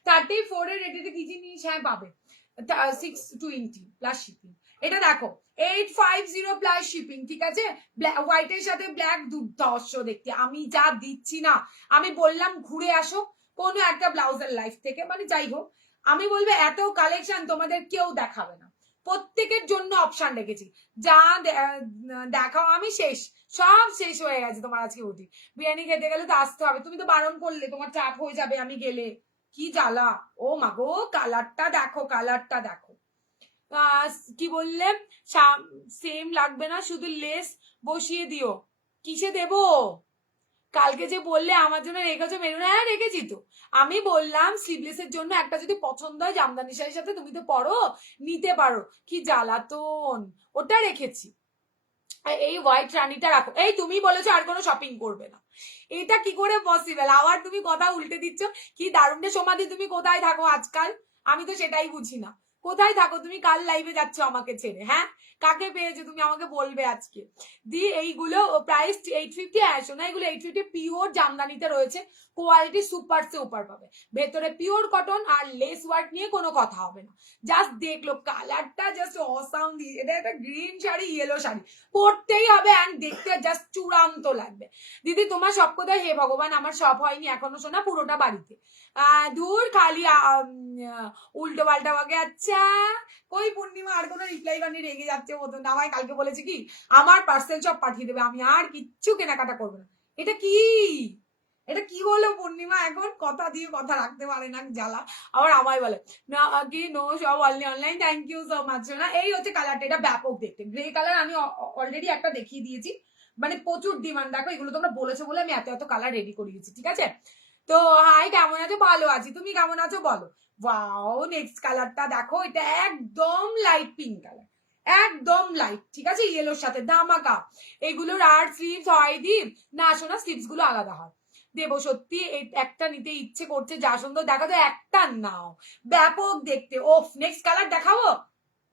34 এর রেটেতে কি জিনিস হ্যাঁ পাবে, 620 প্লাস শিপিং। এটা দেখো 850 প্লাস শিপিং, ঠিক আছে। হোয়াইটের সাথে ব্ল্যাক দুর্ধর্ষ দেখতে, আমি যা দিচ্ছি না। আমি বললাম ঘুরে আসো কোনো একটা ব্লাউজের লাইফ থেকে, মানে যাই হোক, আমি বলবো এত কালেকশন তোমাদের কেউ দেখাবে না, প্রত্যেকের জন্য অপশন রেখেছি। যা দেখাও আমি শেষ, সব শেষ হয়ে গেছে তোমার আজকে অতি। বিরিয়ানি খেতে গেলে তো আসতে হবে, তুমি তো বারণ করলে তোমার চাপ হয়ে যাবে আমি গেলে। কি জ্বালা, ও মাগো কালারটা দেখো, কালারটা দেখো। কি বললে সেম লাগবে না, শুধু লেস বসিয়ে দিও। কিসে দেবো? কালকে যে বললে আমার জন্য রেখেছো মেরুন, হ্যাঁ রেখেছি তো। আমি বললাম স্লিভলেসের জন্য একটা যদি পছন্দ হয় জামদানি শাড়ির সাথে, তুমি তো পরো, নিতে পারো। কি জ্বালাতন, ওটা রেখেছি। এই হোয়াইট রানীটা রাখো। এই তুমি বলেছো আর কোনো শপিং করবে না, এটা কি করে পসিবল? আবার তুমি কথা উল্টে দিচ্ছ। কি দারুণ সমাধি, তুমি কোথায় থাকো আজকাল? আমি তো সেটাই বুঝি না, কোথায় থাকো তুমি? কাল লাইভে যাচ্ছ আমাকে ছেড়ে? হ্যাঁ, কাকে পেয়েছো তুমি আমাকে বলবে আজকে। দি এইগুলো প্রাইস 850। হ্যাঁ শোনা, এগুলো 850 পিওর জামদানিতে রয়েছে, কোয়ালিটি সুপার সুপার পাবে। ভেতরে পিওর কটন আর লেস ওয়ার্ক নিয়ে কোনো কথা হবে না। জাস্ট দেখলো কালারটা জাস্ট অসাম। এটা একটা গ্রিন শাড়ি, ইয়েলো শাড়ি, পড়তেই হবে অ্যান্ড দেখতে জাস্ট চূড়ান্ত লাগবে। দিদি তোমার সব কোথায়? হে ভগবান, আমার সব হয়নি এখনো শোনা, পুরোটা বাড়িতে। দূর খালি উল্টো পাল্টা বাগে। আচ্ছা কই পূর্ণিমা আর কোনো রিপ্লাই বানি, রেগে যাচ্ছে মতন। আমায় কালকে বলেছে কি আমার পার্সেল সব পাঠিয়ে দেবে, আমি আর কিচ্ছু কেনাকাটা করবো না। এটা কি, এটা কি হলো পূর্ণিমা? এখন কথা দিয়ে কথা রাখতে পারে না, জ্বালা। আবার আমায় বলে না কি নো সব online. Thank you so much না। এই হচ্ছে কালারটা, এটা ব্যাপক দেখতে গ্রে কালার। আমি অলরেডি একটা দেখিয়ে দিয়েছি, মানে প্রচুর ডিমান্ড। দেখো এগুলো তোমরা বলেছো বলে আমি এত এত কালার রেডি করিয়েছি, ঠিক আছে? তো হাই, কেমন আছো? ভালো আছি, তুমি কেমন আছো বলো? ওয়াও, নেক্সট কালারটা দেখো, এটা একদম লাইট পিঙ্ক কালার, একদম লাইট, ঠিক আছে? ইয়েলোর সাথে ধামাকা। এগুলোর আর স্লিভস হয় দি না শোনা, স্লিভস গুলো আলাদা হয়। দেবো সত্যি, একটা নিতে ইচ্ছে করছে, যা সুন্দর দেখা যায় একটা নাও, ব্যাপক দেখতে। ওফ, নেক্সট কালার দেখাবো।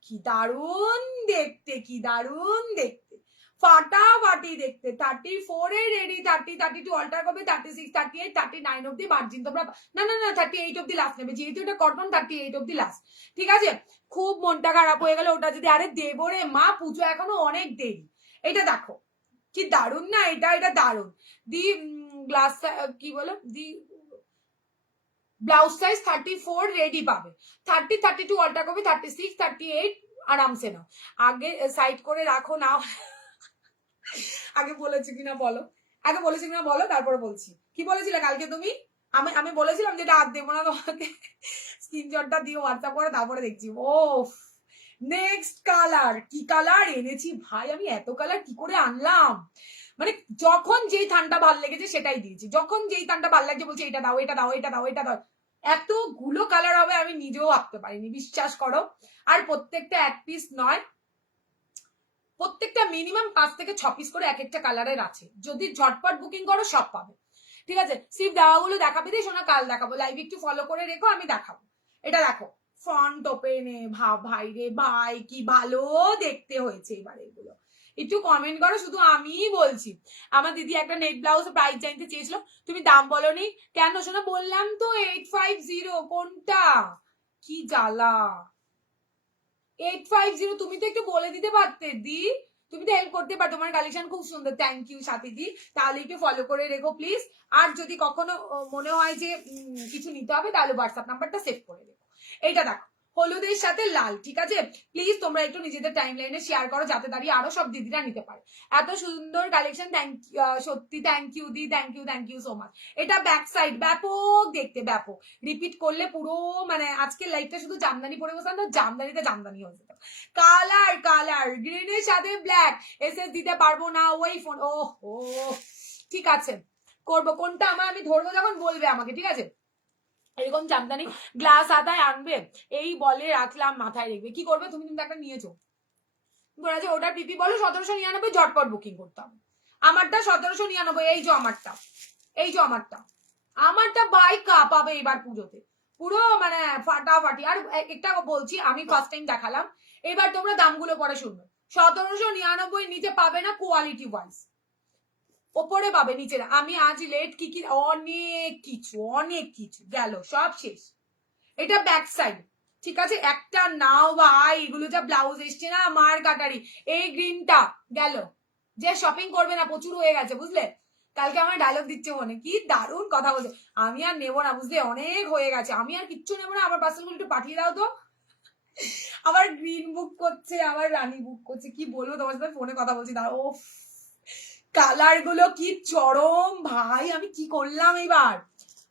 কি দারুণ দেখতে, কি দারুণ দেখতে, ফাটাফাটি দেখতে। 34 এ রেডি, 30 32 অল্টার করবে, 36 38 39 অব্দি মার্জিন তোমরা, না না না 38 অব্দি লাস্ট নেবে, যেহেতু এটা কটন 38 অব্দি লাস্ট, ঠিক আছে? খুব মনটা খারাপ হয়ে গেল ওটা যদি, আরে দেবো রে মা, পুজো এখনো অনেক দেরি। এটা দেখো কি দারুণ না, এটা এটা দারুণ। দি গ্লাস কি বলো, দি ব্লাউজ সাইজ 34 রেডি পাবে, 30 32 অল্টার করবে, 36 38 আরামসে নাও। আগে সাইড করে রাখো নাও। আগে বলেছি কিনা বলো, আগে বলেছি কিনা বলো, তারপরে বলছি। কি বলেছিলে কালকে তুমি? আমি বলেছিলাম যেটা আর দেবো না তোমাকে, স্ক্রিনশটটা দিয়ে হোয়াটসঅ্যাপ করে, তারপরে দেখছি। ও নেক্সট কালার, কি কালার এনেছি ভাই, আমি এত কালার কি করে আনলাম? মানে যখন যেই থানটা ভাল লেগেছে সেটাই দিয়েছি, যখন যেই থানটা ভাল লাগছে বলছি এটা দাও এটা দাও এটা দাও এটা দাও। এতগুলো কালার হবে আমি নিজেও ভাবতে পারিনি, বিশ্বাস করো। আর প্রত্যেকটা এক পিস নয়, প্রত্যেকটা মিনিমাম 5 থেকে 6 পিস করে এক একটা কালারের আছে। যদি ঝটপট বুকিং করো সব পাবে, ঠিক আছে? সিপ দেওয়াগুলো দেখাবে দিয়ে শোনা, কাল দেখাবো, লাইভ একটু ফলো করে রেখো, আমি দেখাবো। এটা দেখো ফন্ট ওপেনে, ভাই রে ভাই কি ভালো দেখতে হয়েছে এবার এগুলো। একটু কমেন্ট করো, শুধু আমিই বলছি। আমার দিদি একটা নেট ব্লাউজ প্রাইস জানতে চেয়েছিল, তুমি দাম বলনি কেন? শোনা বললাম তো 850। কোনটা? কি জ্বালা, 850, তুমি তো একটু বলে দিতে পারতে দি, তুমি তো হেল্প করতে পারো, তোমার কালেকশন খুব সুন্দর। থ্যাংক ইউ সাথীদি, তাহলে একটু ফলো করে রেখো প্লিজ। আর যদি কখনো মনে হয় যে কিছু নিতে হবে, তাহলে হোয়াটসঅ্যাপ নাম্বারটা সেভ করে রেখো। এইটা দেখো হলুদের সাথে লাল, ঠিক আছে? প্লিজ তোমরা একটু নিজেদের টাইম লাইনে শেয়ার করো, যাতে দাঁড়িয়ে আরো সব দিদিরা নিতে পারে। এত সুন্দর কালেকশন, থ্যাংক সত্যি থ্যাংক ইউ দি, থ্যাংক ইউ সো মাচ। এটা ব্যাক সাইড ব্যাপক দেখতে, ব্যাপক। রিপিট করলে পুরো মানে আজকের লাইফটা শুধু জামদানি পরে বসে না, জামদানিতে জামদানি হয়ে যেত। কালার কালার গ্রিনের সাথে ব্ল্যাক, এসএস দিতে পারবো না ওই ফোন। ও ঠিক আছে, করবো। কোনটা আমার আমি ধরবো যখন বলবে আমাকে, ঠিক আছে? এরকম জামদানি গ্লাস আদায় আনবে, এই বলে রাখলাম, মাথায় রেখবে। কি করবে তুমি? তুমি একটা নিয়েছো, বলেছে ওটার পিপি বলো 1799, ঝটপট বুকিং করতাম। আমারটা 1799, এই যে আমারটা, এই যে আমারটা বাই কাঁপাবে এবার পুজোতে, পুরো মানে ফাটাফাটি। আর একটা বলছি, আমি ফার্স্ট টাইম দেখালাম, এবার তোমরা দামগুলো পরে শুনবে। 1799 নিচে পাবে না, কোয়ালিটি ওয়াইজ ওপরে পাবে, নিচে না। আমি আজ লেট কি কি অনেক কিছু গেল, সব শেষ। এটা ব্যাক সাইড, ঠিক আছে? একটা নাও ভাই, এগুলো যা ব্লাউজ এসছে না মার কাটারি। এই গ্রিনটা গেল, যে শপিং করবে না প্রচুর হয়ে গেছে, বুঝলে? কালকে আমার ডায়লগ দিচ্ছে মনে, কি দারুণ কথা বলছে। আমি আর নেবো না, বুঝলে, অনেক হয়ে গেছে, আমি আর কিচ্ছু নেবো না। আমার পার্সেলগুলো একটু পাঠিয়ে দাও তো। আবার গ্রিন বুক করছে, আবার রানী বুক করছে, কি বলবো তোমার সাথে ফোনে কথা বলছি। দাঁড়া, ও কালার গুলো কি চরম ভাই, আমি কি করলাম এবার?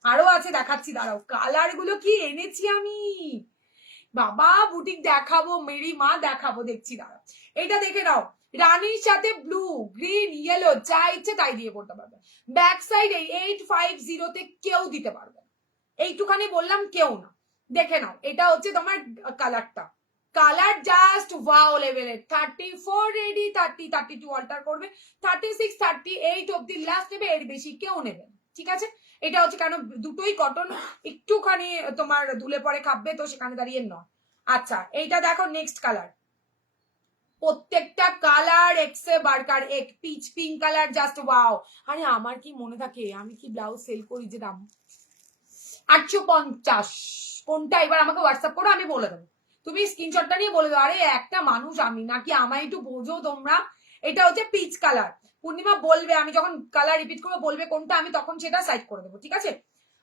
আরো আছে, দেখাচ্ছি দাঁড়াও। কালার গুলো কি এনেছি আমি, বাবা বুটিক দেখাবো, মেরি মা দেখাবো, দেখছি দাঁড়াও। এটা দেখে নাও, রানীর সাথে ব্লু, গ্রিন, ইয়েলো, যা ইচ্ছে তাই দিয়ে পড়তে পারবে। ব্যাক সাইড এই 850 কেউ দিতে পারবে, এইটুখানি বললাম, কেউ না। দেখে নাও, এটা হচ্ছে তোমার কালারটা, কালার জাস্ট ওয়াও লেভেলের। 34 রেডি, 30, 32 অল্টার করবে, 36, 38 অব্দি লাস্ট নেবে, এর বেশি কেউ নেবে না, ঠিক আছে। এটা হচ্ছে কেন, দুটোই কটন, একটুখানি তোমার ধুলে পরে খাবে, তো সেখানে দাঁড়িয়ে নয়। আচ্ছা এইটা দেখো, নেক্সট কালার, প্রত্যেকটা কালার এক্সে বার্কার এক, pitch pink colour, just wow. আরে আমার কি মনে থাকে, আমি কি ব্লাউজ সেল করি যে দাম 850, কোনটা এবার আমাকে হোয়াটসঅ্যাপ করো, আমি বলে দেবো, তুমি স্ক্রিনশটটা নিয়ে বলে দাও। আরে একটা মানুষ আমি নাকি, আমায় একটু বোঝো তোমরা। এটা হচ্ছে পিচ কালার, পূর্ণিমা বলবে, আমি যখন কালার রিপিট করবো বলবে কোনটা, আমি তখন সেটা সাইড করে দেবো, ঠিক আছে।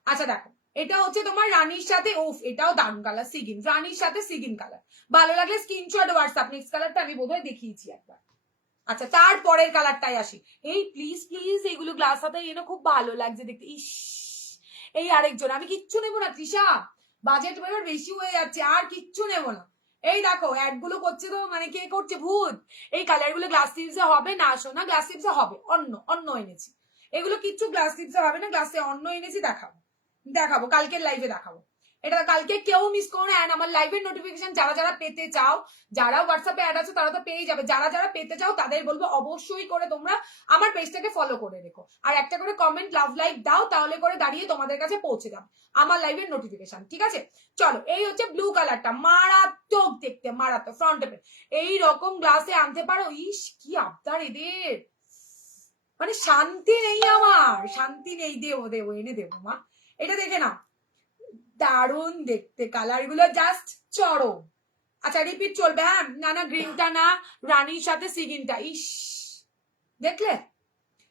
আচ্ছা দেখো, এটা হচ্ছে তোমার রানীর সাথে, ওফ এটাও দারুন কালার, সিগিন, রানীর সাথে সিগিন কালার। ভালো লাগলে স্ক্রিনশট হোয়াটসঅ্যাপ। নেক্সট কালারটা আমি বোধহয় দেখিয়েছি একবার। আচ্ছা তারপরের কালারটাই আসি। এই প্লিজ প্লিজ এইগুলো গ্লাস হাতে এনে, খুব ভালো লাগছে দেখতে। ইস, এই আরেকজন, আমি কিচ্ছু নেবো না তৃষা, বাজেট এবার বেশি হয়ে যাচ্ছে, আর কিচ্ছু নেবো না। এই দেখো অ্যাড গুলো করছে, তো মানে কে করছে, ভূত। এই কালার গুলো গ্লাস টিপসে হবে না, শোনা, গ্লাস টিপসে হবে, অন্য অন্য এনেছি। এগুলো কিচ্ছু গ্লাস টিপসে হবে না, গ্লাসে অন্য এনেছি, দেখাবো দেখাবো, কালকের লাইভে দেখাবো। এটা কালকে কেউ মিস করো না। আমার লাইভের নোটিফিকেশন যারা যারা পেতে চাও, যারা হোয়াটসঅ্যাপে অ্যাড আছে তারা তো পেয়ে যাবে, যারা যারা পেতে চাও তাদের বলবো অবশ্যই করে তোমরা আমার পেজটাকে ফলো করে রেখো, আর একটা করে কমেন্ট, লাভ, লাইক দাও, তাহলে করে দাঁড়িয়ে তোমাদের কাছে পৌঁছে যাবে আমার লাইভের নোটিফিকেশন, ঠিক আছে। চলো, এই হচ্ছে ব্লু কালারটা, মারাত্মক দেখতে, মারাত্মক ফ্রন্টে। এই রকম গ্লাসে আনতে পারো, ইস কি আবদার এদের, মানে শান্তি নেই আমার, শান্তি নেই। দেবো দেবো, এনে দেবো মা। এটা দেখে না, দারুণ দেখতে, কালার গুলো জাস্ট চরম। আচ্ছা রিপিট চলবে, হ্যাঁ, না না, গ্রিনটা না, রানীর সাথে সিগিনটা, ইস দেখলে।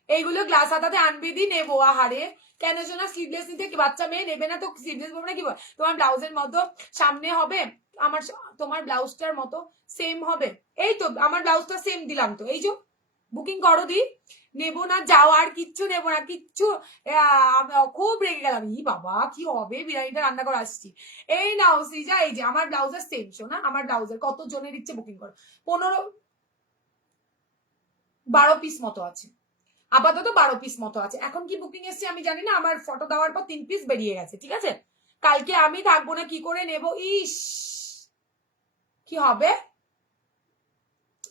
এইগুলো গ্লাস হাতাতে আনবি দি নেবো, আহারে কেন যেন স্লিভলেস নিতে, কি বাচ্চা মেয়ে নেবে না তো স্লিভলেস বলবো না, কি তোমার ব্লাউজের মতো সামনে হবে, আমার তোমার ব্লাউজটার মতো সেম হবে। এই তো আমার ব্লাউজটা সেম দিলাম তো, এই যে বুকিং করো দি, নেবো না, যাও, আর কিচ্ছু নেবো না, কিচ্ছু। খুব রেগে গেলাম, ই বাবা কি হবে, বিরিয়ানিটা রান্না করে আসছি। এই নাও সিজা, এই যে আমার ব্লাউজের সেম, শোনা, আমার ব্লাউজের কত জনের ইচ্ছে বুকিং করো, 12 পিস মতো আছে, আপাতত 12 পিস মতো আছে। এখন কি বুকিং এসছে আমি জানি না, আমার ফটো দেওয়ার পর 3 পিস বেরিয়ে গেছে, ঠিক আছে। কালকে আমি থাকবো না, কি করে নেব, ইস কি হবে।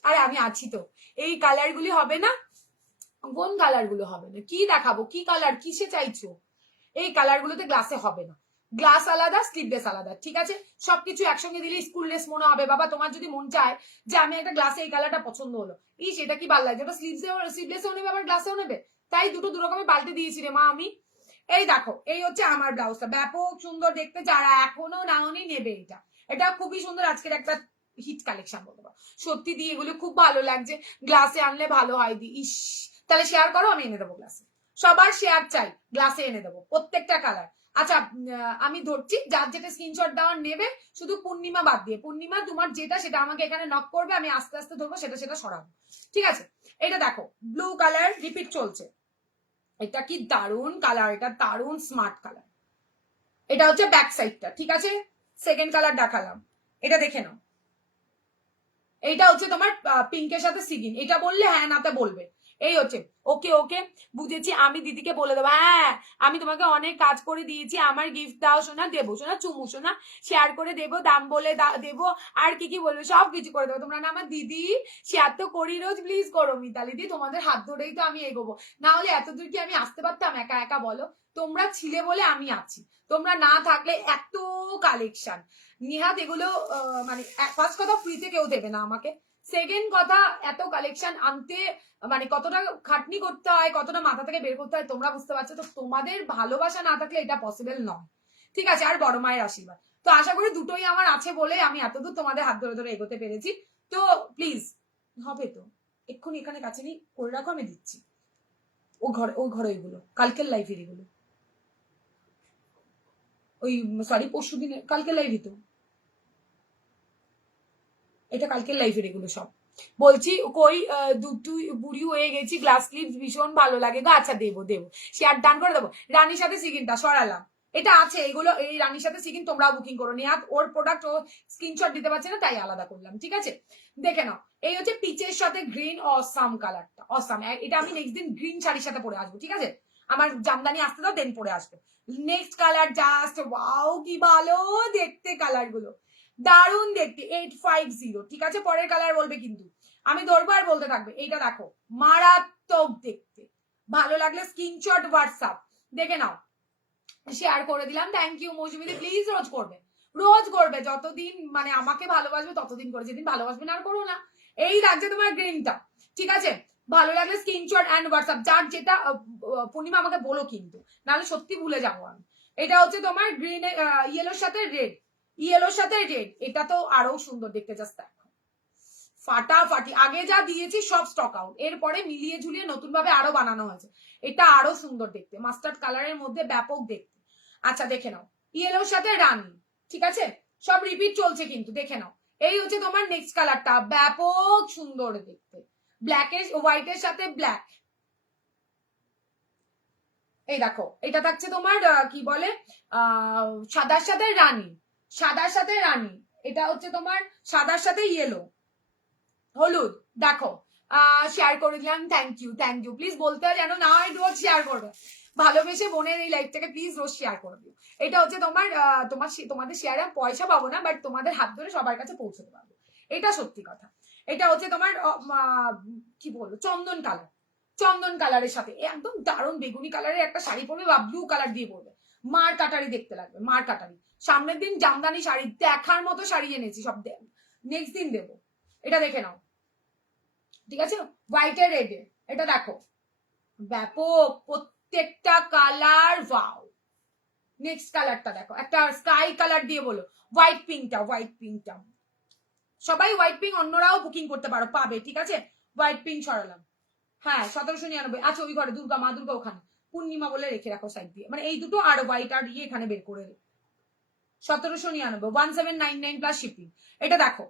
আরে আমি আছি তো। এই কালার গুলি হবে না, কোন কালার গুলো হবে না, কি দেখাবো, কি কালার কিসে চাইছো। এই কালার গুলোতে গ্লাসে হবে না, গ্লাস আলাদা, স্লিভলেস আলাদা, ঠিক আছে। সবকিছু একসঙ্গে দিলে স্কুল ড্রেস মনে হবে। বাবা তোমার যদি মন চায় যে আমি একটা গ্লাসে এই কালারটা পছন্দ হলো, ইস এটা কি ভালো লাগছে, ওটা স্লিভলেসেও নেবে আবার গ্লাসেও নেবে, তাই দুটো দু রকমের পাল্টে দিয়েছি রে মা আমি। এই দেখো, এই হচ্ছে আমার ব্লাউজটা, ব্যাপক সুন্দর দেখতে, যারা এখনো নাওনি নেবে এটা, এটা খুবই সুন্দর, আজকের একটা হিট কালেকশন বলতে পারো। সত্যি দিয়ে এগুলো খুব ভালো লাগছে, গ্লাসে আনলে ভালো হয় দি, ইস তাহলে শেয়ার করো, আমি এনে দেবো গ্লাসে, সবার শেয়ার চাই, গ্লাসে এনে দেবো প্রত্যেকটা কালার। আচ্ছা আমি ধরছি, যার যেটা স্ক্রিনশট দেওয়ার নেবে, শুধু পূর্ণিমা বাদ দিয়ে, পূর্ণিমা তোমার যেটা সেটা আমাকে এখানে নক করবে, আমি আস্তে আস্তে ধরবো, সেটা সেটা সরাবো, ঠিক আছে। এটা দেখো ব্লু কালার রিপিট চলছে, এটা কি দারুন কালার, এটা দারুন স্মার্ট কালার। এটা হচ্ছে ব্যাক সাইডটা, ঠিক আছে। সেকেন্ড কালার দেখালাম, এটা দেখে নাও। এইটা হচ্ছে তোমার পিঙ্কের সাথে সিগিন, এটা বললে হ্যাঁ নাতে বলবে। এই হচ্ছে, ওকে ওকে বুঝেছি, আমি দিদিকে বলে দেবো, হ্যাঁ আমি তোমাকে অনেক কাজ করে দিয়েছি, আমার গিফট দাও শোনা, দেবো শোনা, চুমু শোনা, শেয়ার করে দেবো, দাম বলে দেবো, আর কি কি বলবে সব কিছু করে দেবো। তোমরা না আমার দিদি, শেয়ার তো করি রোজ, প্লিজ করো মিতালি দি, তোমাদের হাত ধরেই তো আমি এগোবো, না হলে এতদূর কি আমি আসতে পারতাম একা একা বলো। তোমরা ছিলে বলে আমি আছি, তোমরা না থাকলে এত কালেকশন, নিহাত এগুলো মানে ফার্স্ট কথা ফ্রিতে কেউ দেবে না আমাকে, সেকেন্ড কথা এত কালেকশন আনতে মানে কতটা খাটনি করতে হয়, কতটা মাথা থেকে বের করতে হয় তোমরা বুঝতে পারছো, তো তোমাদের ভালোবাসা না থাকলে এটা পসিবল নয়, ঠিক আছে। আর বড় মায়ের আশীর্বাদ, তো আশা করি দুটোই আমার আছে বলে আমি এতদূর তোমাদের হাত ধরে ধরে এগোতে পেরেছি। তো প্লিজ হবে তো, এক্ষুনি এখানে কাছে নিয়ে করে রাখো, আমি দিচ্ছি। ওই ঘরে ওইগুলো কালকের লাইফের, এগুলো ওই সরি পরশু দিনের, কালকের লাইভই তো, এটা কালকের লাইফের এগুলো সব। বলছি কই দুটো বুড়ি হয়ে গেছি, গ্লাস স্লিভস ভীষণ ভালো লাগে গো। আচ্ছা দেবো দেবো, শেয়ার ডান করে দেবো। রানীর সাথে সিকিনটা সরালাম, এটা আছে এগুলো, এই রানীর সাথে সিকিন তোমরাও বুকিং করো। নেহাত ওর প্রোডাক্ট ও স্ক্রিনশট দিতে পারছে না, তাই আলাদা করলাম, ঠিক আছে। দেখে নাও, এই হচ্ছে পিচের সাথে গ্রিন, অসাম কালারটা, অসাম। এটা আমি নেক্সট দিন গ্রিন শাড়ির সাথে পরে আসবো, ঠিক আছে। আমার জামদানি আসতে দাও, দেন পরে আসবো। নেক্সট কালার জাস্ট ওয়াও, কি ভালো দেখতে কালার গুলো, দারুণ দেখতে। 850, ঠিক আছে। পরের কালার বলবে কিন্তু, আমি ধরবো আর বলতে থাকবে। এইটা দেখো, মারাত্মক দেখতে, ভালো লাগলে স্ক্রিনশট হোয়াটসঅ্যাপ দেখে নাও, শেয়ার করে দিলাম। থ্যাংক ইউ মৌসুমিদি, প্লিজ রোজ করবে, রোজ করবে, যতদিন মানে আমাকে ভালোবাসবে ততদিন করে, যেদিন ভালোবাসবে না আর করো না। এই রাখছে তোমার গ্রিনটা, ঠিক আছে। ভালো লাগলে স্ক্রিনশট অ্যান্ড হোয়াটসঅ্যাপ, যার যেটা। পূর্ণিমা আমাকে বলো কিন্তু, নাহলে সত্যি ভুলে যাবো আমি। এটা হচ্ছে তোমার গ্রিন, ইয়েলোর সাথে রেড, ইয়েলোর সাথে রেড, এটা তো আরো সুন্দর দেখতে, জাস্ট ফাটাফাটি। আগে যা দিয়েছি সব স্টক আউট, এরপরে মিলিয়ে ঝুলিয়ে নতুন ভাবে আরো বানানো হয়েছে, এটা আরো সুন্দর দেখতে, মাস্টার্ড কালারের মধ্যে ব্যাপক দেখতে। আচ্ছা দেখে নাও, ইয়েলোর সাথে রানী, ঠিক আছে। সব রিপিট চলছে কিন্তু, দেখে নাও। এই হচ্ছে তোমার নেক্সট কালারটা, ব্যাপক সুন্দর দেখতে, ব্ল্যাকের হোয়াইটের সাথে ব্ল্যাক। এই দেখো, এটা থাকছে তোমার কি বলে, সাদার সাথে রানী, সাদার সাথে রানী। এটা হচ্ছে তোমার সাদার সাথে ইয়েলো, হলুদ। দেখো, শেয়ার করে দিলাম, thank you thank you. Please বলতে যেন না হয়, রোজ শেয়ার করবে, ভালোবেসে বোনের এই লাইফটাকে প্লিজ রোজ শেয়ার করে দিও। এটা হচ্ছে তোমার তোমাদের শেয়ারে পয়সা পাবো না, বাট তোমাদের হাত ধরে সবার কাছে পৌঁছতে পারবো, এটা সত্যি কথা। এটা হচ্ছে তোমার কি বলবো, চন্দন কালার, চন্দন কালারের সাথে একদম দারুণ বেগুনি কালারের একটা শাড়ি পরবে, বা ব্লু কালার দিয়ে পরবে, মার কাটারি দেখতে লাগবে, মার কাটারি। সামনের দিন জামদানি শাড়ি দেখার মতো শাড়ি এনেছি, সব নেক্সট দিন দেবো। এটা দেখে নাও, ঠিক আছে। হোয়াইটের রেডে, এটা দেখো, ব্যাপক প্রত্যেকটা কালার, ওয়াও। নেক্সট কালারটা দেখো, একটা স্কাই কালার দিয়ে বলো, হোয়াইট পিঙ্কটা, হোয়াইট পিঙ্কটা। সবাই হোয়াইট পিঙ্ক, অন্যরাও বুকিং করতে পারো, পাবে, ঠিক আছে। হোয়াইট পিঙ্ক সরালাম, হ্যাঁ 1799। আচ্ছা ওই ঘরে দুর্গা, মা দুর্গা ওখানে, পূর্ণিমা বলে রেখে রাখো সাইড দিয়ে, মানে এই দুটো আর হোয়াইট আর ইয়ে এখানে বের করে 1799, 1799 প্লাস শিপিং। এটা দেখো,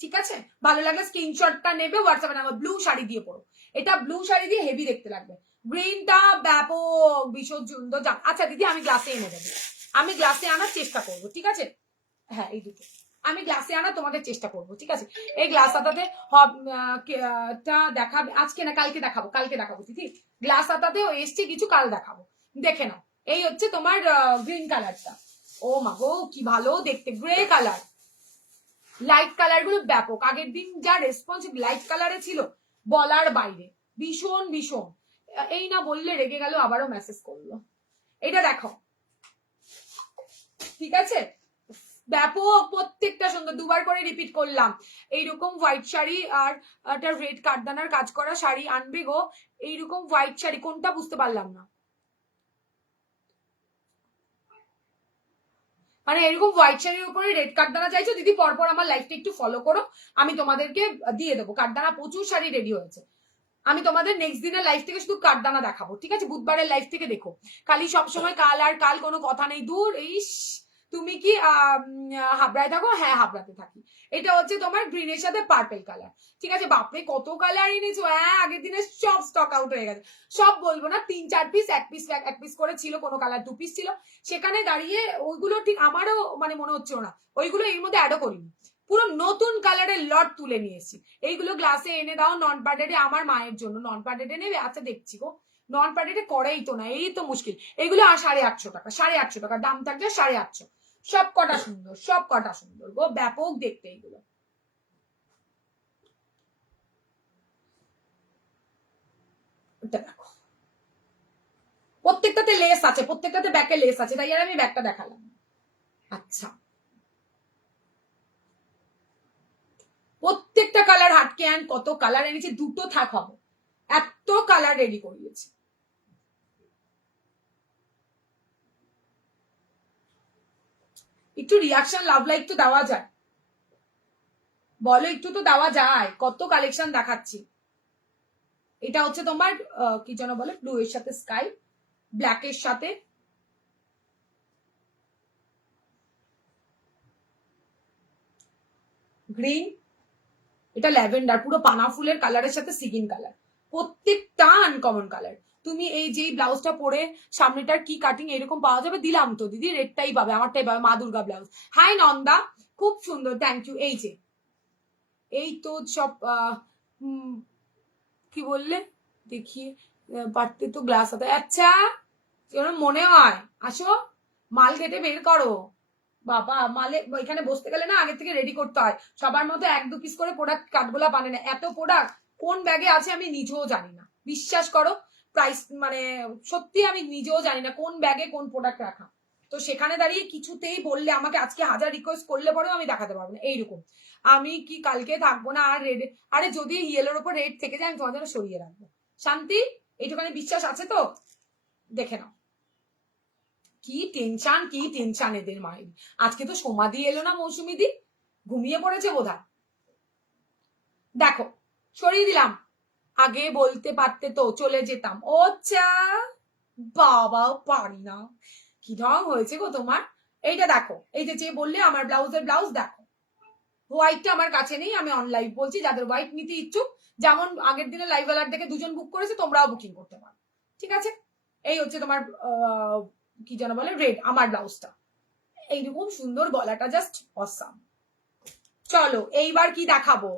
ঠিক আছে। ভালো লাগলে স্ক্রিনশটটা নেবে, হোয়াটসঅ্যাপে নাম্বার, ব্লু শাড়ি দিয়ে পড়ো, এটা ব্লু শাড়ি দিয়ে হেভি দেখতে লাগবে। গ্রিনটা ব্যাপক ভীষণ সুন্দর। আচ্ছা দিদি, আমি গ্লাসে এনে দেবো, আমি গ্লাসে আনার চেষ্টা করবো, ঠিক আছে। হ্যাঁ এই দুটো আমি গ্লাসে আনার তোমাদের চেষ্টা করবো, ঠিক আছে। এই গ্লাস আতাতে দেখাবে আজকে না কালকে দেখাবো, কালকে দেখাবো দিদি। গ্লাস আতাতেও এসছে কিছু, কাল দেখাবো, দেখে নাও। এই হচ্ছে তোমার গ্রিন কালারটা, ও মা গো কি ভালো দেখতে, গ্রে কালার। লাইট কালার গুলো ব্যাপক, আগের দিন যা রেসপন্স লাইট কালারে ছিল বলার বাইরে, ভীষণ ভীষণ। এই না বললে রেগে গেল, আবারও মেসেজ করলো। এটা দেখো, ঠিক আছে, ব্যাপক প্রত্যেকটা সুন্দর, দুবার করে রিপিট করলাম। এইরকম হোয়াইট শাড়ি আর একটা রেড কাঠদানার কাজ করা শাড়ি আনবে গো। এইরকম হোয়াইট শাড়ি কোনটা বুঝতে পারলাম না, মানে এরকম হোয়াইট শাড়ির উপরে রেড কাঠদানা চাইছো দিদি, পরপর আমার লাইফটা একটু ফলো করো, আমি তোমাদেরকে দিয়ে দেবো কাঠদানা, প্রচুর শাড়ি রেডি হয়েছে। আমি তোমাদের নেক্সট দিনের লাইফ থেকে শুধু কাঠদানা দেখাবো, ঠিক আছে। বুধবারের লাইফ থেকে দেখো, খালি সবসময় কাল আর কাল, কোনো কথা নেই, দূর। ইস, তুমি কি হাবড়ায় থাকো? হ্যাঁ হাবড়াতে থাকি। এটা হচ্ছে তোমার গ্রিনের সাথে পার্পেল কালার, ঠিক আছে। বাপরে কত কালার এনেছো, হ্যাঁ আগের দিনে সব স্টক আউট হয়ে গেছে। সব বলবো না, 3-4 পিস, এক পিস করে ছিল, কোনো কালার 2 পিস ছিল, সেখানে দাঁড়িয়ে ওইগুলো ঠিক আমারও মানে মনে হচ্ছিল না, ওইগুলো এর মধ্যে অ্যাডও করিনি, পুরো নতুন কালারের লট তুলে নিয়েছি। এইগুলো গ্লাসে এনে দাও, নন প্যাডেডে, আমার মায়ের জন্য নন প্যাডেডে নেবে। আচ্ছা দেখছি গো, নন প্যাডেডে করেই তো না, এই তো মুশকিল। এগুলো আর 850 টাকা, 850 টাকা দাম থাকবে, 850। সব কটা সুন্দর, সব কটা সুন্দর গো, ব্যাপক দেখতে এইগুলো। দেখো প্রত্যেকটাতে লেস আছে, প্রত্যেকটাতে ব্যাকে লেস আছে, তাই আর আমি ব্যাকটা দেখালাম। আচ্ছা, প্রত্যেকটা কালার হাটকে আন, কত কালার এনেছি, দুটো থাক হবে, এত কালার রেডি করিয়েছি। একটু রিয়াকশন লাভ লাইক তো দেওয়া যায়, বলো একটু তো দেওয়া যায়, কত কালেকশন দেখাচ্ছি। এটা হচ্ছে তোমার কি যেন বলে, ব্লু এর সাথে স্কাই, ব্ল্যাক এর সাথে গ্রিন, এটা ল্যাভেন্ডার, পুরো পানা ফুলের কালারের সাথে সিগিন কালার, প্রত্যেকটা আনকমন কালার। তুমি এই যে ব্লাউজটা পরে সামনেটার কি কাটিং এরকম পাওয়া যাবে, দিলাম তো দিদি, রেডটাই পাবে, আমারটাই পাবে, মা দুর্গা ব্লাউজ। হাই নন্দা, খুব সুন্দর, থ্যাংক ইউ। এই যে এই তো সব কি বললে দেখি, পারতে তো গ্লাস আছে, আচ্ছা মনে হয়, আসো মাল কেটে বের করো বাবা। মালে এখানে বসতে গেলে না আগে থেকে রেডি করতে হয়, সবার মতো 1-2 পিস করে প্রোডাক্ট কাঠগোলা বানে না, এত প্রোডাক্ট কোন ব্যাগে আছে আমি নিজেও জানি না, বিশ্বাস করো। প্রাইস মানে সত্যি আমি নিজেও জানি না কোন ব্যাগে কোন প্রোডাক্ট রাখা। তো সেখানে দাঁড়িয়ে কিছুতেই বললে আমাকে আজকে 1000 রিকোয়েস্ট করলে পরেও আমি দেখাতে পারবো না এইরকম। আমি কি কালকে থাকবো না আর রেড, আরে যদি ইয়েলোর উপর রেড থেকে যায় আমি তোমার জন্য সরিয়ে রাখবো। শান্তি, এইটুখানি বিশ্বাস আছে তো, দেখে নাও। কি টেনশন এদের মায়ের। আজকে তো সমাধি এলো না, মৌসুমি দি ঘুমিয়ে পড়েছে বোধহয়। দেখো সরিয়ে দিলাম, আগে বলতে পারতে তো চলে যেতাম। ও আচ্ছা, বাবাও পারি না, কি ঢং হয়েছে গো তোমার। এইটা দেখো, এই যে বললে আমার ব্লাউজের ব্লাউজ দেখো, হোয়াইটটা আমার কাছে নেই, আমি অনলাইন বলছি, যাদের হোয়াইট নিতে ইচ্ছুক, যেমন আগের দিনে লাইভ অ্যালার্ট দেখে 2জন বুক করেছে, তোমরাও বুকিং করতে পারো, ঠিক আছে। এই হচ্ছে তোমার কি যেন বলে রেড আমার ব্লাউজটা, এইরকম সুন্দর, গলাটা জাস্ট অসাম। চলো এইবার কি দেখাবো,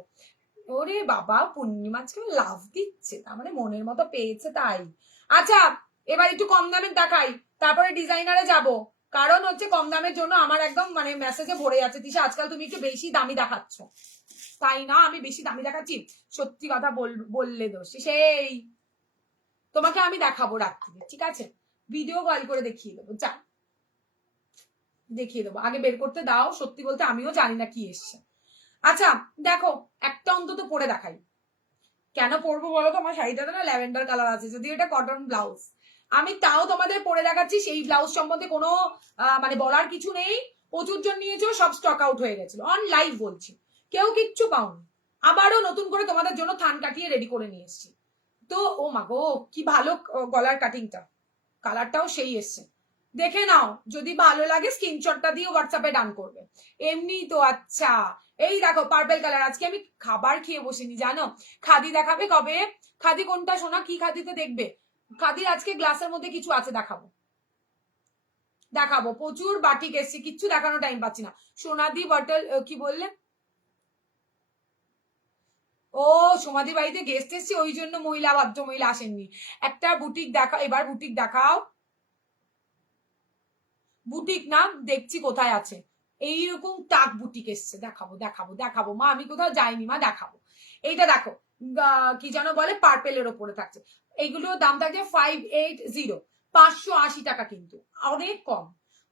ওরে বাবা পূর্ণিমা আজকে লাভ দিচ্ছে, তার মানে মনের মতো পেয়েছে তাই। আচ্ছা এবার একটু কম দামের দেখাই, তারপরে ডিজাইনারে যাব, কারণ হচ্ছে কম দামের জন্য আমার একদম মানে মেসেজে ভরে যাচ্ছে, তিশা আজকাল তুমি একটু বেশি দামি দেখাচ্ছ। তাই না, আমি বেশি দামি দেখাচ্ছি, সত্যি কথা বললে দোষ, সেই তোমাকে আমি দেখাবো রাত্রিরে, ঠিক আছে, ভিডিও কল করে দেখিয়ে দেবো, যা দেখিয়ে দেবো, আগে বের করতে দাও, সত্যি বলতে আমিও জানি না কি এসছে। আচ্ছা দেখো একটা অন্তত পরে দেখাই, কেন পরবো বলো তো, আমার শাড়িটাতে না ল্যাভেন্ডার কালার আছে, যদি এটা কটন ব্লাউজ, আমি তাও তোমাদের পরে দেখাচ্ছি। সেই ব্লাউজ সম্বন্ধে কোনো মানে বলার কিছু নেই, প্রচুর জন নিয়েছো, সব স্টক আউট হয়ে গেছিল, অন লাইভ বলছি, কেউ কিচ্ছু পাওনি, আবারও নতুন করে তোমাদের জন্য থান কাটিয়ে রেডি করে নিয়ে এসছি। তো ও মা গো কি ভালো গলার কাটিংটা, কালারটাও সেই এসছে, দেখে নাও, যদি ভালো লাগে স্ক্রিনশটটা দিয়ে হোয়াটসঅ্যাপে ডান করবে। এমনি তো আচ্ছা, এই দেখো পার্পল কালার, আজকে আমি খাবার খেয়ে বসিনি জানো, খাদি দেখাবে কবে, খাদি কোনটা সোনা, কি খাদিতে দেখবে, খাদির আজকে গ্লাসের মধ্যে কিছু আছে দেখাবো, দেখাবো প্রচুর বাটিক এসছে, কিচ্ছু দেখানো টাইম পাচ্ছি না। সোনাদি বটল কি বললে, ও সমাধি বাড়িতে গেস্ট এসছে ওই জন্য মহিলা ভদ্র মহিলা আসেননি। একটা বুটিক দেখা, এবার বুটিক দেখাও, বুটিক না দেখছি কোথায় আছে, এইরকম টাক বুটিক এসছে, দেখাবো দেখাবো দেখাবো মা, আমি কোথাও যাইনি মা, দেখাবো। এইটা দেখো কি যেন বলে পার্পেলের ওপরে থাকছে, এইগুলোর দাম থাকছে 580, 580 টাকা, কিন্তু অনেক কম,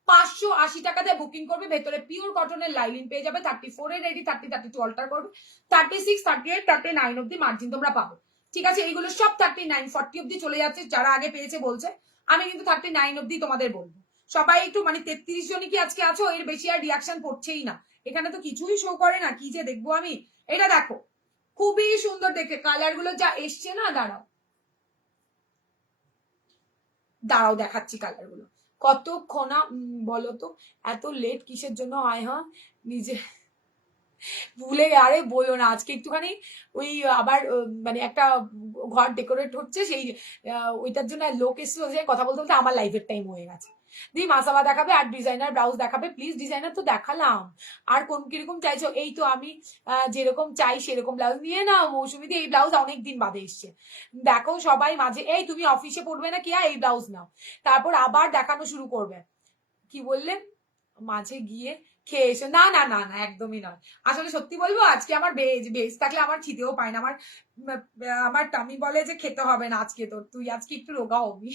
580 টাকাতে বুকিং করবে, ভেতরে পিওর কটনের লাইলিন পেয়ে যাবে, 34 এর রেডি, 30 32 অল্টার করবে, 36 38 39 অব্দি মার্জিন তোমরা পাবে, ঠিক আছে। এইগুলো সব 39 40 অব্দি চলে যাচ্ছে, যারা আগে পেয়েছে বলছে, আমি কিন্তু 39 অব্দি তোমাদের বলবো। সবাই একটু মানে 33 জনই কি আজকে আছো, এর বেশি আর রিয়াকশন পড়ছেই না, এখানে তো কিছুই শো করে না, কি যে দেখবো আমি। এটা দেখো খুবই সুন্দর দেখে, কালার গুলো যা এসছে না, দাঁড়াও দাঁড়াও দেখাচ্ছি কালার গুলো, কতক্ষণ বলো তো, এত লেট কিসের জন্য হয়, হ্যাঁ নিজে ভুলে, আরে বলো না, আজকে একটুখানি ওই আবার মানে একটা ঘর ডেকোরেট হচ্ছে, সেই ওইটার জন্য লোক এসেছিল, যে কথা বলতে বলতে আমার লাইফের টাইম হয়ে গেছে। দি মাসাবা দেখাবে আর ডিজাইনার ব্লাউজ দেখাবে, প্লিজ, ডিজাইনার তো দেখালাম, আর কোন কিরকম চাইছো, এই তো আমি যেরকম চাই সেরকম ব্লাউজ নিয়ে নাও মৌসুমি দি, এই ব্লাউজ অনেকদিন বাদে এসছে, দেখো সবাই মাঝে, এই তুমি অফিসে পড়বে না কি, এই ব্লাউজ নাও, তারপর আবার দেখানো শুরু করবে, কি বললেন মাঝে গিয়ে খেয়ে এসে, না না না না একদমই নয়, আসলে সত্যি বলবো আজকে আমার ভেজ, ভেজ থাকলে আমার খিদেও পায় না, আমার আমার টামি বলে যে খেতে হবে না আজকে, তোর তুই আজকে একটু রোগা হবি।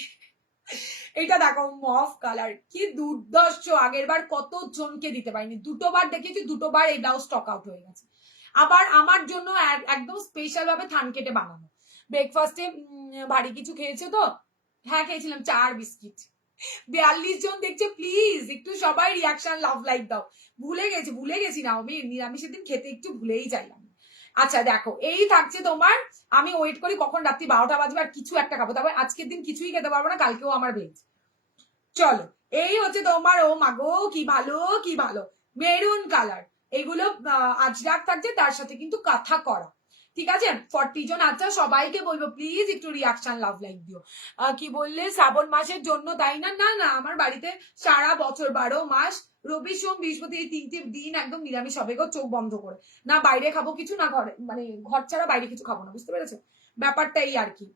এটা দেখো মফ কালার, কি দুর্দর্শ, আগের বার কত জনকে দিতে পারিনি, 2টো বার দেখেছি, 2টো বার এই ব্লাউজ স্টক আউট হয়ে গেছে, আবার আমার জন্য একদম স্পেশাল ভাবে থান কেটে বানানো। ব্রেকফাস্টে ভারী কিছু খেয়েছো তো, হ্যাঁ খেয়েছিলাম, 4 বিস্কিট, 42 জন দেখছে, প্লিজ একটু সবাই রিয়াকশন লাভ লাইক দাও, ভুলে গেছি না, আমি নিরামিষের দিন খেতে একটু ভুলেই যাইলাম। আচ্ছা দেখো এই থাকছে তোমার, আমি ওয়েট করি কখন রাত্রি 12টা বাজবে আর কিছু একটা খাবো, তবে আজকের দিন কিছুই খেতে পারবো না, কালকেও আমার ভেজ। চলো এই হচ্ছে তোমার, ও মাগো কি ভালো কি ভালো, মেরুন কালার, এইগুলো আজরাক থাকছে, তার সাথে কিন্তু কাঁথা করা, ঠিক আছে? 40 জন আচ্ছা, সবাইকে বলবো প্লিজ একটু রিয়াকশন লাভ লাইক দিও। কি বললে শ্রাবণ মাসের জন্য, তাই না? না না, আমার বাড়িতে সারা বছর 12 মাস রবি সোম বৃহস্পতি এই 3টে দিন একদম নিরামিষ হবে গো, চোখ বন্ধ করে। না বাইরে খাবো কিছু, না ঘরে, মানে ঘর ছাড়া বাইরে কিছু খাবো না, বুঝতে পেরেছো ব্যাপারটা? এই আর কি।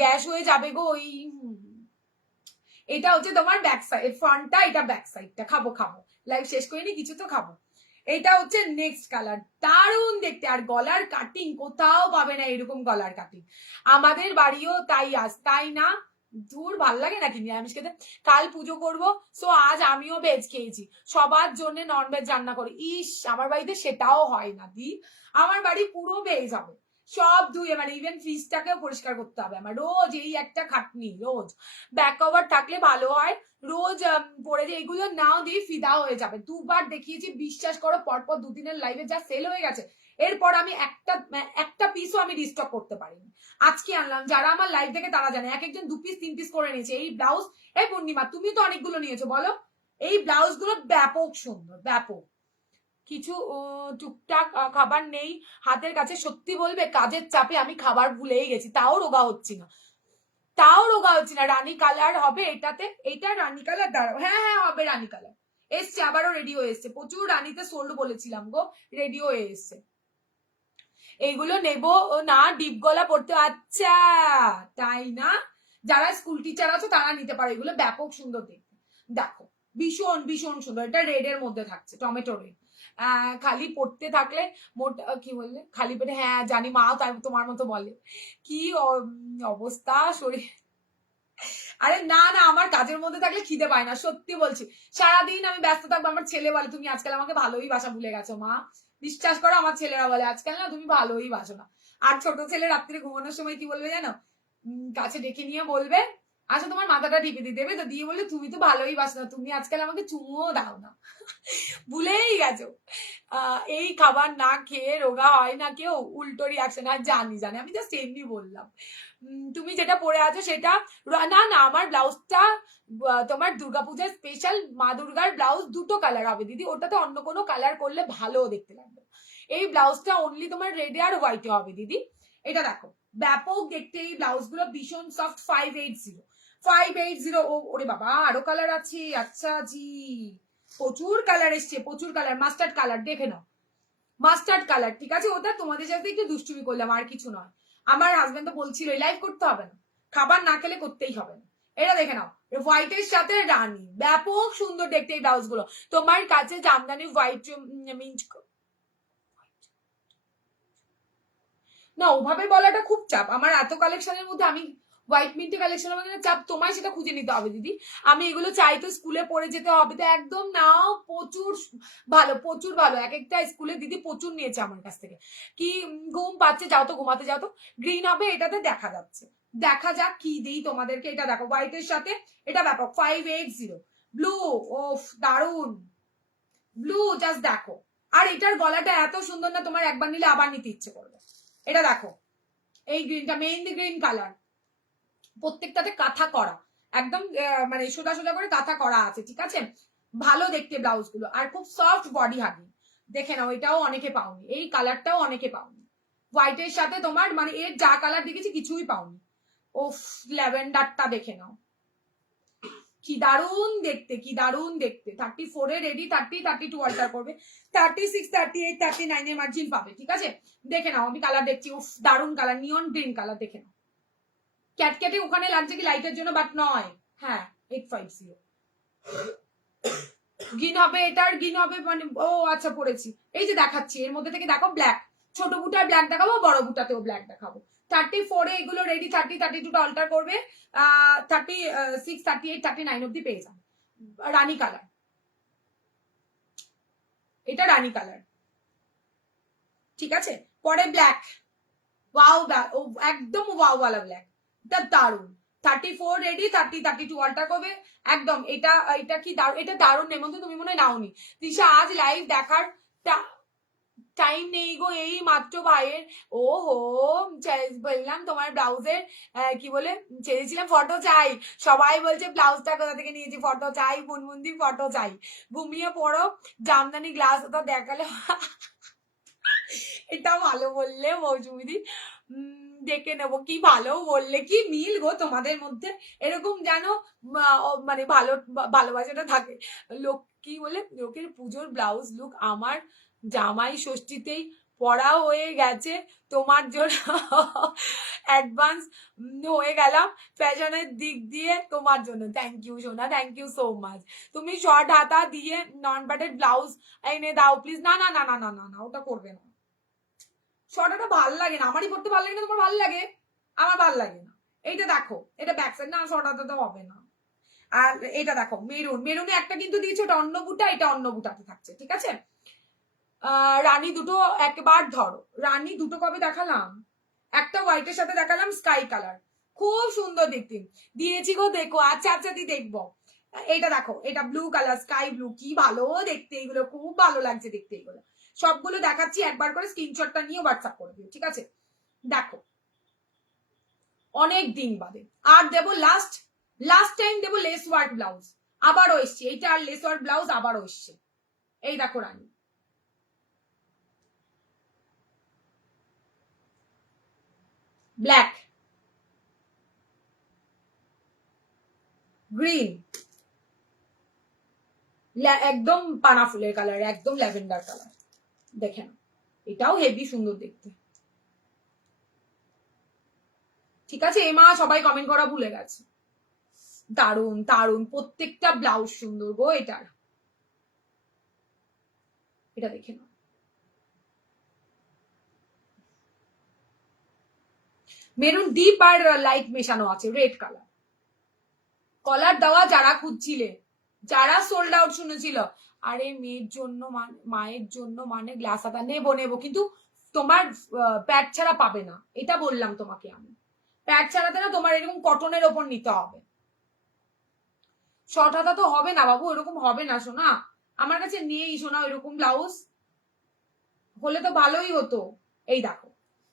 গ্যাস হয়ে যাবে গো ওই। এটা হচ্ছে তোমার ব্যাক সাইড, ফ্রন্টটা, এটা ব্যাক সাইডটা। খাবো খাবো, লাইভ শেষ করিনি, কিছু তো খাবো। এটা হচ্ছে নেক্সট কালার, দারুণ দেখতে। আর গলার কাটিং কোথাও পাবে না এরকম গলার কাটিং, আমাদের বাড়িও তাই আজ, তাই না? দূর, ভাল লাগে নাকি নিরামিষ খেতে? কাল পুজো করবো, সো আজ আমিও ভেজ খেয়েছি, সবার জন্য নন ভেজ রান্না করি। ইস, আমার বাড়িতে সেটাও হয় না দি, আমার বাড়ি পুরো ভেজ হবে, সব ধুয়ে, মানে ইভেন ফ্রিজটাকেও পরিষ্কার করতে হবে আমার রোজ, এই একটা খাটনি রোজ। ব্যাক কভার থাকলে ভালো হয়, রোজ পরে যে এগুলো নাও দিয়ে ফিদা হয়ে যাবে। দুবার দেখিয়েছি, বিশ্বাস করো, পরপর দুদিনের লাইভে যা সেল হয়ে গেছে, এরপর আমি একটা পিসও আমি রিস্টক করতে পারিনি, আজকে আনলাম। যারা আমার লাইভ দেখে তারা জানে, এক একজন 2 পিস 3 পিস করে নিয়েছে এই ব্লাউজ। এই পূর্ণিমা, তুমি তো অনেকগুলো নিয়েছো, বলো। এই ব্লাউজ গুলো ব্যাপক সুন্দর, ব্যাপক। কিছু টুকটাক খাবার নেই হাতের কাছে, সত্যি বলবে কাজের চাপে আমি খাবার ভুলেই গেছি, তাও রোগা হচ্ছি না, তাও রোগা হচ্ছে না। রানী কালার হবে এটাতে, এটা রানী কালার, দাঁড়াও, হ্যাঁ হ্যাঁ হবে রানী কালার, এসছে, আবারও রেডি হয়ে এসছে, প্রচুর রানীতে সোল্ড বলেছিলাম গো, রেডি হয়ে এসছে। এইগুলো নেব না, ডিপ গলা পড়তে, আচ্ছা তাই না? যারা স্কুল টিচার আছো তারা নিতে পারো, এগুলো ব্যাপক সুন্দর দেখতে, দেখো ভীষণ ভীষণ সুন্দর। এটা রেড এর মধ্যে থাকছে, টমেটো রেড। খালি পড়তে থাকলে কি বললে, খালি পেটে, হ্যাঁ জানি, মা তাই তোমার মতো বলে। কি অবস্থা শরীর। আরে না না, আমার কাজের মধ্যে থাকলে খিদে পায় না, সত্যি বলছি। সারাদিন আমি ব্যস্ত থাকবো, আমার ছেলে বলে তুমি আজকাল আমাকে ভালোই বাসা ভুলে গেছো মা। বিশ্বাস করো, আমার ছেলেরা বলে আজকাল না তুমি ভালোই বাসো না। আর ছোট ছেলে রাত্রে ঘুমানোর সময় কি বলবে জানো? কাছে ডেকে নিয়ে বলবে, আচ্ছা তোমার মাথাটা টিপে দিতে দেবে তো, দিয়ে বললে তুমি তো ভালোই বাসো না, তুমি আজকাল আমাকে চুমুও দাও না। ভুলেই গেছো। এই খাবার না খেয়ে রোগা হয় না কেউ, উল্টো রিয়াকশন। আর জানি জানি, আমি জাস্ট এমনি বললাম। তুমি যেটা পরে আছো সেটা, না না, আমার ব্লাউজটা তোমার দুর্গাপূজার স্পেশাল মা দুর্গার ব্লাউজ, দুটো কালার হবে দিদি, ওটাতে অন্য কোনো কালার করলে ভালো দেখতে লাগবে। এই ব্লাউজটা অনলি তোমার রেডে আর হোয়াইটে হবে দিদি। এটা দেখো, ব্যাপক দেখতে এই ব্লাউজ গুলো, ভীষণ সফট। 580 ওরে বাবা, আরো কালার আছে, আচ্ছা জি, প্রচুর কালার এসছে, প্রচুর কালার। মাস্টার্ড কালার দেখে নাও, মাস্টার্ড কালার, ঠিক আছে? ওটা তোমাদের সাথে একটু দুষ্টুমি করলাম, আর কিছু নয়। আমার হাজবেন্ড তো বলছিল লাইভ করতে হবে না, খাবার না খেলে করতেই হবে না। এটা দেখে নাও, হোয়াইটের সাথে রানী, ব্যাপক সুন্দর দেখতে এই ব্লাউজ গুলো। তোমার কাছে জামদানি হোয়াইট মিন্স না, ওভাবে বলাটা খুব চাপ। আমার এত কালেকশনের মধ্যে আমি হোয়াইট মিন্টে কালেকশনের মধ্যে চাপ, তোমায় সেটা খুঁজে নিতে হবে দিদি। আমি এগুলো চাই তো স্কুলে পড়ে যেতে হবে তো, একদম নাও, প্রচুর ভালো, প্রচুর ভালো। এক একটা স্কুলে দিদি প্রচুর নিয়েছে আমার কাছ থেকে। কি ঘুম পাচ্ছে, যাও তো ঘুমাতে, যাও তো। গ্রিন হবে এটাতে, দেখা যাচ্ছে, দেখা যাক কি দেই তোমাদেরকে। এটা দেখো হোয়াইটের সাথে, এটা ব্যাপক 580। ব্লু, ওফ দারুন, ব্লু জাস্ট দেখো। আর এটার গলাটা এত সুন্দর না, তোমার একবার নিলে আবার নিতে ইচ্ছে করবে। এটা দেখো, এই গ্রিনটা মেহেন্দি গ্রিন কালার, প্রত্যেকটাতে কাঁথা করা, একদম মানে সোজা সোজা করে কাঁথা করা আছে, ঠিক আছে? ভালো দেখতে ব্লাউজ গুলো, আর খুব সফট বডি হাগি। দেখে নাও, এটাও অনেকে পাওনি, এই কালারটাও অনেকে পাওনি। হোয়াইটের সাথে তোমার মানে এর যা কালার দেখেছি কিছুই পাওনি। ওফ, ল্যাভেন্ডারটা দেখে নাও, কি দারুন দেখতে, কি দারুন দেখতে। 34 এ রেডি, 30 32 অল্টার করবে, 36 38 39 এর মার্জিন পাবে, ঠিক আছে? দেখে নাও, আমি কালার দেখছি, উফ দারুন কালার, নিয়ন গ্রিন কালার, দেখে নাও। ক্যাটক্যাটে ওখানে লাগছে কি লাইটের জন্য, বাট নয়, হ্যাঁ 850 গ্রিন হবে, এটার গ্রিন হবে মানে, ও আচ্ছা পড়েছি। এই যে দেখাচ্ছি, এর মধ্যে থেকে দেখো ব্ল্যাক, ছোট বুটার ব্ল্যাক দেখাবো, বড় বুটাতেও ব্ল্যাক দেখাবো। 34 এ এগুলো রেডি, 30 32 অল্টার করবে, 36 38 39 অব্দি পেয়ে যাবে। রানী কালার, এটা রানী কালার, ঠিক আছে? পরে ব্ল্যাক, ওয়াও, একদম ওয়াও ওয়ালা ব্ল্যাক, এটা দারুন। 34 রেডি, 30 32 অল্টার করবে, একদম। এটা কি দারুন, এটা দারুন। নেমন্ত তুমি মনে হয় নাওনি তৃষা, আজ লাইভ দেখার টাইম নেই গো, এই মাত্র ভাইয়ের ও হো বললাম তোমার ব্লাউজের কি বলে চেয়েছিলাম ফটো চাই, সবাই বলছে ব্লাউজটা কোথা থেকে নিয়েছি, ফটো চাই মুনমুন্দি, ফটো চাই। ঘুমিয়ে পড়ো, জামদানি গ্লাস ওটা দেখালে এটা ভালো বললে মৌসুমিদি, দেখে নেবো। কি ভালো বললে, কি মিল গো তোমাদের মধ্যে, এরকম যেন মানে ভালোবাসাটা থাকে। লোক কি বলে, লোকের পুজোর ব্লাউজ লুক আমার জামাই ষষ্ঠীতেই পড়া হয়ে গেছে, তোমার জন্য অ্যাডভান্স হয়ে গেলাম ফ্যাশনের দিক দিয়ে তোমার জন্য। থ্যাংক ইউ সোনা, থ্যাংক ইউ সো মাচ। তুমি শর্ট হাতা দিয়ে নন প্যাডেড ব্লাউজ এনে দাও প্লিজ। না না না না না না না, ওটা করবে না, শর্টটা ভাল লাগে না, আমারই পড়তে ভালো লাগে না, তোমার ভালো লাগে, আমার ভাল লাগে না। এইটা দেখো, এটা ব্যাক সাইড না, শর্ট হাতা তো হবে না। আর এটা দেখো মেরুন, মেরুনে একটা কিন্তু দিয়েছে, ওটা অন্য বুটা, এটা অন্য বুটাতে থাকছে, ঠিক আছে। রানী দুটো একবার ধরো, রানী দুটো কবে দেখালাম, একটা হোয়াইটের সাথে দেখালাম স্কাই কালার, খুব সুন্দর দেখতে দিয়েছি গো, দেখো। আচ্ছা আচ্ছা দি দেখবো। এটা দেখো, এটা ব্লু কালার, স্কাই ব্লু, কি ভালো দেখতে, এগুলো খুব ভালো লাগছে দেখতে। এগুলো সবগুলো দেখাচ্ছি, একবার করে স্ক্রিনশটটা নিয়ে হোয়াটসঅ্যাপ করে দিও, ঠিক আছে। দেখো অনেক দিন বাদে আর দেবো, লাস্ট টাইম দেবো লেস ওয়ার্ক ব্লাউজ, আবারও এসছে এইটা, আর লেস ওয়ার্ক ব্লাউজ আবারও এসছে। এই দেখো রানী, ব্ল্যাক, গ্রিন, একদম পানা ফুলের কালার, একদম ল্যাভেন্ডার কালার, দেখেন এটাও হেভি সুন্দর দেখতে, ঠিক আছে। এমা সবাই কমেন্ট করা ভুলে গেছে, দারুন দারুন, প্রত্যেকটা ব্লাউজ সুন্দর গো এটার, এটা দেখে নাও। মেরুন ডিপ আর লাইট মেশানো আছে, রেড কালার। কলার দেওয়া যারা খুঁজছিলে, যারা সোল্ড আউট শুনেছিল, আরে মেয়ের জন্য মায়ের জন্য মানে গ্লাস হাতা নেবো নেবো, কিন্তু তোমার প্যাড ছাড়া পাবে না, এটা বললাম তোমাকে আমি। প্যাড ছাড়াতে না, তোমার এরকম কটনের ওপর নিতে হবে। শর্ট হাতা তো হবে না বাবু, এরকম হবে না সোনা, আমার কাছে নেই সোনা এরকম ব্লাউজ, হলে তো ভালোই হতো। এই দেখো,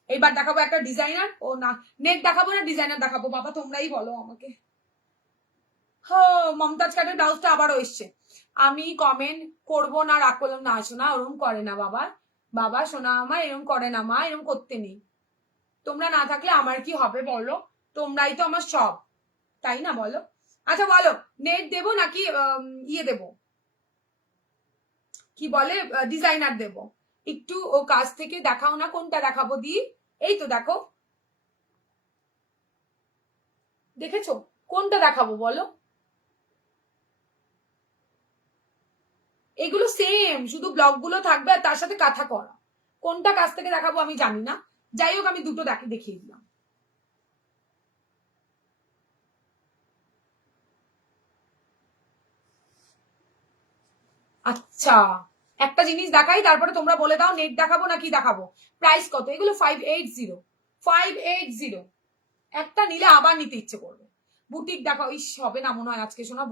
এইবার দেখাবো একটা ডিজাইনার, ও না নেক দেখাবো না ডিজাইনার দেখাবো, বাবা তোমরাই বলো আমাকে। মমতাজ কাটের ব্লাউজটা আবারও এসছে, আমি কমেন্ট করবো না, রাগ করলাম না, শোনা ওরকম করে না বাবা, বাবা শোনা আমার এরকম করে না, মা এরকম করতে নেই, তোমরা না থাকলে আমার কি হবে বলো, তোমরাই তো আমার সব, তাই না বলো। আচ্ছা বলো, নেট দেবো নাকি ইয়ে দেবো, কি বলে ডিজাইনার দেবো, একটু ও কাছ থেকে দেখাও না, কোনটা দেখাবো দি, এই তো দেখো, দেখেছো কোনটা দেখাবো বলো, এগুলো সেম, শুধু ব্লক গুলো থাকবে আর তার সাথে কাঁথা করা, কোনটা কাছ থেকে দেখাবো আমি জানি না, যাই হোক আমি দুটো দেখিয়ে দিলাম। আচ্ছা একটা জিনিস দেখাই, তারপরে তোমরা বলে দাও নেট দেখাবো নাকি দেখাবো। প্রাইস কত এগুলো, 580, 580, একটা নিলে আবার নিতে ইচ্ছে করবে। বুটিক দেখাও, ইস হবে না মনে হয় আজকে শোনা,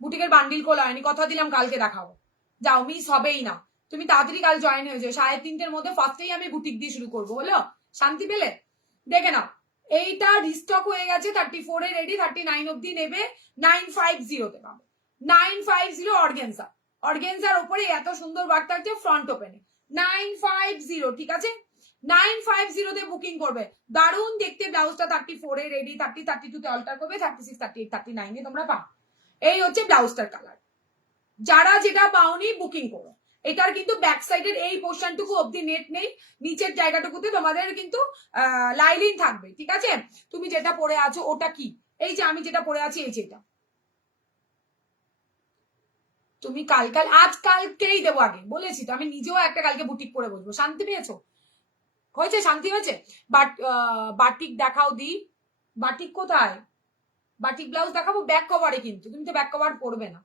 বুটিকের বান্ডিল খোলা হয়নি, কথা দিলাম কালকে দেখাবো, যাও মিস হবেই না, তুমি তাড়াতাড়ি কাল জয়েন হয়ে যাও, 3:30-র মধ্যে ফার্স্টেই আমি বুটিক দিয়ে শুরু করবো, হলো শান্তি পেলে। দেখে নাও এইটা রিস্টক হয়ে গেছে, 34 এ রেডি, 39 অব্দি নেবে, 950 তে পাবে, 950 অর্গেনজা, অর্গেনজার উপরে এত সুন্দর ওয়ার্ক থাকছে ফ্রন্ট ওপেনে, 950, ঠিক আছে। 950 তে বুকিং করবে, দারুণ দেখতে ব্লাউজটা, 34 এ রেডি, 30, 32 তে অল্টার করবে, 36, 38, 39 এ তোমরা পাও। এই হচ্ছে ব্লাউজটার কালার, যারা যেটা পাওনি বুকিং করো। এটার কিন্তু ব্যাক সাইডের এই পোর্শনটুকু অবধি নেট নেই, নিচের জায়গাটুকুতে তোমাদের কিন্তু লাইলিন থাকবে, ঠিক আছে। তুমি যেটা পরে আছো ওটা কি, এই যে আমি যেটা পরে আছি, এই যেটা তুমি আজকালকেই দেবো, আগে বলেছি তো, আমি নিজেও একটা কালকে বুটিক পরে বসবো, শান্তি পেয়েছো, হয়েছে শান্তি হয়েছে। বাট বাটিক দেখাও দি, বাটিক কোথায়, বাটিক ব্লাউজ দেখাবো ব্যাক কভারে, কিন্তু তুমি তো ব্যাক কভার পরবে না।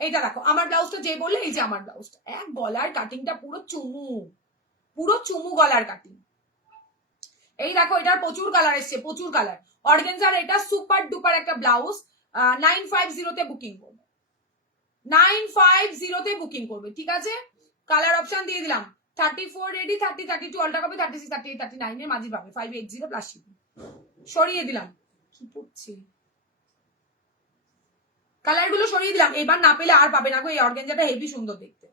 এইটা দেখো আমার ব্লাউজটা, যে বললে এই যে আমার ব্লাউজটা, এক গলার কাটিংটা পুরো চুমু গলার কাটিং। এই দেখো এটার প্রচুর কালার এসছে, প্রচুর কালার, অর্গেনজার এটা সুপার ডুপার একটা ব্লাউজ, 950 তে বুকিং করবে, 950 বুকিং করবে, ঠিক আছে? কালার অপশন দিয়ে দিলাম 34 রেডি, 30 32 অল্টা কপি, 36 38 39 এর মাঝি পাবে 580 প্লাস শিপিং। সরিয়ে দিলাম, কি পড়ছে কালার গুলো সরিয়ে দিলাম, এবার না পেলে আর পাবে না গো, এই অর্গানজাটা হেভি সুন্দর দেখতে।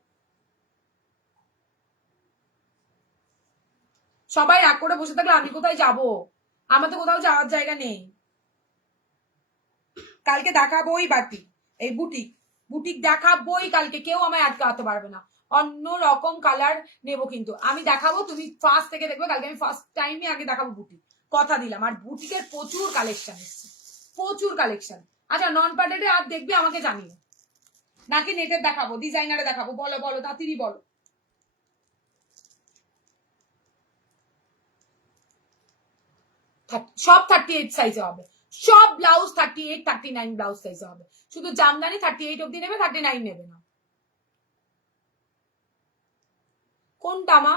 সবাই রাগ করে বসে থাকলে আমি কোথায় যাব, আমার তো কোথাও যাওয়ার জায়গা নেই। কালকে দেখাবোই বাটি, এই বুটিক বুটিক দেখাবোই কালকে, কেউ আমায় আটকাতে পারবে না। অন্য রকম কালার নেব কিন্তু আমি দেখাবো, তুমি ফার্স্ট থেকে দেখবে কালকে, আমি ফার্স্ট টাইমে আগে দেখাবো বুটিক, কথা দিলাম। আর বুটিকের প্রচুর কালেকশন এসছে, প্রচুর কালেকশন। আচ্ছা নন পার্টেডে আর দেখবি আমাকে জানিও, নাকি নেটের দেখাবো, ডিজাইনারে দেখাবো, বলো বলো তাড়াতাড়ি বলো। সব 38 সাইজে হবে, সব ব্লাউজ 38 39 ব্লাউজ সাইজে হবে, শুধু জামদানি 38 অব্দি নেবে, 39 নেবে না। কোনটা মা?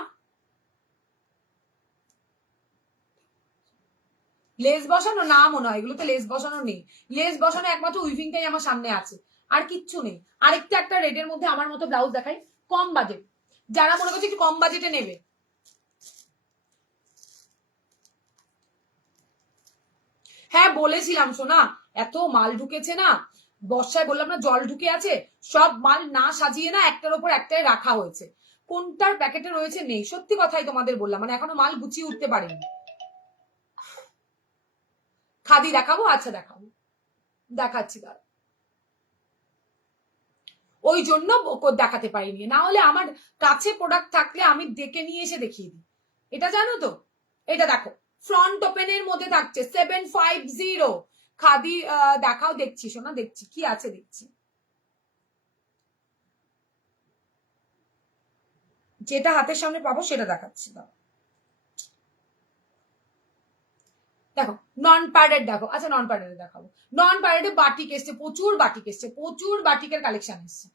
লেস বসানো না মনে হয়, এগুলোতে লেস বসানো নেই, লেস বসানো একমাত্র উইভিংটাই আমার সামনে আছে, আর কিচ্ছু নেই। আরেকটা একটা রেটের মধ্যে আমার মতো ব্লাউজ দেখাই, কম বাজেট, যারা মনে করছে একটু কম বাজেটে নেবে। হ্যাঁ বলেছিলাম শোনা, এত মাল ঢুকেছে না, বর্ষায় বললাম না জল ঢুকে আছে, সব মাল না সাজিয়ে না একটার উপর একটাই রাখা হয়েছে, কোনটার প্যাকেটে রয়েছে নেই, সত্যি কথাই তোমাদের বললাম, মানে এখনো মাল গুছিয়ে উঠতে পারেনি। খাদি দেখাবো, আচ্ছা দেখাবো, দেখাচ্ছি দাঁড়া, ওই জন্য দেখাতে পারিনি, না হলে আমার কাছে প্রোডাক্ট থাকলে আমি দেখে নিয়ে এসে দেখিয়ে দিই। এটা জানো তো, এটা দেখো ফ্রন্ট ওপেনের মধ্যে থাকছে 750 খাদি, দেখাও, দেখছি শোনা, দেখছি কি আছে, দেখছি যেটা হাতের সামনে পাবো সেটা দেখাচ্ছি। দেখো নন প্যাডেড দেখো, আচ্ছা নন প্যাডেড দেখাবো, নন প্যাডেডে বাটিক এসছে, প্রচুর বাটিক এসছে, প্রচুর বাটিকের কালেকশন এসছে,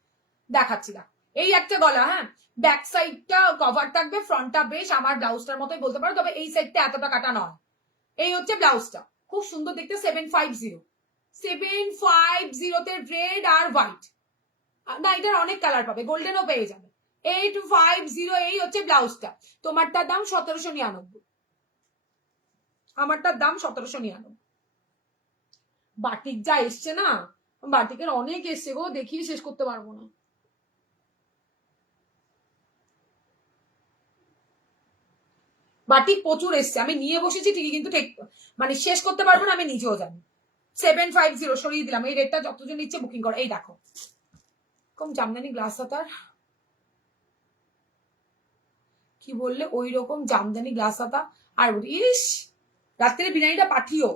দেখাচ্ছি দেখো। এই একটা গলা, হ্যাঁ ব্যাক সাইডটা কভার থাকবে, ফ্রন্টটা বেশ আমার ব্লাউজটার মতোই বলতে পারো, তবে এই সাইডটা এতটা কাটা নয়। এই হচ্ছে ব্লাউজটা, খুব সুন্দর দেখতে, 750 তে রেড আর হোয়াইট, না এটার অনেক কালার পাবে, গোল্ডেনও পেয়ে যাবে। 850, এই হচ্ছে ব্লাউজটা, তোমারটার দাম 1799, আমারটার দাম 1799। বাটিক যা এসছে না, বাটিকের অনেক এসছে গো, দেখিয়ে শেষ করতে পারবো না। বাটিক প্রচুর এসছে, আমি নিয়ে বসেছি ঠিকই, কিন্তু ঠিক মানে শেষ করতে পারবো না, আমি নিজেও জানি। 750 সরিয়ে দিলাম, এই রেটটা যতজন ইচ্ছে বুকিং করো। এই দেখো কম জামদানি গ্লাস হাতার, কি বললে ওই রকম জামদানি গ্লাস হাতা, আর ইস রাত্রে বিরিয়ানিটা পাঠিও,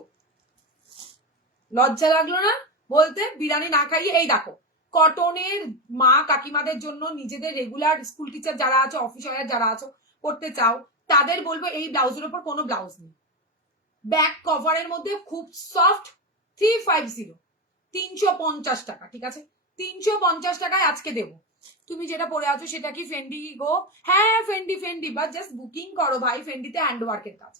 লজ্জা লাগলো না বলতে, বিরিয়ানি না খাইয়ে। এই দেখো কটনের মা কাকিমাদের জন্য, নিজেদের রেগুলার স্কুল টিচার যারা আছে, অফিসার যারা আছো, করতে চাও, তাদের বলবো এই ব্লাউজের উপর কোনো ব্লাউজ নেই, ব্যাক কভারের মধ্যে খুব সফট, 350, 350 টাকা, ঠিক আছে 350 টাকায় আজকে দেবো। তুমি যেটা পরে আছো সেটা কি ফেন্ডি গো? হ্যাঁ ফেন্ডি, ফেন্ডি, বা জাস্ট বুকিং করো ভাই, ফেন্ডিতে হ্যান্ড ওয়ার্কের কাজ,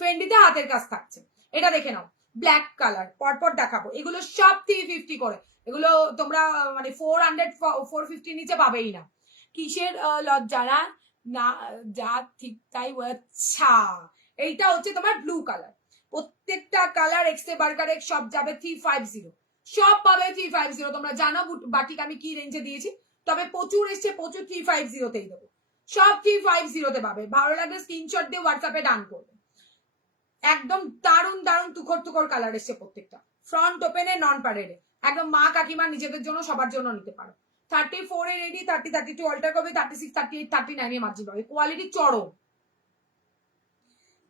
ফেন্ডিতে হাতের কাজ থাকছে। এটা দেখে নাও, ব্ল্যাক কালার, পরপর দেখাবো, এগুলো সব 350 করে, এগুলো তোমরা মানে 400 450 নিচে পাবেই না। কিসের লজ্জা না, না যা ঠিক তাই, আচ্ছা এইটা হচ্ছে তোমার ব্লু কালার, প্রত্যেকটা কালার এক্সে বার্গার এক্স সব যাবে 350, সব পাবে 350, তোমরা জানো বাটিক আমি কি রেঞ্জে দিয়েছি, তবে প্রচুর এসছে, প্রচুর 350তেই দেবো, সব 350তে পাবে। ভালো লাগলে স্ক্রিনশট দিয়ে হোয়াটসঅ্যাপে ডান করবে। একদম দারুন দারুন তুখর তুখর কালার এসছে প্রত্যেকটা, ফ্রন্ট ওপেনে নন প্যাডেডে, একদম মা কাকিমা নিজেদের জন্য সবার জন্য নিতে পারো। 34 এ রেডি, 30 32 অল্টার করবে, 36 38 39 এ মার্জিন পাবে, কোয়ালিটি চরম।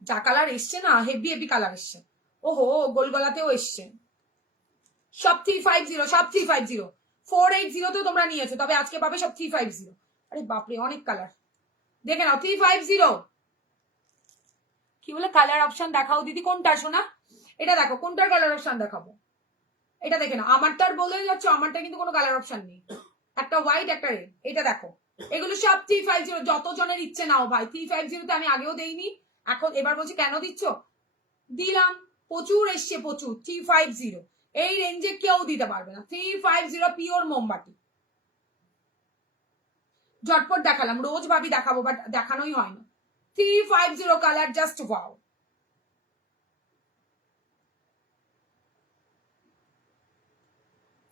যা কালার এসছে না, হেভি হেভি কালার এসছে, ওহো গোলগলাতেও এসছে, সব 350, সব 350, 480 তো তোমরা নিয়েছো, তবে আজকে পাবে সব 350। আরে বাপরে অনেক কালার, দেখে নাও 350। কি বলে কালার অপশন দেখাও দিদি, কোনটা শোনা? এটা দেখো কোনটার কালার অপশন দেখাবো, এটা দেখে নাও, আমারটার বলে যাচ্ছ, আমারটা কিন্তু কোনো কালার অপশন নেই, একটা হোয়াইট একটা রেড, এটা দেখো, এগুলো সব 350, যত জনের ইচ্ছে নাও ভাই, 350 আমি আগেও দেইনি, এখন এবার বলছি কেন দিচ্ছ, দিলাম, প্রচুর এসছে, প্রচুর 350, এই রেঞ্জে কেউ দিতে পারবে না, 350 পিওর মোমবাতি, ঝটপট দেখালাম, রোজ ভাবি দেখাবো বাট দেখানোই হয় না। 350 colour, just wow.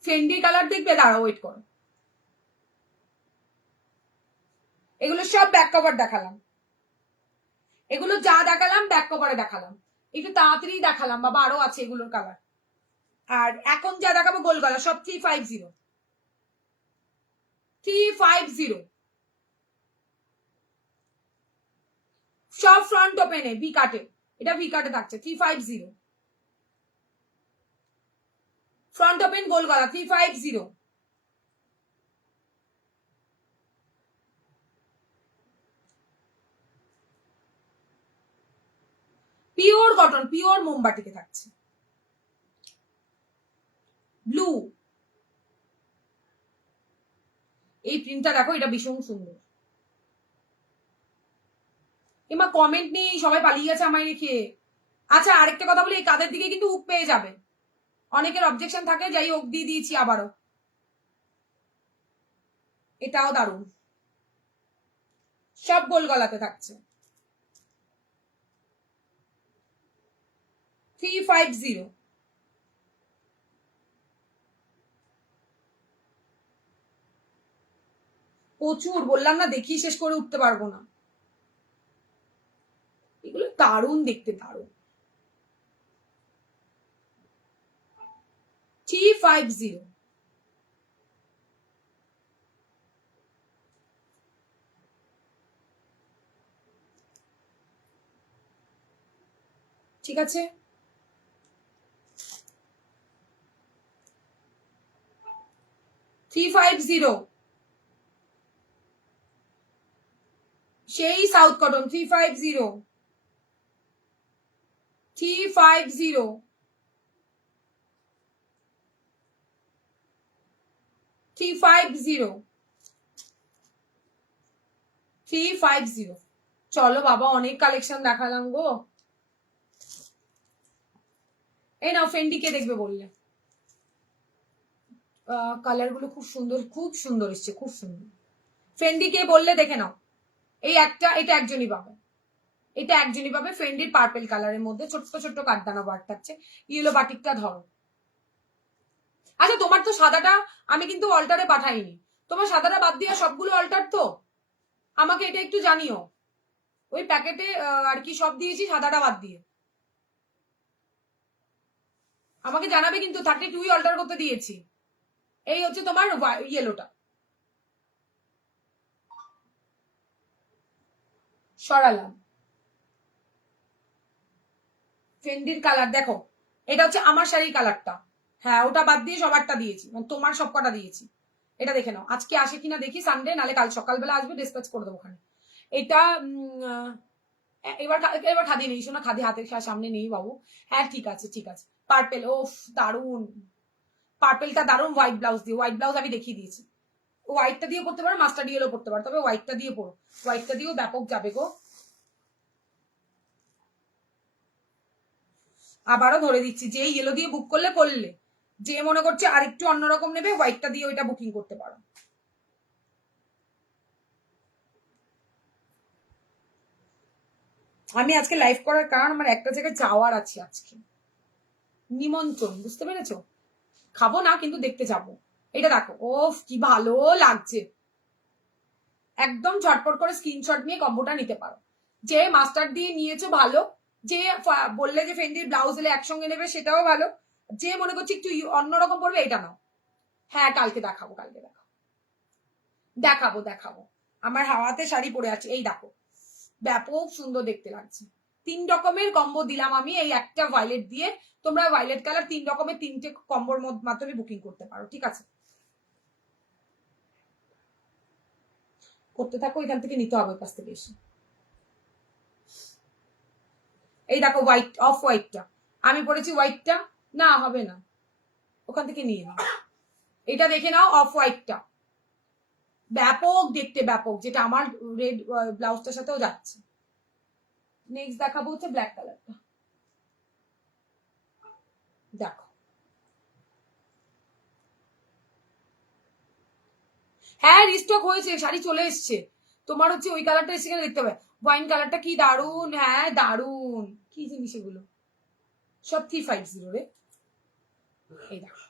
Fendi colour দেখবে, দাঁড়াও ওয়েট করো। এগুলো সব ব্যাক কভার দেখালাম, এগুলো যা দেখালাম ব্যাক কভারে দেখালাম, একটু তাড়াতাড়ি দেখালাম বাবা, আরো আছে এগুলোর কালার। আর এখন যা দেখাবো গোল গলা, সব 350, 350, সব ফ্রন্ট ওপেনে ভি কাটে, এটা ভি কাটে থাকছে 350, ফ্রন্ট ওপেন গোল গলা 350। পিওর কটন, পিওর মোমবাটিতে থাকছে, ব্লু। এই প্রিন্টটা দেখো, এটা ভীষণ সুন্দর। এমা কমেন্ট নেই, সবাই পালিয়ে গেছে আমায় রেখে। আচ্ছা আরেকটা কথা বলি, এই কাদের দিকে কিন্তু হুক পেয়ে যাবে, অনেকের অবজেকশন থাকে, যাই হোক দিয়ে দিয়েছি আবারও। এটাও দারুণ, সব গোল গলাতে থাকছে 350। প্রচুর, বললাম না দেখি শেষ করে উঠতে পারবো না। এগুলো দারুণ দেখতে, দারুণ। 350, ঠিক আছে। সেই সাউথ কটন 350, 350, 350, 350। চলো বাবা, অনেক কালেকশন দেখালাম গো। এই নাও, ফেন্ডি কে দেখবে বললে? কালার গুলো খুব সুন্দর, খুব সুন্দর এসছে, খুব সুন্দর। ফেন্ডি কে বললে দেখে নাও, এই একটা, এটা একজনই পাবে, এটা একজনই পাবে। ফেন্ডির পার্পেল কালারের মধ্যে ছোট্ট ছোট্ট কাঠদানা ওয়ার্ক থাকছে। ইয়েলো বাটিকটা ধরো। আচ্ছা তোমার তো সাদাটা আমি কিন্তু অল্টারে পাঠাইনি, তোমার সাদাটা বাদ দিয়ে সবগুলো অল্টার তো? আমাকে এটা একটু জানিও। ওই প্যাকেটে আর কি সব দিয়েছি, সাদাটা বাদ দিয়ে আমাকে জানাবে কিন্তু। 32 অল্টার করতে দিয়েছি। এই হচ্ছে তোমার ইয়েলোটা, সরালাম। ফেন্ডির কালার দেখো, এটা হচ্ছে আমার শাড়ির কালারটা। হ্যাঁ, ওটা বাদ দিয়ে সবারটা দিয়েছি, মানে তোমার সব কটা দিয়েছি। এটা দেখে নাও, আজকে আসে কিনা দেখি, সানডে নালে কাল সকালবেলা আসবে, ডিসপ্যাচ করে দেবো ওখানে। এটা এবার এবার খাদি নেই, শোনা খাদি হাতের সামনে নেই বাবু। হ্যাঁ ঠিক আছে, ঠিক আছে। পার্পেল, ওফ দারুন, পার্পেলটা দারুন। হোয়াইট ব্লাউজ দিয়ে, হোয়াইট ব্লাউজ আমি দেখিয়ে দিয়েছি। হোয়াইটটা দিয়ে পড়তে পারো, মাস্টার ডিয়েলও পড়তে পারো, তবে হোয়াইটটা দিয়ে পড়ো, হোয়াইটটা দিয়েও ব্যাপক যাবে গো। আবারও ধরে দিচ্ছি, যে ইয়েলো দিয়ে বুক করলে করলে, যে মনে করছে আরেকটু অন্যরকম নেবে, হোয়াইটটা দিয়ে ওইটা বুকিং করতে পারো। আমি আজকে লাইভ করার কারণ আমার একটা জায়গায় যাওয়ার আছে আজকে, নিমন্ত্রণ, বুঝতে পেরেছো? খাবো না কিন্তু দেখতে যাবো। এটা দেখো, ওফ কি ভালো লাগছে। একদম ঝটপট করে স্ক্রিনশট নিয়ে কম্বোটা নিতে পারো। যে মাস্টার দিয়ে নিয়েছো ভালো, যে বললে যে ফেন্ডির ব্লাউজ এলে একসঙ্গে নেবে সেটাও ভালো, যে মনে করছি একটু অন্যরকম পড়বে এটা নাও। হ্যাঁ কালকে দেখাবো, কালকে দেখাবো, দেখাবো দেখাবো। আমার হাওয়াতে শাড়ি পরে আছে, এই দেখো, ব্যাপক সুন্দর দেখতে লাগছে। 3 রকমের কম্বো দিলাম আমি, এই একটা ভায়োলেট দিয়ে। তোমরা ভায়োলেট কালার 3 রকমের 3টে কম্বোর মাধ্যমে বুকিং করতে পারো, ঠিক আছে? করতে থাকো, এখান থেকে নিতে হবে কাছ থেকে এসে। এই দেখো হোয়াইট, অফ হোয়াইটটা আমি পরেছি, হোয়াইটটা না হবে না, ওখান থেকে নিয়ে নাও। এটা দেখে নাও, অফ হোয়াইটটা ব্যাপক দেখতে, ব্যাপক, যেটা আমার রেড ব্লাউজটার সাথেও যাচ্ছে। নেক্সট দেখাবো হচ্ছে ব্ল্যাক কালারটা, দেখো। হ্যাঁ রিস্টক হয়েছে, শাড়ি চলে এসছে। তোমার হচ্ছে ওই কালারটা এসে গেলে দেখতে হবে। ওয়াইন কালারটা কি দারুন, হ্যাঁ দারুন। কি জিনিস এগুলো? সব 350 রে। এই দেখো,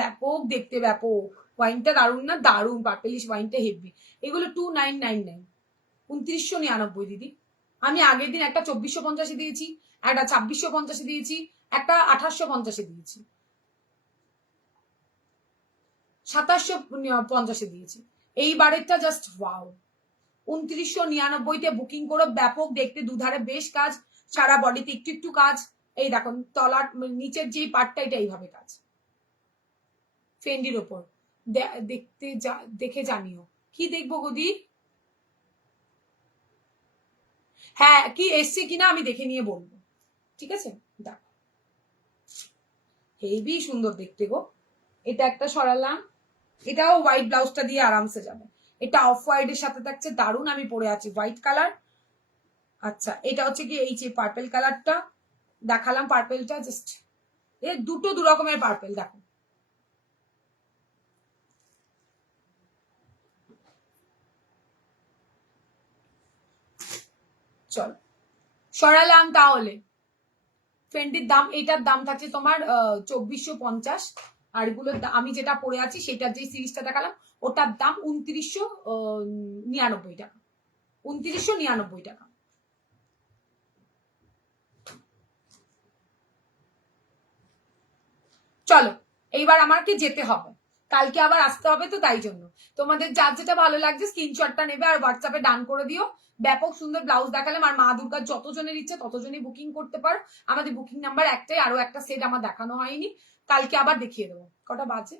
ব্যাপক দেখতে, ব্যাপক। ওয়াইনটা দারুন না? দারুন, পার্পেলিশ ওয়াইনটা হেভি। এগুলো 2999, 2999 দিদি। আমি আগের দিন একটা 2450 দিয়েছি, একটা 2650 দিয়েছি, একটা 2850 দিয়েছি, 2750 দিয়েছি। এইবারেরটা জাস্ট ওয়াও। 2999-তে বুকিং করো। ব্যাপক দেখতে, দুধারে বেশ কাজ, সারা বডিতে একটু একটু কাজ। এই দেখো তলার নিচের যে পার্টটা, এটা এইভাবে কাজ, ফেন্ডির ওপর। দেখতে দেখে জানিও। কি দেখবো গদি? হ্যাঁ কি এসছে কিনা আমি দেখে নিয়ে বলবো, ঠিক আছে? দেখো হেভি সুন্দর দেখতে গো। এটা একটা সরালাম, এটাও হোয়াইট ব্লাউজটা দিয়ে আরামসে যাবে। এটা অফ হোয়াইট এর সাথে থাকছে, দারুন। আমি পরে আছি হোয়াইট কালার। আচ্ছা এটা হচ্ছে কি এই যে পার্পেল কালারটা দেখালাম, পার্পেলটা জাস্ট এ দুটো দু রকমের পার্পেল। দেখো চলো সরালাম তাহলে। ফেন্ডির দাম, এইটার দাম থাকছে তোমার 2450। আর এগুলোর আমি যেটা পরে আছি সেটার যে সিরিজটা দেখালাম ওটার দাম 2999 টাকা, 2999 টাকা। চলো এইবার আমাকে যেতে হবে, কালকে আবার আসতে হবে, তো তাই জন্য তোমাদের যার যেটা ভালো লাগছে স্ক্রিনশটটা নেবে আর হোয়াটসঅ্যাপে ডান করে দিও। ব্যাপক সুন্দর ব্লাউজ দেখালাম। আর মা দুর্গার যতজনের ইচ্ছে ততজনই বুকিং করতে পারো। আমাদের বুকিং নাম্বার একটাই, আরো একটা সেট আমার দেখানো হয়নি, কালকে আবার দেখিয়ে দেবো। কটা বাজে?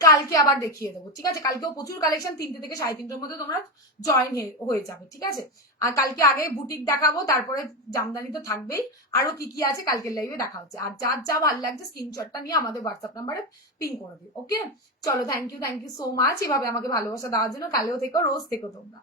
কালকে আবার দেখিয়ে দেবো, ঠিক আছে? কালকেও প্রচুর কালেকশন, 3টে থেকে 3:30টার মধ্যে তোমরা জয়েন হয়ে যাবে, ঠিক আছে? আর কালকে আগে বুটিক দেখাবো, তারপরে জামদানি তো থাকবেই, আরো কি কি আছে কালকের লাইভে দেখা হচ্ছে। আর যার যা ভালো লাগছে স্ক্রিনশটটা নিয়ে আমাদের হোয়াটসঅ্যাপ নাম্বারে পিং করে দিও। ওকে চলো, থ্যাংক ইউ সো মাচ এভাবে আমাকে ভালোবাসা দেওয়ার জন্য। কালেও থেকো, রোজ থেকো তোমরা।